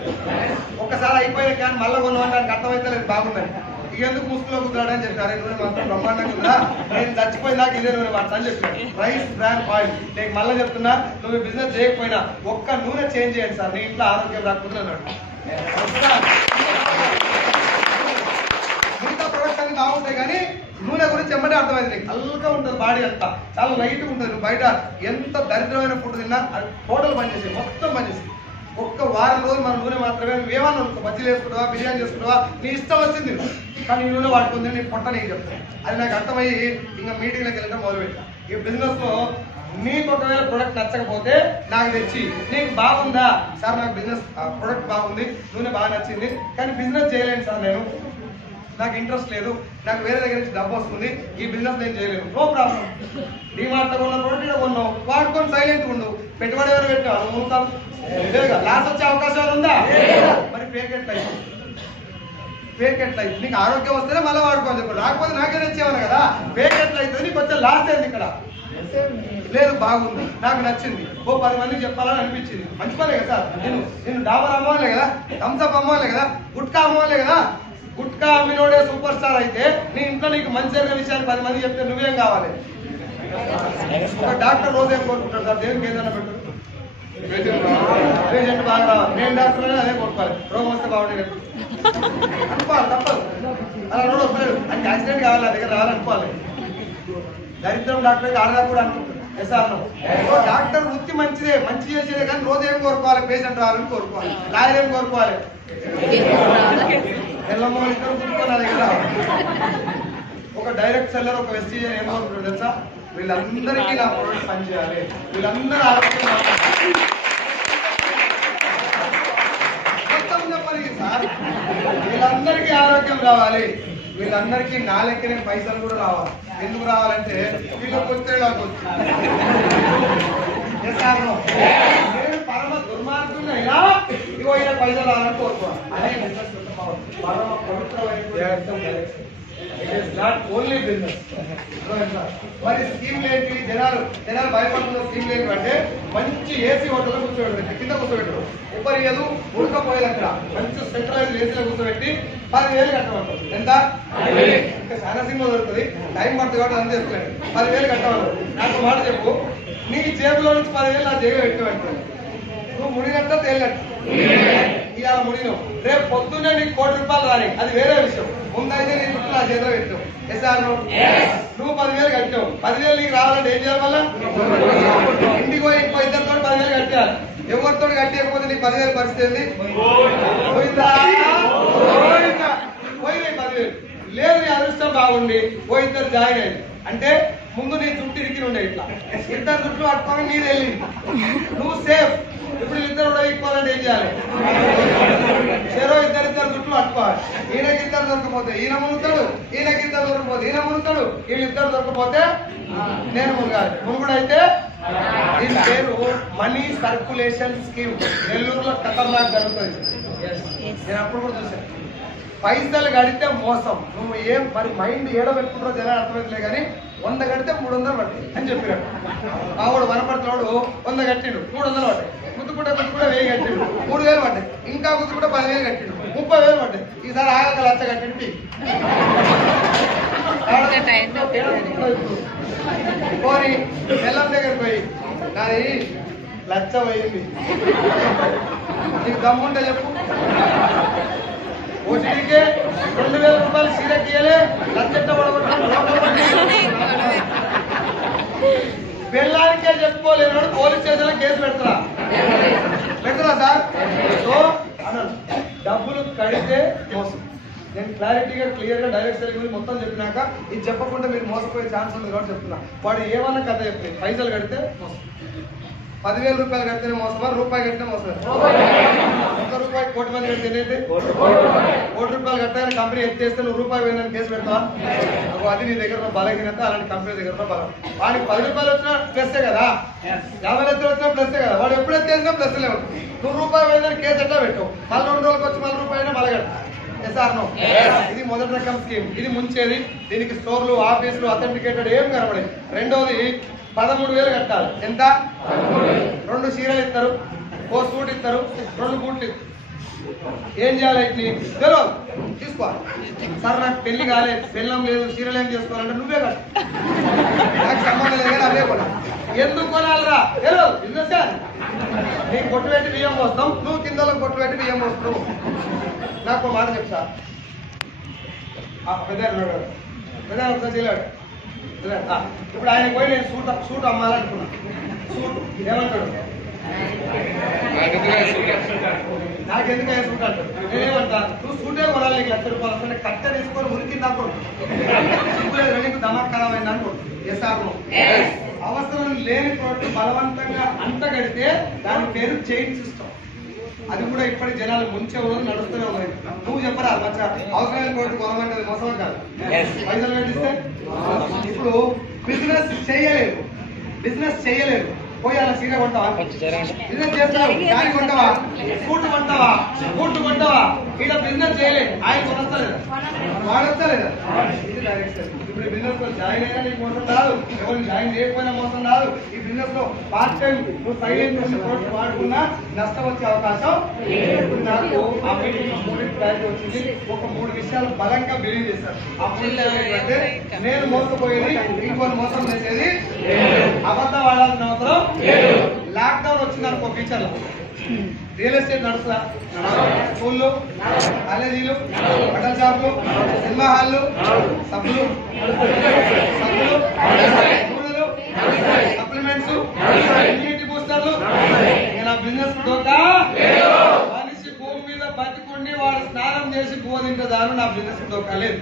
ఒక్కసారి అయిపోయిన కానీ మళ్ళీ కొన్నాను, దానికి అర్థమైతే లేదు బాగుందని. ఇక ఎందుకు ముసుగులో కుదరాడని చెప్పారు. నూనె మాత్రం బ్రహ్మాండంగా ఉందా, నేను చచ్చిపోయినాక ఇదే నూనె వాడతా అని చెప్పాను. Rice brand oil. నేను మళ్ళీ చెప్తున్నా, నువ్వు బిజినెస్ చేయకపోయినా ఒక్క నూనె చేంజ్ చేయండి సార్, నీ ఇంట్లో ఆరోగ్యం రాకపోతే అన్నాడు. మిగతా ప్రొడక్ట్స్ అన్ని బాగుంటాయి కానీ నూనె గురించి ఎమ్మటే అర్థమైంది. కల్గా ఉంటుంది, బాడీ అంతా చాలా లైట్గా ఉంటుంది. నువ్వు బయట ఎంత దరిద్రమైన ఫుడ్ తిన్నా అది టోటల్ పనిచేసి మొత్తం పనిచేసి ఒక్క వారం రోజులు మన నూనె మాత్రమే. నువ్వేమన్నా అనుకో, బజ్జీలు వేసుకుంటావా, బిర్యానీ చేసుకుంటావా, నీ ఇష్టం వచ్చింది, కానీ ఈ నూనె వాడుకుంది నీ పొట్ట నీకు చెప్తాను. అది నాకు అర్థమయ్యి ఇంకా మీటింగ్లోకి వెళ్ళడం మొదలుపెట్టా. ఈ బిజినెస్ లో నీకు ఒకవేళ ప్రొడక్ట్ నచ్చకపోతే నాకు తెచ్చి, నీకు బాగుందా సార్, నాకు బిజినెస్ ప్రొడక్ట్ బాగుంది, నూనె బాగా నచ్చింది, కానీ బిజినెస్ చేయలేను సార్, నేను నాకు ఇంట్రెస్ట్ లేదు, నాకు వేరే దగ్గర నుంచి డబ్బు వస్తుంది, ఈ బిజినెస్ నేను చేయలేను, నో ప్రాబ్లం. డిమార్ట్ కొన్న ప్రోటీన్ కొన్నావు, వాడుకొని సైలెంట్ ఉండు. పెట్టుబడి ఎవరు పెట్టావు, నువ్వు ఉంటావు. లాస్ వచ్చే అవకాశాలు ఉందా? మరి పేకెట్ లైఫ్, పేకెట్ లైఫ్. నీకు ఆరోగ్యం వస్తేనే మళ్ళీ వాడుకోని చెప్పు, రాకపోతే నాకే తెచ్చేవాను కదా. పేకెట్ లైఫ్ నీకు వచ్చే లాస్ ఏంది ఇక్కడ? లేదు, బాగుంది, నాకు నచ్చింది, ఓ 10 మందికి చెప్పాలని అనిపించింది, మంచి పనే కదా సార్. నేను డాబర్ అమ్మవాలే కదా, థమ్స్అప్ అమ్మవాలే కదా, గుట్కా అమ్మవాలే కదా. గుట్కా అమ్మినోడే సూపర్ స్టార్ అయితే నీ ఇంట్లో నీకు మంచి జరిగిన విషయాన్ని 10 మంది చెప్తే నువ్వేం కావాలి? ఒక డాక్టర్ రోజు ఏం కోరుకుంటాడు సార్, దేవునికి ఏదైనా పెట్టు, పేషెంట్ బాగా రావాలి. నేను డాక్టర్ అదే కోరుకోవాలి, రోగం వస్తే బాగుండే అనుకోవాలి, తప్పదు. అలా రోడ్ వస్తలేదు, అంటే యాక్సిడెంట్ కావాలి, నా దగ్గర రావాలనుకోవాలి. దరిద్రం డాక్టర్ ఆడదా కూడా అనుకుంటుంది. డాక్టర్ వృత్తి మంచిదే, మంచి చేసేదే, కానీ రోజు ఏం కోరుకోవాలి? పేషెంట్ రావాలని కోరుకోవాలి. లాయర్ ఏం కోరుకోవాలి? ఎల్లమ్మోళ్ళు ఇద్దరు కూర్చో నా దగ్గర రావాలి. ఒక డైరెక్ట్ సెల్లర్, ఒక వెస్టీజర్ ఏం కోరుకుంటారు తెలుసా? వీళ్ళందరికీ నా ప్రోడక్ట్ పనిచేయాలి, వీళ్ళందరూ ఆరోగ్యం సార్, వీళ్ళందరికీ ఆరోగ్యం రావాలి, వీళ్ళందరికీ నా లెక్కనే పైసలు కూడా రావాలి. ఎందుకు రావాలంటే వీళ్ళకి వస్తే కావచ్చు. నేను పరమ దుర్మార్గునైనా ఇగో ఈయన పైసలు రావాలని కోరుకోవాలి. అదే బిజినెస్ పరమ పవిత్రమైన. It is not only business. మరి స్కీమ్ ఏంటి? జనాలు భయపడుతున్న స్కీమ్ ఏంటి అంటే, మంచి ఏసీ హోటల్లో కూర్చోబెట్టారు, కింద కూర్చోబెట్టారు, ఉపరిగదు ఉడకపోయే దగ్గర మంచి సెంట్రలైజ్ ఏసీలో కూర్చోబెట్టి 10,000 కట్టమంటారు. ఎంత? చాలా సినిమా దొరుకుతుంది, టైం పడుతుంది కాబట్టి అంత చెప్తాను. 10,000 కట్టమన్నారు. నాకు మాట చెప్పు, నీ జేబులో నుంచి 10,000 నా జేబులో పెట్టమంటారు. నువ్వు ముడినట్ట తేలినట్టు ఇవాళ ముడిను, రేపు పొద్దున్నే నీకు ₹1,00,00,000 రాని, అది వేరే విషయం. ముందైతే నీ చుట్టూ నా చేతిలో పెట్టావు. ఎస్ఆర్ నువ్వు 10,000 కట్టావు, 10,000 నీకు రావాలంటే ఏం చేయాలి? వల్ల ఇంటికి పోయి ఇంకో ఇద్దరితో 10,000 కట్టాలి. ఎవరితో కట్టేయకపోతే నీకు 10,000 పరిస్థితి పోయిందా? పోయినాయి 10,000. లేదు, నీ అదృష్టం బాగుండి ఓ ఇద్దరు జాయిన్ అయ్యింది అంటే, ముందు నీ చుట్టూ ఇరికి ఉండే, ఇట్లా ఇద్దరు చుట్టూ పట్టుకొని నీది వెళ్ళింది, నువ్వు సేఫ్. ఇప్పుడు ఇద్దరు కూడా ఇక్కోవాలంటే ఏం చేయాలి? చెరో ఇద్దరిద్దరు చుట్టూ పట్టుకోవాలి. ఈయనకి ఇద్దరు దొరకపోతే ఈయన మునుగుతాడు, ఈయనకి ఇద్దరు దొరకపోతే ఈయన మునుగుతాడు, వీళ్ళిద్దరు దొరకపోతే నేను మునగాలి. మునుగుడైతే దీని పేరు మనీ సర్కులేషన్ స్కీమ్. నెల్లూరులో ఖతర్నాక్ జరుగుతుంది. నేను అప్పుడు కూడా చూశాను. పైసలు కడితే మోసం. నువ్వు ఏం మరి మైండ్ ఏడో పెట్టుకుంటారో జనాలు అర్థమవుతలే కానీ 100 కడితే 300 పడతాయి అని చెప్పినాడు. మావాడు వనపడుతున్నాడు 100 కట్టిండు 300 పడ్డాయి. గుద్దుకుంటే 1000 కట్టిండు 3000 పడ్డాయి. ఇంకా గుద్దుకుంటే 10,000 కట్టిండు 30,000 పడ్డాయి. ఈసారి ఆగాక 1,00,000 కట్టిండు. పోనీ బెల్లం దగ్గర పోయి నాది 1,00,000 పోయింది, నీకు దమ్ముంటే చెప్పు. ఓటీకే 2,000 రూపాయలు సీరకి ఇయ్యలే, 1,00,000 బెల్లానికే చెప్పుకోలేనాడు పోలీస్ స్టేషన్లో కేసు పెడతారా సార్? సో అన్నాను డబ్బులు కడితే మోసం. నేను క్లారిటీగా క్లియర్గా డైరెక్ట్ గురించి మొత్తం చెప్పినాక ఇది చెప్పకుండా మీరు మోసపోయే ఛాన్స్ ఉంది కాబట్టి చెప్తున్నా. వాడు ఏమన్నా కథ చెప్తుంది. పైసలు కడితే మోసం. 10,000 రూపాయలు కడితేనే మోసమా, రూపాయి కట్టినా మోసమే? 1 రూపాయి కోటి మంది కడితే ఏంటంటే కోటి రూపాయలు కట్టాలని కంపెనీ ఎత్తేస్తే నువ్వు రూపాయి పోయిందని కేసు పెడతావా? అది నీ దగ్గర బలహీనత, అలాంటి కంపెనీ దగ్గర బలం. వాడికి 10 రూపాయలు వచ్చినా ప్లస్సే కదా, 50 లక్షలు వచ్చినా ప్లస్సే కదా. వాడు ఎప్పుడు ఎత్తేసినా ప్లస్ లేవు. నువ్వు రూపాయి పోయిందని కేసు ఎట్లా పెట్టావు? మళ్ళీ 2 రోజులకు వచ్చి మళ్ళీ రూపాయి అయినా మళ్ళీ కట్టు. ఎస్ఆర్నో? ఇది మొదటి రకం స్కీమ్. ఇది ముంచేది. దీనికి స్టోర్లు, ఆఫీసులు, అథెంటికేటెడ్ ఏం కనబడి. రెండోది 13,000 కట్టాలి. ఎంత? 2 చీరలు ఇస్తారు, 1 సూట్ ఇస్తారు, 2 బూట్లు ఇస్తారు. ఏం చేయాలి? తెలియదు తీసుకోవాలి. సార్ నాకు పెళ్లి కాలేదు, పెళ్ళం లేదు, చీరలు ఏం చేసుకోవాలంటే నువ్వే కట్టు, నాకు సంబంధం లేదు కానీ అవే కొనాలి. ఎందుకు కొనాలిరా? తెలియదు. బిజినెస్ నీకు కొట్టు పెట్టి బియ్యం పోస్తాం, నువ్వు కిందలో కొట్టు పెట్టి బియ్యం పోస్తావు. నాకు మాట చెప్తా. పెద్ద ఒకసారి చేయలేడు. ఇప్పుడు ఆయన పోయి నేను సూట్ అమ్మాలనుకున్నా. సూట్ ఏమంటాడు? నాకెందుకు సూట్ అంటాడు. నేనేమంటా, నువ్వు సూటే కొనాలి, నీకు 1,00,000 రూపాయలు వస్తుంటే కట్ట తీసుకొని ఉరికింది అనుకోండి, నీకు దమాక్ ఖరాబ్ అయింది అనుకోండి. ఎస్ఆర్నో? అవసరం లేని ప్రోడక్ట్ బలవంతంగా అంటగడితే దాని పేరు చైన్ సిస్టమ్. అది కూడా ఇప్పటి జనాలు ముంచే రోజు నడుస్తూనే ఉన్నాయి. నువ్వు చెప్పరా మచ్చా అవసరమైన కోర్టు కొనమంటే మోసం కాదు. పైసలు కట్టిస్తే ఇప్పుడు బిజినెస్ చేయలేదు పోయి అలా సీర కొంటావా? బిజినెస్ చేస్తావు, గాలి కొంటావా, ఫుడ్ కొంటావా, ఇలా బిజినెస్ చేయలేదు. ఆయన కొనస్తలేదా? వాడొస్తలేదా? ఇది డైరెక్ట్. ఇప్పుడు బిజినెస్ లో జాయిన్ అయినా నీకు మోసం రాదు, ఎవరిని జాయిన్ చేయకపోయినా మోసం రాదు. ఈ బిజినెస్ లో పార్ట్ టైం నువ్వు సైలెంట్ ప్రోడక్ట్ వాడుకున్నా నష్టం వచ్చే అవకాశం. ఇప్పుడు నాకు ఆ మీటింగ్ 3 క్లారిటీ వచ్చింది. ఒక 3 విషయాలు బలంగా బిలీవ్ చేశారు. ఆ 3 విషయాలు ఏంటంటే, నేను మోసపోయేది, ఇంకొని మోసం చేసేది, అబద్ధం వాడాల్సిన అవసరం. లాక్డౌన్ వచ్చింది అనుకో, ఫ్యూచర్ లో రియల్ ఎస్టేట్ నడుస్తుందా? స్కూళ్ళు, కాలేజీలు, బట్టల షాపులు, సినిమా హాళ్ళు, సబ్బులు, నూనెలు, సప్లిమెంట్స్, ఇమ్యూనిటీ బూస్టర్లు. నేను బిజినెస్ డోకా. మనిషి భూమి మీద బతికుండి వాడు స్నానం చేసి బోధించదాను. నా బిజినెస్ డోకా లేదు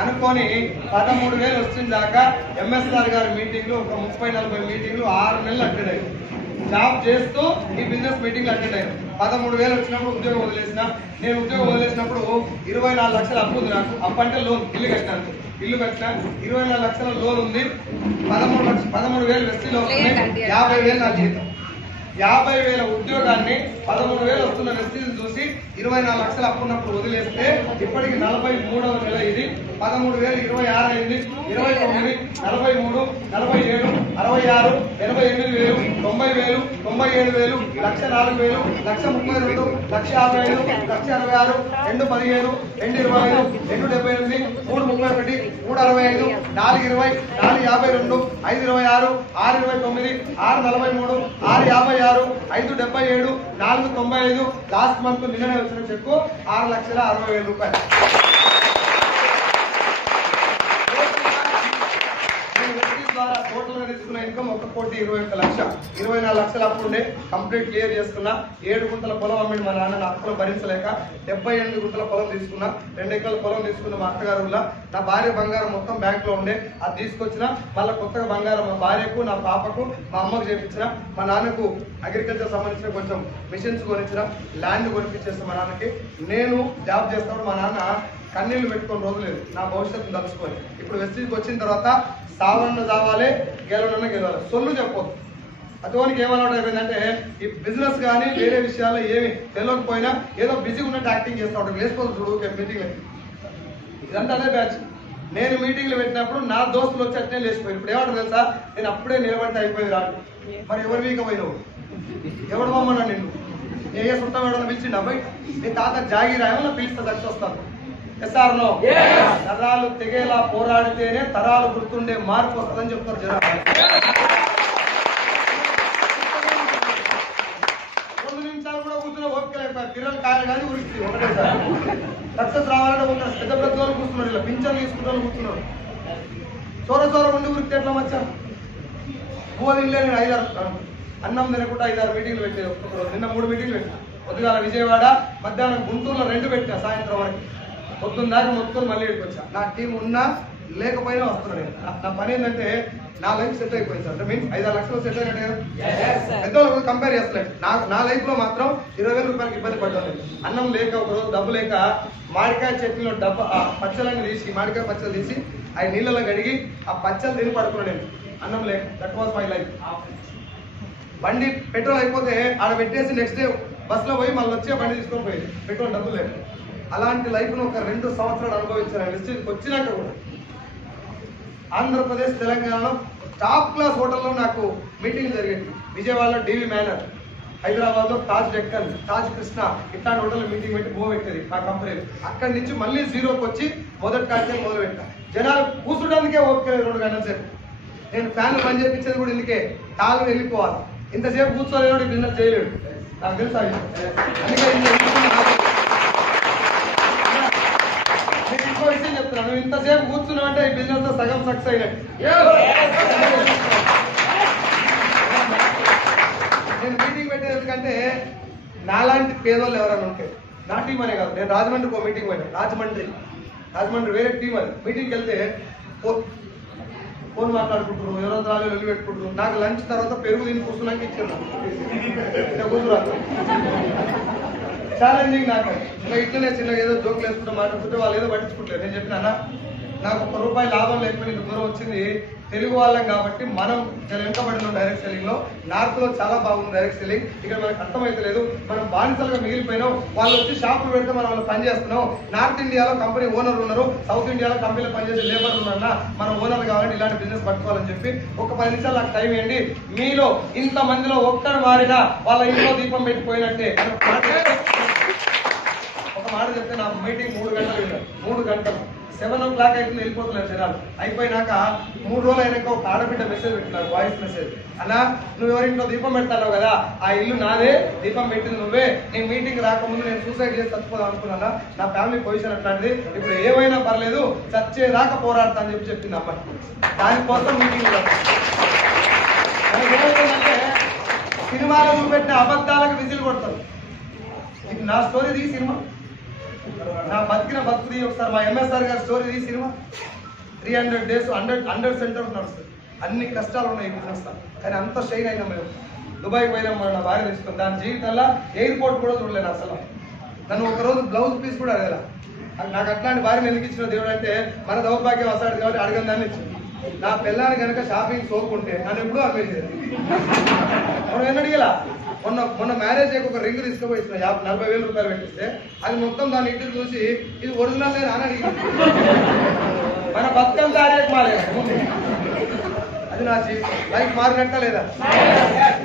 అనుకొని 13,000 వచ్చింది దాకా ఎంఎస్ఆర్ గారి మీటింగ్లు ఒక 30-40 మీటింగ్లు 6 నెలలు అటెండ్ అయ్యారు. జాబ్ చేస్తూ ఈ బిజినెస్ మీటింగ్లు అటెండ్ అయ్యారు. 13,000 వచ్చినప్పుడు ఉద్యోగం వదిలేసిన. నేను ఉద్యోగం వదిలేసినప్పుడు 24 లక్షలు అప్పు ఉంది నాకు. అప్పు అంటే లోన్. ఇల్లు కట్టిన 24 లక్షల లోన్ ఉంది. 13,000 వెస్టీ లోన్, 50,000 నా జీతం. 50,000 ఉద్యోగాన్ని 13,000 వస్తున్న వెస్టీని చూసి 24 లక్షలు అప్పున్నప్పుడు వదిలేస్తే ఇప్పటికి 43వ నెల. ఇది 13,000 26 అయింది, 29, 43, 47, 66, 88,000, 90,000, 97,000, 1,04,000, 1,32,000, 1,55,000, 1,66,000, 2,15, 2,25, 2,78, 3,31, 3,65, 4,20, 4,52, 5,26, 6,29, 6,43, 6,56, 5,77, 4,95. లాస్ట్ మంత్ నిన్ననే వచ్చిన చెక్కు 6,60,000 రూపాయలు. ద్వారా టోటల్ గా తీసుకున్న ఇన్కమ్ 1,21,00,000. 24 లక్షలు అప్పు ఉండే కంప్లీట్ క్లియర్ చేసుకున్నా. 7 గుంటల పొలం అమ్మిండి మా నాన్న. నా అప్పులు భరించలేక 78 గుంటల పొలం తీసుకున్నా. 2 ఎకరాల పొలం తీసుకున్న మా అత్తగారు. నా భార్య బంగారం మొత్తం బ్యాంక్ లో ఉండే, అది తీసుకొచ్చిన. మళ్ళీ కొత్తగా బంగారం మా భార్యకు, నా పాపకు, మా అమ్మకు చేయించిన. మా నాన్నకు అగ్రికల్చర్ సంబంధించిన కొంచెం మిషన్స్ కొనిచ్చిన. ల్యాండ్ కొనిపించేస్తాం మా నాన్నకి. నేను జాబ్ చేస్తాను. మా నాన్న కన్నీళ్లు పెట్టుకొని రోజు లేదు, నా భవిష్యత్తును తలుచుకొని. ఇప్పుడు వెస్టీజ్కి వచ్చిన తర్వాత సావన్న చావాలి, గెలవనన్న గెలవాలి. సొల్లు చెప్పొద్దు. అతనికి ఏమలవాటు అయిపోయిందంటే ఈ బిజినెస్ కానీ వేరే విషయాల్లో ఏమి తెలియకపోయినా ఏదో బిజీగా ఉన్నట్టు యాక్టింగ్ చేస్తూ ఉంటాడు. లేచిపోతుంది చూడు మీటింగ్. ఇదంతా అదే బ్యాచ్. నేను మీటింగ్లు పెట్టినప్పుడు నా దోస్తులు వచ్చి అట్నే లేచిపోయింది. ఇప్పుడు ఏమంటారు తెలుసా, నేను అప్పుడే నిలబడితే అయిపోయింది రాడు. మరి ఎవరు వీక పోయినావు, ఎవడు బొమ్మన్నా నిన్ను ఏ సుట్టం ఎవడన్నా పిలిచిండు అబ్బాయి నీ తాత జాగిరా ఏమన్నా పిలిస్తే దక్ష వస్తాను. ఎస్ఆర్నో తరాలు తెగేలా పోరాడితేనే తరాలు గుర్తుండే మార్పు వస్తుందని చెప్తారు జనాలు. 2 నిమిషాలు కూడా కూర్చున్న ఓపిక పిల్లలు కాయలు కానీ ఉరికి ఒకటేసారి సక్సెస్ రావాలంటే ఉంటారు. పెద్ద పెద్ద వాళ్ళు కూర్చున్నారు, ఇలా పింఛన్ తీసుకుంటారు కూర్చున్నారు. చోర ఉండి ఉరికి ఎట్లా వచ్చా పువ్వు తినలే. నేను 5-6 అన్నం తినకుండా 5-6 మీటింగ్లు పెట్టేది ఒక్కొక్కరు. నిన్న 3 మీటింగ్లు పెట్టినా. పొద్దుగాల విజయవాడ, మధ్యాహ్నం గుంటూరులో 2 పెట్టినా, సాయంత్రం వరకు. పొద్దున్న దాకా మొత్తం మళ్ళీ ఇక్కడికి వచ్చా. నా టీం ఉన్నా లేకపోయినా వస్తున్నాను. నా పని ఏంటంటే నా లైఫ్ సెట్ అయిపోయింది సార్. మీన్స్ 5-6 లక్షలు సెట్ అయినట్టు కదా. పెద్దవాళ్ళు కంపేర్ చేస్తలేదు. నా లైఫ్ లో మాత్రం 20,000 రూపాయలకి ఇబ్బంది పడ్డాను. అన్నం లేక ఒకరోజు డబ్బు లేక మామిడికాయ చెట్టులో పచ్చలన్నీ తీసి మామిడికాయ పచ్చలు తీసి అవి నీళ్ళలో కడిగి ఆ పచ్చలు తిని పడుకున్నాను నేను. అన్నం లేక. That was my life. బండి పెట్రోల్ అయిపోతే ఆడ పెట్టేసి నెక్స్ట్ డే బస్సులో పోయి మళ్ళీ వచ్చే బండి తీసుకొని పోయి పెట్రోల్ డబ్బులు లేదు. అలాంటి లైఫ్ను ఒక 2 సంవత్సరాలు అనుభవించాను. డిస్ట్రిక్ట్కి వచ్చినాక కూడా ఆంధ్రప్రదేశ్ తెలంగాణలో టాప్ క్లాస్ హోటల్లో నాకు మీటింగ్ జరిగింది. విజయవాడలో డివి మేనర్, హైదరాబాద్లో తాజ్ డెక్కన్, తాజ్ కృష్ణ, ఇట్లాంటి హోటల్లో మీటింగ్ పెట్టి పెట్టేది ఆ కంపెనీలు. అక్కడి నుంచి మళ్ళీ జీరోకి వచ్చి మొదటి కార్యక్రమం మొదలు పెట్టా. జనాలు కూర్చోడానికే ఓపిక 2 గంటల సేపు. నేను ఫ్యాన్లు బంద్ చేయించేది కూడా ఇందుకే. కాలు వెళ్ళిపోవాలి. ఇంతసేపు కూర్చోలేడు బిజినెస్ చేయలేడు, నాకు తెలుసు. అందుకే నేను ఇంకో విషయం చెప్తున్నాను, నువ్వు ఇంతసేపు కూర్చున్నావు అంటే ఈ బిజినెస్ లో సగం సక్సెస్ అయినట్టు. నేను మీటింగ్ పెట్టేది ఎందుకంటే నాలాంటి పేదోళ్ళు ఎవరైనా ఉంటే, నా టీం అనే కాదు. నేను రాజమండ్రికి ఒక మీటింగ్ పోయినా. రాజమండ్రి వేరే టీం అది. మీటింగ్కి వెళ్తే ఫోన్ మాట్లాడుకుంటున్నారు, ఎవరో రాళ్ళు వెళ్ళి పెట్టుకుంటున్నారు. నాకు లంచ్ తర్వాత పెరుగు తిని కూర్చున్నాక ఇచ్చారు. కూతురు ఛాలెంజింగ్ నాకు. ఇంకా ఇట్లనే చిన్న ఏదో జోకులు వేసుకుంటూ మాట్లాడుతుంటే వాళ్ళు ఏదో పట్టించుకుంటారు. నేను చెప్పినా నాకు ₹1 లాభం లేకపోతే ఇంత దూరం వచ్చింది తెలుగు వాళ్ళం కాబట్టి మనం చాలా వెంటబడినాం డైరెక్ట్ సెల్లింగ్ లో. నార్త్ లో చాలా బాగుంది డైరెక్ట్ సెల్లింగ్. ఇక్కడ మనకు అర్థమైతలేదు, మనం బానిసలుగా మిగిలిపోయినాం. వాళ్ళు వచ్చి షాపులు పెడితే మనం వాళ్ళు పని చేస్తున్నాం. నార్త్ ఇండియాలో కంపెనీ ఓనర్ ఉన్నారు, సౌత్ ఇండియాలో కంపెనీలో పనిచేసే లేబర్ ఉన్నారన్నా, మనం ఓనర్ కావాలంటే ఇలాంటి బిజినెస్ పట్టుకోవాలని చెప్పి ఒక 10 నిమిషాలు నాకు టైం ఇవ్వండి. మీలో ఇంత మందిలో ఒక్కరు మారినా వాళ్ళ ఇంట్లో దీపం పెట్టిపోయినట్టే. ఒక మాట చెప్తే నా మీటింగ్ 3 గంటలు విన్నారు. 3 గంటలు 7 o'clock అయితే వెళ్ళిపోతున్నారు జనాలు. అయిపోయినాక 3 రోజులు అయినాక ఒక ఆడబిడ్డ మెసేజ్ పెట్టినారు, వాయిస్ మెసేజ్. అన్నా నువ్వు ఎవరింట్లో దీపం పెడతావు కదా, ఆ ఇల్లు నాదే, దీపం పెట్టింది నువ్వే. నేను మీటింగ్ రాకముందు నేను సూసైడ్ చేసి చచ్చిపోదాం అనుకున్నా. నా ఫ్యామిలీ పొజిషన్ అట్లాంటిది, ఇప్పుడు ఏమైనా పర్లేదు చచ్చేదాకా పోరాడతా అని చెప్పింది అమ్మాయి. దానికోసం మీటింగ్ ఏమైందంటే సినిమాలో చూపెట్టిన అబద్ధాలకు విజిల్ కొడతారు. ఇది నా స్టోరీ ది సినిమా, నా బతికిన బతుకుది. ఒకసారి మా ఎంఎస్ఆర్ గారి స్టోరీ ఈ సినిమా. 300 days 100 సెంటర్స్ నడుస్తుంది. అన్ని కష్టాలు ఉన్నాయి బిజినెస్, కానీ అంత షైన్ అయినా మేము. దుబాయ్ పోయినా నా భార్య తెచ్చుకుంది. దాని జీవితంలో ఎయిర్పోర్ట్ కూడా చూడలేను అసలు. నన్ను ఒకరోజు బ్లౌజ్ పీస్ కూడా అడగల. నాకు అట్లాంటి భార్యను ఎందుకు ఇచ్చిన దేవుడు అంటే మన దౌర్భాగ్యం వస్తాడు కాబట్టి అడగని దాన్ని ఇచ్చింది. నా పిల్లాన్ని కనుక షాపింగ్ సోకుంటే నన్ను ఎప్పుడూ అమ్మేసేది. మనం ఏం అడిగేలా. మొన్న మ్యారేజ్ అయ్యి ఒక రింగ్ తీసుకుపోయి 40,000 రూపాయలు పెట్టిస్తే అది మొత్తం దాని ఇంటికి చూసి ఇది ఒరిజినల్ లేదు అని అడిగింది. మన బతుకం తారీఖు మారేది. అది నా జీవితం. లైఫ్ మారినట్ట లేదా?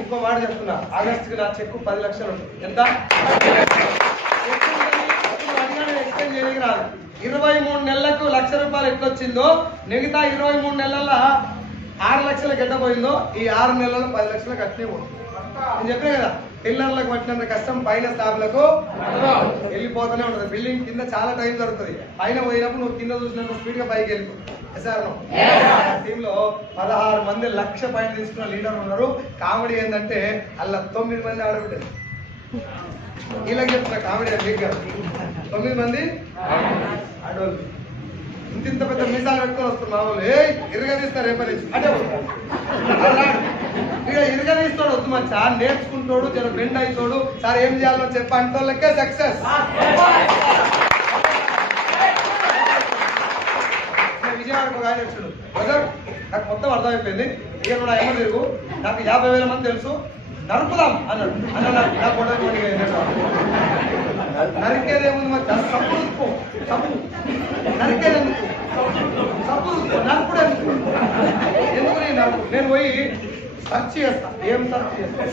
ఇంకో మాట చెప్తున్నా, ఆగస్టుకి నా చెక్కు 10 లక్షలు ఉంటుంది. ఎంత ఎక్స్టెండ్ చేయడానికి రాదు. 23 నెలలకు ₹1,00,000 ఎట్లొచ్చిందో మిగతా 23 నెలల్లో 6 లక్షలు గడ్డపోయిందో ఈ 6 నెలల్లో 10 లక్షలు కట్టినే పోతుంది. నేను చెప్పినా కదా, పిల్లర్లకు పట్టినంత కష్టం పైన స్లాబ్లకు వెళ్ళిపోతూనే ఉంటుంది. బిల్డింగ్ కింద చాలా టైం దొరుకుతుంది. పైన పోయినప్పుడు నువ్వు కింద చూసినప్పుడు స్పీడ్ గా పైకి వెళ్ళిపోతుంది. సార్ టీంలో 16 మంది 1,00,000 పైన తీసుకున్న లీడర్ ఉన్నారు. కామెడీ ఏంటంటే అలా 9 మంది ఆడబిడ్డలు. వీళ్ళకి చెప్తున్నా కామెడీ అంటే 9 మంది ఆడవాళ్ళు. ఇంత పెద్ద మీసాలు పెట్టుకొని వస్తారు మా వాళ్ళు. ఇరగదీస్తారు రేపటి నుంచి అంటే ఇక ఇరగదీస్తాడు. వద్దు మా సార్ నేర్చుకుంటాడు, జర బెండ్ అవుతాడు. సార్ ఏం చేయాలో చెప్పి అంటోళ్ళకే సక్సెస్. విజయవాడకు ఒక ఆయన వచ్చాడు, బ్రదర్ నాకు మొత్తం అర్థమైపోయింది, ఇక నువ్వు నా ఏమో తిరుగు, నాకు 50,000 మంది తెలుసు, నరుకుదాం అన్నాడు. అన్న నా ఫోటో నరికేదేముంది మరి సప్పు సప్పు నరికేదెందుకు సప్పు నరుకుడు ఎందుకు నేను పోయి సర్చ్ చేస్తా. ఏం సర్చ్ చేస్తా?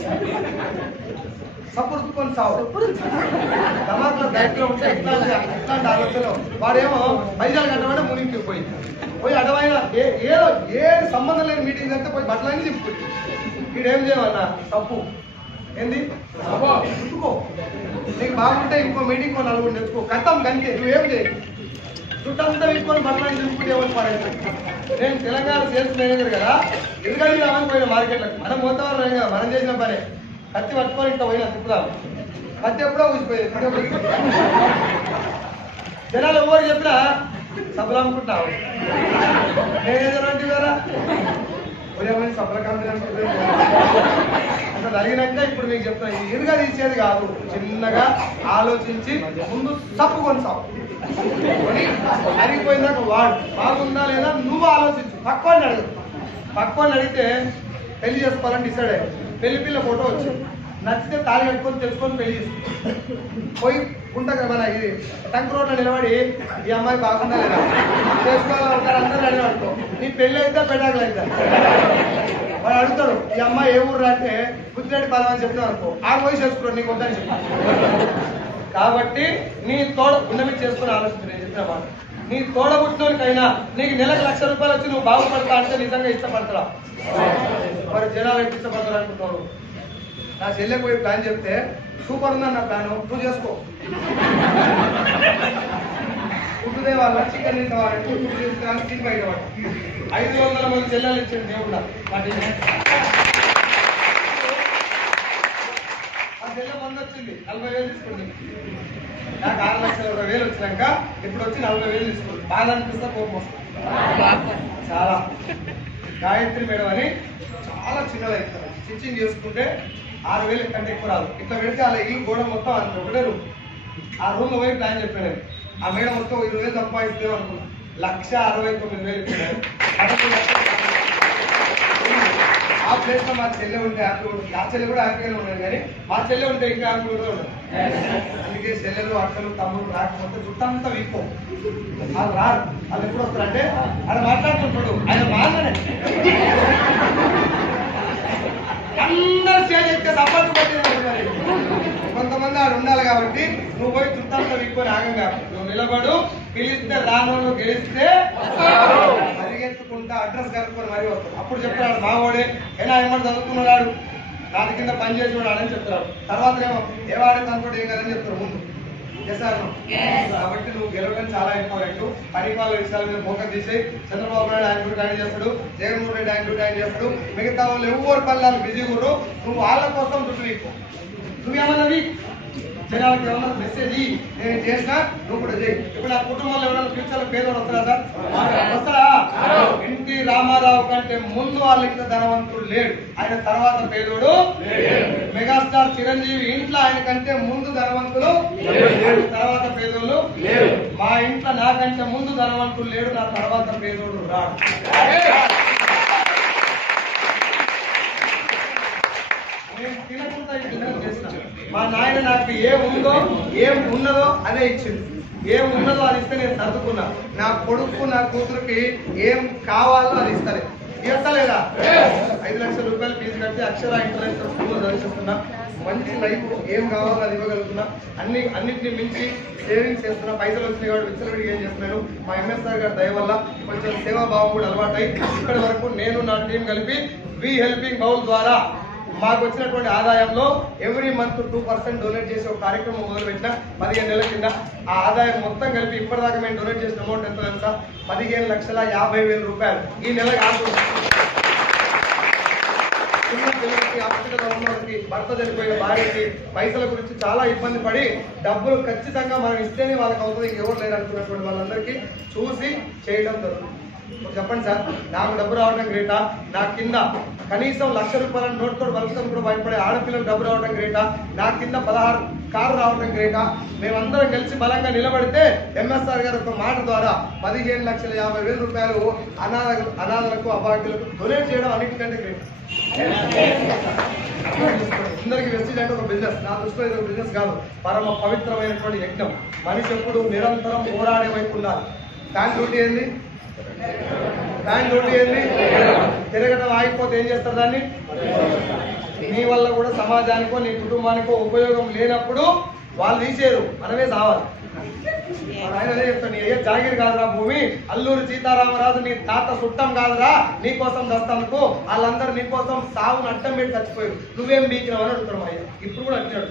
సప్పు రుద్దుకొని సావు. దమాకులో డైట్లో ఉంటే ఇట్లాంటి ఆలోచనలు వాడేమో పైసలు కట్టమంటే మునింకి పోయి అడవైన ఏది సంబంధం లేని మీటింగ్ అంతా పోయి బట్టలన్నీ చెప్పుకుంది. వీడేం చేయమన్నా తప్పు ఏంది చుట్టుకో, నీకు బాగుంటే ఇంకో మీటింగ్ కో నలుగురు తెచ్చుకో, కథం కంటే నువ్వేం చేయి, చుట్టంతా వీసుకొని బట్టలని చెప్పుకుంటే ఏమని పడేది. నేను తెలంగాణ సేల్స్ మేనేజర్ కదా, ఎందుకంటే రావని పోయిన మార్కెట్లకు, మనం పోతాం కదా, మనం చేసిన పనే కత్తి పట్టుకొని ఇంకా పోయినా తిప్పుదాం, కత్తి ఎప్పుడో ఊసిపోయేది. జనాలు ఎవరు చెప్పినా సభలు అమ్ముకుంటున్నావు, మేనేజర్ అంటే కదా పోయామని సభల కంపెనీ అనుకుంటుంది. అంత జరిగినాక ఇప్పుడు మీకు చెప్తున్నా, ఇరుగా తీసేది కాదు, చిన్నగా ఆలోచించి ముందు తప్పుకొని సాగు కొని అరిగిపోయిందాక వాడు బాగుందా లేదా నువ్వు ఆలోచించు. పక్కోని అడుగు, పక్కోని అడిగితే పెళ్లి చేసుకోవాలని డిసైడ్ అయ్యావు, పెళ్లి పిల్ల ఫోటో వచ్చింది, నచ్చితే తాళి కట్టుకొని తెలుసుకొని పెళ్లి చేసుకుంటాం. పోయి ఉంటా కదా మన ఇది టంక్ రోడ్లో నిలబడి ఈ అమ్మాయి బాగుందా లేదా చేసుకోవాలంటారు, అందరూ అడిగి అనుకో, నీ పెళ్ళి అయితే పెళ్ళాకలు అవుతా. వాడు అడుగుతాడు ఈ అమ్మాయి ఏ ఊరు అంటే గుర్తురెడ్డి పాలన అని చెప్తాను అనుకో, ఆ పోయి చేసుకున్నాడు నీకు వద్దని చెప్పి. కాబట్టి నీ తోడ ఉన్నవి చేసుకుని ఆలోచించు. నేను చెప్పిన మాట, నీ తోడబుట్టినోనికైనా నీకు నెలకు ₹1,00,000 వచ్చి నువ్వు బాగుపడతా అంటే నిజంగా ఇష్టపడతారా? మరి జనాలు ఎట్టి ఇష్టపడతారు అనుకుంటున్నాను. నా చెల్లెకి పోయి ప్లాన్ చెప్తే సూపర్ ఉందని నా ప్లాన్, నువ్వు చేసుకో. ఫుడ్దే వాళ్ళ చికెన్ తింటావాలంటే ఫుడ్ తీసుకురావాలి, తిని బయట 500 మంది చెల్లెలు ఇచ్చింది దేవుడు. ఆ చెల్లె మంది వచ్చింది 40,000 తీసుకుంది, నాకు 6,20,000 వచ్చినాక ఇప్పుడు వచ్చి 40,000 తీసుకుంది. బాధ అనిపిస్తే కోపం వస్తుంది చాలా. గాయత్రి మేడం అని చాలా చిన్నది అవుతుంది, స్టిచ్చింగ్ చేసుకుంటే 6,000 కంటే ఎక్కువ రాదు. ఇట్లా పెడితే అలా ఈ గోడ మొత్తం అంత ఒకటే రూమ్, ఆ రూమ్ పోయి ప్లాన్ చెప్పాను. ఆ మేడం మొత్తం 20,000 సంపాదిస్తే అనుకున్నా, 1,69,000 ఇచ్చాను. ఆ ప్లేస్ లో మా చెల్లె ఉంటే హ్యాపీ ఉంటుంది, ఆ చెల్లె కూడా హ్యాపీగానే ఉండదు, కానీ మా చెల్లె ఉంటే ఇంకా హ్యాపీ కూడా ఉండదు. అందుకే చెల్లెలు అక్కలు తమ్ముడు రాకపోతే చుట్టంతా వీక్ వాళ్ళు రారు. వాళ్ళు ఎప్పుడు వస్తారంటే ఆయన మాట్లాడుతుంటాడు, ఆయన మాట్లాడే అందరూ స్టేజ్ ఎక్కితే సపోర్ట్ పట్టిన కొంతమంది ఆడు ఉండాలి. కాబట్టి నువ్వు పోయి చుట్టాలతో వీక్కొని ఆగంగా, నువ్వు నిలబడు, పిలిస్తే రాను, గెలిస్తే పరిగెత్తుకుంటా అడ్రస్ కలుపుకొని మరీ వస్తాడు. అప్పుడు చెప్తాడు మావోడే ఎలా ఏమన్నా చదువుకున్నాడు, దాని కింద పని చేసేవాడు అని చెప్తాడు. తర్వాత ఏమో ఏ వాడే తనుకోడు ఏం కదని చెప్తారు ముందు. చేశారు కాబట్టి నువ్వు గెలవడం చాలా ఇంపార్టెంట్. పరిపాలన విషయాల మీద ఫోకస్ తీసి చంద్రబాబు నాయుడు ఆయన కూడా ఆయన చేస్తాడు, జగన్మోహన్ రెడ్డి ఆయన కూడా ఆయన చేస్తాడు, మిగతా వాళ్ళు ఎవరు పనులు బిజీ గుర్రు. నువ్వు వాళ్ళ కోసం చుట్టూ వీకు, నువ్వేమన్నది జనాలకు ఏమన్నా మెసేజ్ నేను చేసినా నువ్వు కూడా చేయి. ఇప్పుడు నా కుటుంబంలో ఎవరైనా ఫ్యూచర్ పేదోడు వస్తారా సార్? వస్తారా? ఎన్టీ రామారావు కంటే ముందు వాళ్ళ ఇంట్లో ధనవంతుడు లేడు, ఆయన తర్వాత పేదోడు. మెగాస్టార్ చిరంజీవి ఇంట్లో ఆయన కంటే ముందు ధనవంతులు, తర్వాత పేదోళ్ళు. మా ఇంట్లో నాకంటే ముందు ధనవంతుడు లేడు, నా తర్వాత పేదోడు రాడు. నేను తినకుండా ఈ బిజినెస్ చేసిన మా నాయన నాకు ఏముందో ఏం ఉన్నదో అదే ఇచ్చింది, ఏం ఉన్నదో అది ఇస్తే నేను సర్దుకున్నా. నా కొడుకు నా కూతురికి ఏం కావాలో అది ఇస్తలే, ఇస్తలేదా? 5 లక్షల రూపాయలు ఫీజు కట్టి అక్షర ఇంటర్నేషనల్ స్కూల్లో చదివిస్తున్నా, మంచి లైఫ్ ఏం కావాలో అది ఇవ్వగలుగుతున్నా. అన్నిటిని మించి సేవింగ్స్ చేస్తున్నా, పైసలు వచ్చినాయి కాబట్టి విచ్చలవిడిగా ఏం చేస్తున్నాను. మా ఎంఎస్ఆర్ గారి దయ వల్ల కొంచెం సేవాభావం కూడా అలవాటై ఇప్పటి వరకు నేను నా టీం కలిపి వి హెల్పింగ్ బౌల్ ద్వారా మాకు వచ్చినటువంటి ఆదాయంలో ఎవ్రీ మంత్ 2% డొనేట్ చేసే ఒక కార్యక్రమం మొదలుపెట్టిన 15 నెలల కింద. ఆ ఆదాయం మొత్తం కలిపి ఇప్పటిదాకా మేము డొనేట్ చేసిన అమౌంట్ ఎంత తెలుసా? 15,50,000 రూపాయలు. ఈ నెల కాకుండా చిన్న పిల్లలకి, హాస్పిటల్లో ఉన్నవాళ్ళకి, భర్త చనిపోయిన భార్యకి పైసల గురించి చాలా ఇబ్బంది పడి డబ్బులు ఖచ్చితంగా మనం ఇస్తేనే వాళ్ళకి అవుతుంది, ఇంకెవరు లేరు అనుకున్నటువంటి వాళ్ళందరికీ చూసి చేయడం జరుగుతుంది. చెప్పండి సార్, నాకు డబ్బు రావడం గ్రేటా, నా కింద కనీసం ₹1,00,000 నోట్తో బలసం కూడా భయపడే ఆడపిల్లలకు డబ్బు రావడం గ్రేటా, నా కింద 16 కార్లు రావడం గ్రేటా? మేమందరం కలిసి బలంగా నిలబడితే ఎంఎస్ఆర్ గారు ఒక మాట ద్వారా ₹15,50,000 అనాథలకు అభాగ్యులకు డొనేట్ చేయడం అన్నిటికంటే గ్రేట్. అందరికి వెస్టిజ్ అంటే ఒక బిజినెస్, నా దృష్టిలో ఇది ఒక బిజినెస్ కాదు, పరమ పవిత్రమైనటువంటి యజ్ఞం. మనిషి ఎప్పుడు నిరంతరం పోరాడే వైపు ఉండాలి. ఫ్యాన్ డ్యూటీ ఏంది? తిరగడం ఆగిపోతే ఏం చేస్తారు దాన్ని? నీ వల్ల కూడా సమాజానికో నీ కుటుంబానికో ఉపయోగం లేనప్పుడు వాళ్ళు తీసేరు, మనమే సావాలి. ఆయన అదే చెప్తాను, నీ అయ్యే జాగిరి కాదురా భూమి, అల్లూరి సీతారామరాజు నీ తాత చుట్టం కాదురా, నీ కోసం దస్తానుకో, వాళ్ళందరూ నీ కోసం సాగును అడ్డం పెట్టి చచ్చిపోయారు, నువ్వేం బీకినావు అని అడుగుతారు. అయ్యా ఇప్పుడు కూడా అంటున్నాడు.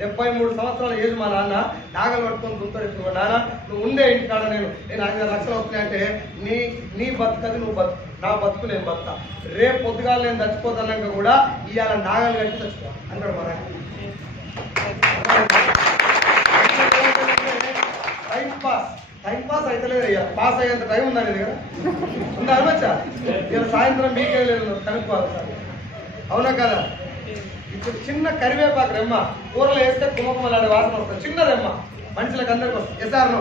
73 సంవత్సరాల ఏజ్ మా నాన్న నాగలు పట్టుకొని చూస్తాడు. ఇప్పుడు నాన్న నువ్వు ఉండే ఇంటికాడ నేను 5 లక్షలు వస్తున్నాయంటే నీ బతుకది నువ్వు బతుకు, నా బతుకు నేను బతుకా, రేపు పొద్దుగాలు నేను చచ్చిపోతాక కూడా ఇవాళ నాగలు కట్టి చచ్చిపో అంటాడు మా నాన్న. టైం పాస్ అయితే లేదు అయ్యా, పాస్ అయ్యేంత టైం ఉందా నీ దగ్గర? ఉందా అనవచ్చా? ఇలా సాయంత్రం మీకే లేదు కనుక్కోవాలి సార్, అవునా కదా? ఇప్పుడు చిన్న కరివేపాకు రెమ్మ కూరలు వేస్తే కుమకుమలాడే వాసన వస్తుంది, చిన్న రెమ్మ మనుషులకు అందరికి వస్తుంది. ఎసార్నో?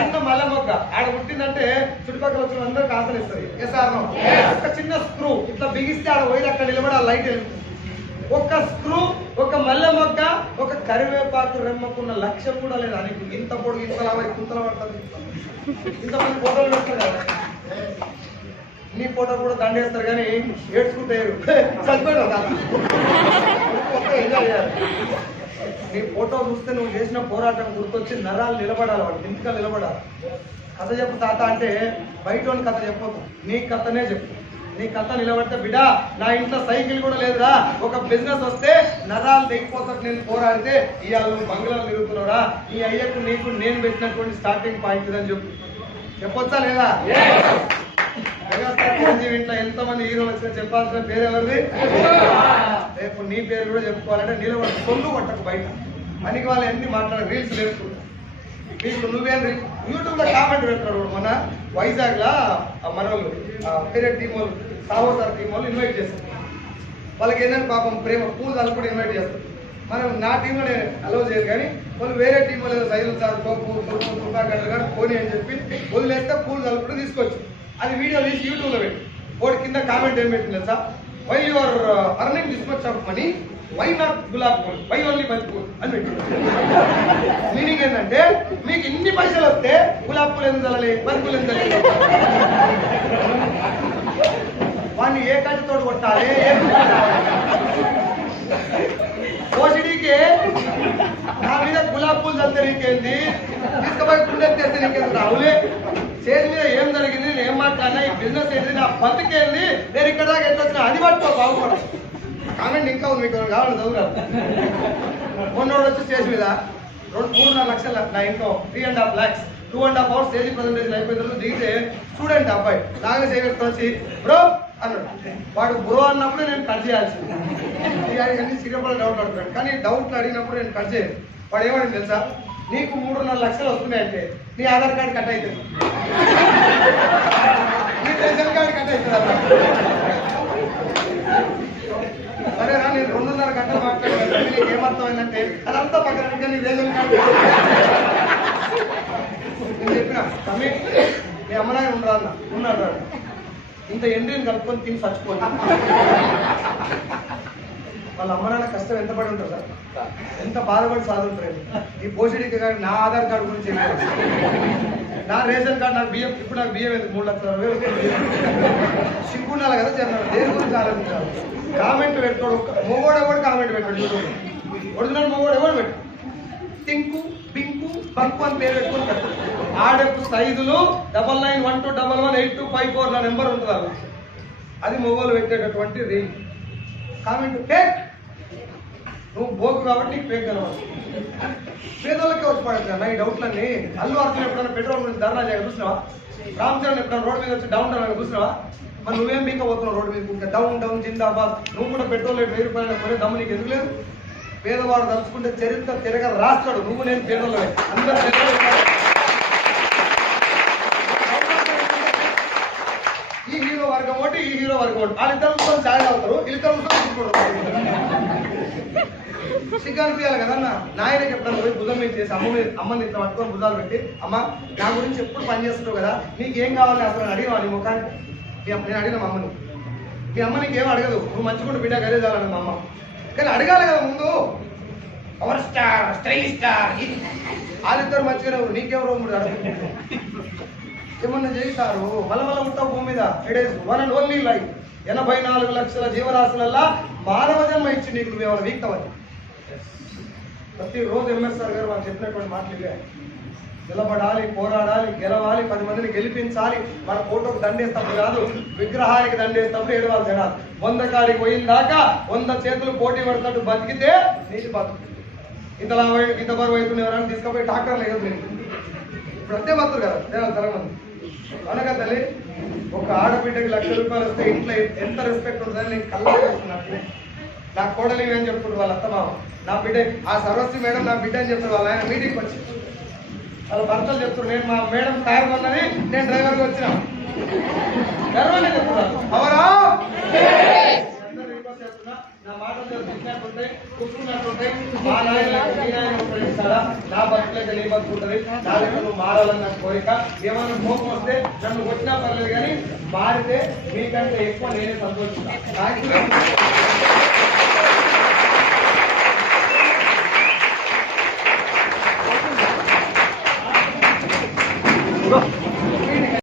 చిన్న మల్లె మొగ్గ ఆడ పుట్టిందంటే చుట్టుపక్కల వచ్చిన అందరికి ఆసన ఇస్తుంది. ఎసార్నో? ఒక చిన్న స్క్రూ ఇట్లా బిగిస్తే ఆడ పోయి అక్కడ నిలబడి ఆ లైట్ వెళ్తుంది. ఒక స్క్రూ, ఒక మల్లె మొగ్గ, ఒక కరివేపాకు రెమ్మకున్న లక్ష్యం కూడా లేదు. అని ఇంత పొడుగు ఇంతలా కుంతల పడుతుంది. ఇంతమంది ఫోటోలు పెడతారు కదా, నీ ఫోటో కూడా దండేస్తారు కానీ ఏడ్చుకుంటారు, చచ్చిపోయాడు. ఎంజాయ్ చేయాలి. నీ ఫోటో చూస్తే నువ్వు చేసిన పోరాటం గుర్తొచ్చి నరాలు నిలబడాలి, వాడు ఇంటికా నిలబడాలి. కథ చెప్పు తాత అంటే బయటోని కథ చెప్పొద్దు, నీ కథనే చెప్పు. నీ కథ నిలబడితే బిడ్డా నా ఇంట్లో సైకిల్ కూడా లేదురా, ఒక బిజినెస్ వస్తే నరాలు తెగిపోతాడు నేను పోరాడితే ఇవాళ నువ్వు బంగ్లాలు తిరుగుతున్నావురా, నీ అయ్యకు నీకు నేను పెట్టినటువంటి స్టార్టింగ్ పాయింట్ అని చెప్పు. చెప్పొచ్చా లేదా? చిరంజీవి ఇంట్లో ఎంతమంది హీరోలు వచ్చినా చెప్పాల్సిన పేరు ఎవరిది? రేపు నీ పేరు కూడా చెప్పుకోవాలంటే నిలబడి సొల్లు కొట్టకు, బయట పనికి వాళ్ళు ఎన్ని మాట్లాడ రీల్స్ నేర్చుకుంటా. మీకు నువ్వేం యూట్యూబ్ లో కామెంట్ పెడతాడు. మన వైజాగ్ లా మన వాళ్ళు వేరే టీం వాళ్ళు, సాహో సార్ టీం వాళ్ళు ఇన్వైట్ చేస్తారు. వాళ్ళకి ఏంటంటే పాపం ప్రేమ పూలు దాన్ని కూడా ఇన్వైట్ చేస్తారు. మనం నా టీంలో నేను అలౌ చేయరు కానీ వాళ్ళు వేరే టీం వాళ్ళు సైలు సార్ రూపాయలు కానీ పోనీ అని చెప్పి వదిలేస్తే పూలు కలుపుడు తీసుకొచ్చు. అది వీడియో తీసి యూట్యూబ్లో పెట్టి వాడి కింద కామెంట్ ఏం పెట్టింది sir, why you are earning this much of money, why not gulab phool, why only banti phool అని పెట్టింది. మీనింగ్ ఏంటంటే మీకు ఇన్ని పైసలు వస్తే గులాబ్ పూలు ఎందుకు చల్లలే, బంతి పూలు ఎందుకు చల్లలేదు, వాడిని ఏ కంటితో కొట్టాలి, ఓసిడీకి నా మీద గులాబ్ పూలు చల్లితే నీకేంది, తీసుకుపోయి గుండెత్తేస్తే నీకేంది రావులే, స్టేజ్ మీద ఏం జరిగింది, నేను ఏం మాట్లాడినా, ఈ బిజినెస్ ఏంటి, నా బతికేంది, నేను ఇక్కడ దాకా ఎట్లా వచ్చినా అది పట్టుకో బాగుపడ. కామెంట్ ఇంకా ఉంది, మీకు కావాలి చదువురారు. మొన్నోడు వచ్చి స్టేజ్ మీద 3.5 లక్షలు నా ఇంట్లో 3.5 lakhs 2.5 hours స్టేజ్ ప్రజెంటేషన్ అయిపోయిన తర్వాత దిగితే స్టూడెంట్ అబ్బాయి నాగ చేయగలుగుతా వచ్చి బ్రో అన్నాడు. వాడు బ్రో అన్నప్పుడు నేను కట్ చేయాల్సింది, అన్ని సిగపడ డౌట్లు అడుగుతాడు. కానీ డౌట్లు అడిగినప్పుడు నేను కట్ చేయను. వాడు ఏమని తెలుసా, నీకు 3.5 లక్షలు వస్తున్నాయంటే నీ ఆధార్ కార్డు కట్ అవుతుంది, నీ రేషన్ కార్డు కట్ అవుతుంది అన్న. సరేనా, నేను 2.5 గంటలు మాట్లాడాను, నీకు ఏమర్థమైందంటే అదంతా పక్కన నీ రేషన్ కార్డు. నేను చెప్పిన తమ్మి నీ అమ్మనాయన ఉండరా అన్న, ఉన్నాడు. ఇంత ఎండ్రీని కలుపుకొని తిని చచ్చిపోయింది. వాళ్ళ అమ్మ నాన్న కష్టం ఎంత పడి ఉంటారు సార్, ఎంత బాధపడి సాధుంటారు. ఈ పోషడికి కానీ నా ఆధార్ కార్డు గురించి నా రేషన్ కార్డు, నాకు బియ్యం, ఇప్పుడు నాకు బియ్యం ఎందుకు 3,60,000 సిగ్గుండాలి కదా జనాలు, దేని గురించి ఆలోచించాలి. కామెంట్ పెడతాడు మొగోడు, ఎవడు కామెంట్ పెట్టాడు యూట్యూబ్, ఒరిజినల్ మొగోడు ఎవడు పెట్టాడు, టింకు పింకు బంకు అని పేరు పెట్టుకొని పెట్టాడు. ఆడపు సైజులు 9912118254 నా నెంబర్ ఉంటుంది, అది మొగోలు పెట్టేటటువంటి రీల్. కామెంట్ ఫేక్, నువ్వు బోకు కాబట్టి నీకు ఫేక్ కనవాలి. పేదోళ్ళకే వచ్చి పడచ్చు నా ఈ డౌట్లన్నీ. అల్లు అర్జున్ ఎప్పుడైనా పెట్రోల్ గురించి ధర్నా చేయగా చూసినావా? రామ్ చరణ్ ఎప్పుడైనా రోడ్డు మీద వచ్చి డౌన్ డౌన్ చూసినావా? మరి నువ్వేం బీక పోతున్నావు రోడ్డు మీద, డౌన్ డౌన్ జిందాబాద్. నువ్వు కూడా పెట్రోల్ రేట్ 1000 రూపాయలు కొనే దమ్ము నీకు ఎందుకు లేదు? పేదవాడు తలుచుకుంటే చరిత్ర తిరగ రాస్తాడు. నువ్వు నేను పేదోళ్ళే, అందరూ వర్గం ఒకటి ఈ హీరో వర్గం ఒకటి వాళ్ళిద్దరు కూర్చొని ఛాయ్ తాగుతారు వీళ్ళిద్దరు కూర్చొని సిగ్గానిపించాలి కదన్న నాయనకి ఎప్పుడన్నా పోయి భుజం మీద చేసి అమ్మని ఇట్లా పట్టుకొని భుజాలు పెట్టి అమ్మ నా గురించి ఎప్పుడు పని చేస్తుంటావు కదా నీకేం కావాలి అసలు అడిగినా నీ ముఖానికి నేను అడిగిన మా అమ్మని మీ అమ్మ నీకేం అడగదు నువ్వు మంచిగుండు బిడ్డ గరేదాలని మా అమ్మ కానీ అడగాలి కదా ముందు పవర్ స్టార్ స్టైల్ స్టార్ వాళ్ళిద్దరు మంచిగానే నీకెవరో ఏమన్నా చేశారు మళ్ళీ ఉంటావు భూమి మీద ఇడేస్ వన్ అండ్ ఓన్లీ లైఫ్ 84 లక్షల జీవరాశులల్లా మానవ జన్మ ఇచ్చి నీకు నువ్వేమైనా వీక్తవని ప్రతిరోజు ఎంఎస్ఆర్ గారు వాళ్ళు చెప్పినటువంటి మాటలు ఇవే నిలబడాలి పోరాడాలి గెలవాలి 10 మందిని గెలిపించాలి మన ఫోటోకి దండేస్తప్పుడు కాదు విగ్రహానికి దండేస్తప్పుడు ఏడవాలి జనాలు 100 కాడికి పోయిన దాకా 100 చేతులు పోటీ పడుతున్నట్టు బతికితే నీటి బతుకు ఇంత బరువు అవుతుంది ఎవరైనా తీసుకుపోయి డాక్టర్లు లేదు నేను ఇప్పుడు అంతే బతురు కదా జనాలు తరగమంది అనగా తల్లి ఒక ఆడబిడ్డకి ₹1,00,000 వస్తే ఇంట్లో ఎంత రెస్పెక్ట్ ఉంటుందని నేను కళ్ళ చేస్తున్నట్టు నా కోడలు ఏమని చెప్తున్నారు వాళ్ళ అత్తమామ నా బిడ్డ ఆ సరస్వతి మేడం నా బిడ్డ అని చెప్తున్నారు వాళ్ళు ఆయన మీటింగ్కి వచ్చి వాళ్ళ భర్తలు చెప్తున్నారు నేను మా మేడం కారు కొన్నది నేను డ్రైవర్కి వచ్చిన గర్వాన్ని చెప్తున్నాను అవరా నా మాటలు తిట్టినట్టుంటాయి కూర్చున్నట్టుంటాయి మా నాయన నా బతుకులైతే నీ బతుకుంటుంది నా దగ్గర నువ్వు మారాలని నాకు కోరిక ఏమైనా కోపం వస్తే నన్ను కొట్టినా పర్లేదు కానీ మారితే మీకంటే ఎక్కువ నేనే సంతోషిస్తాను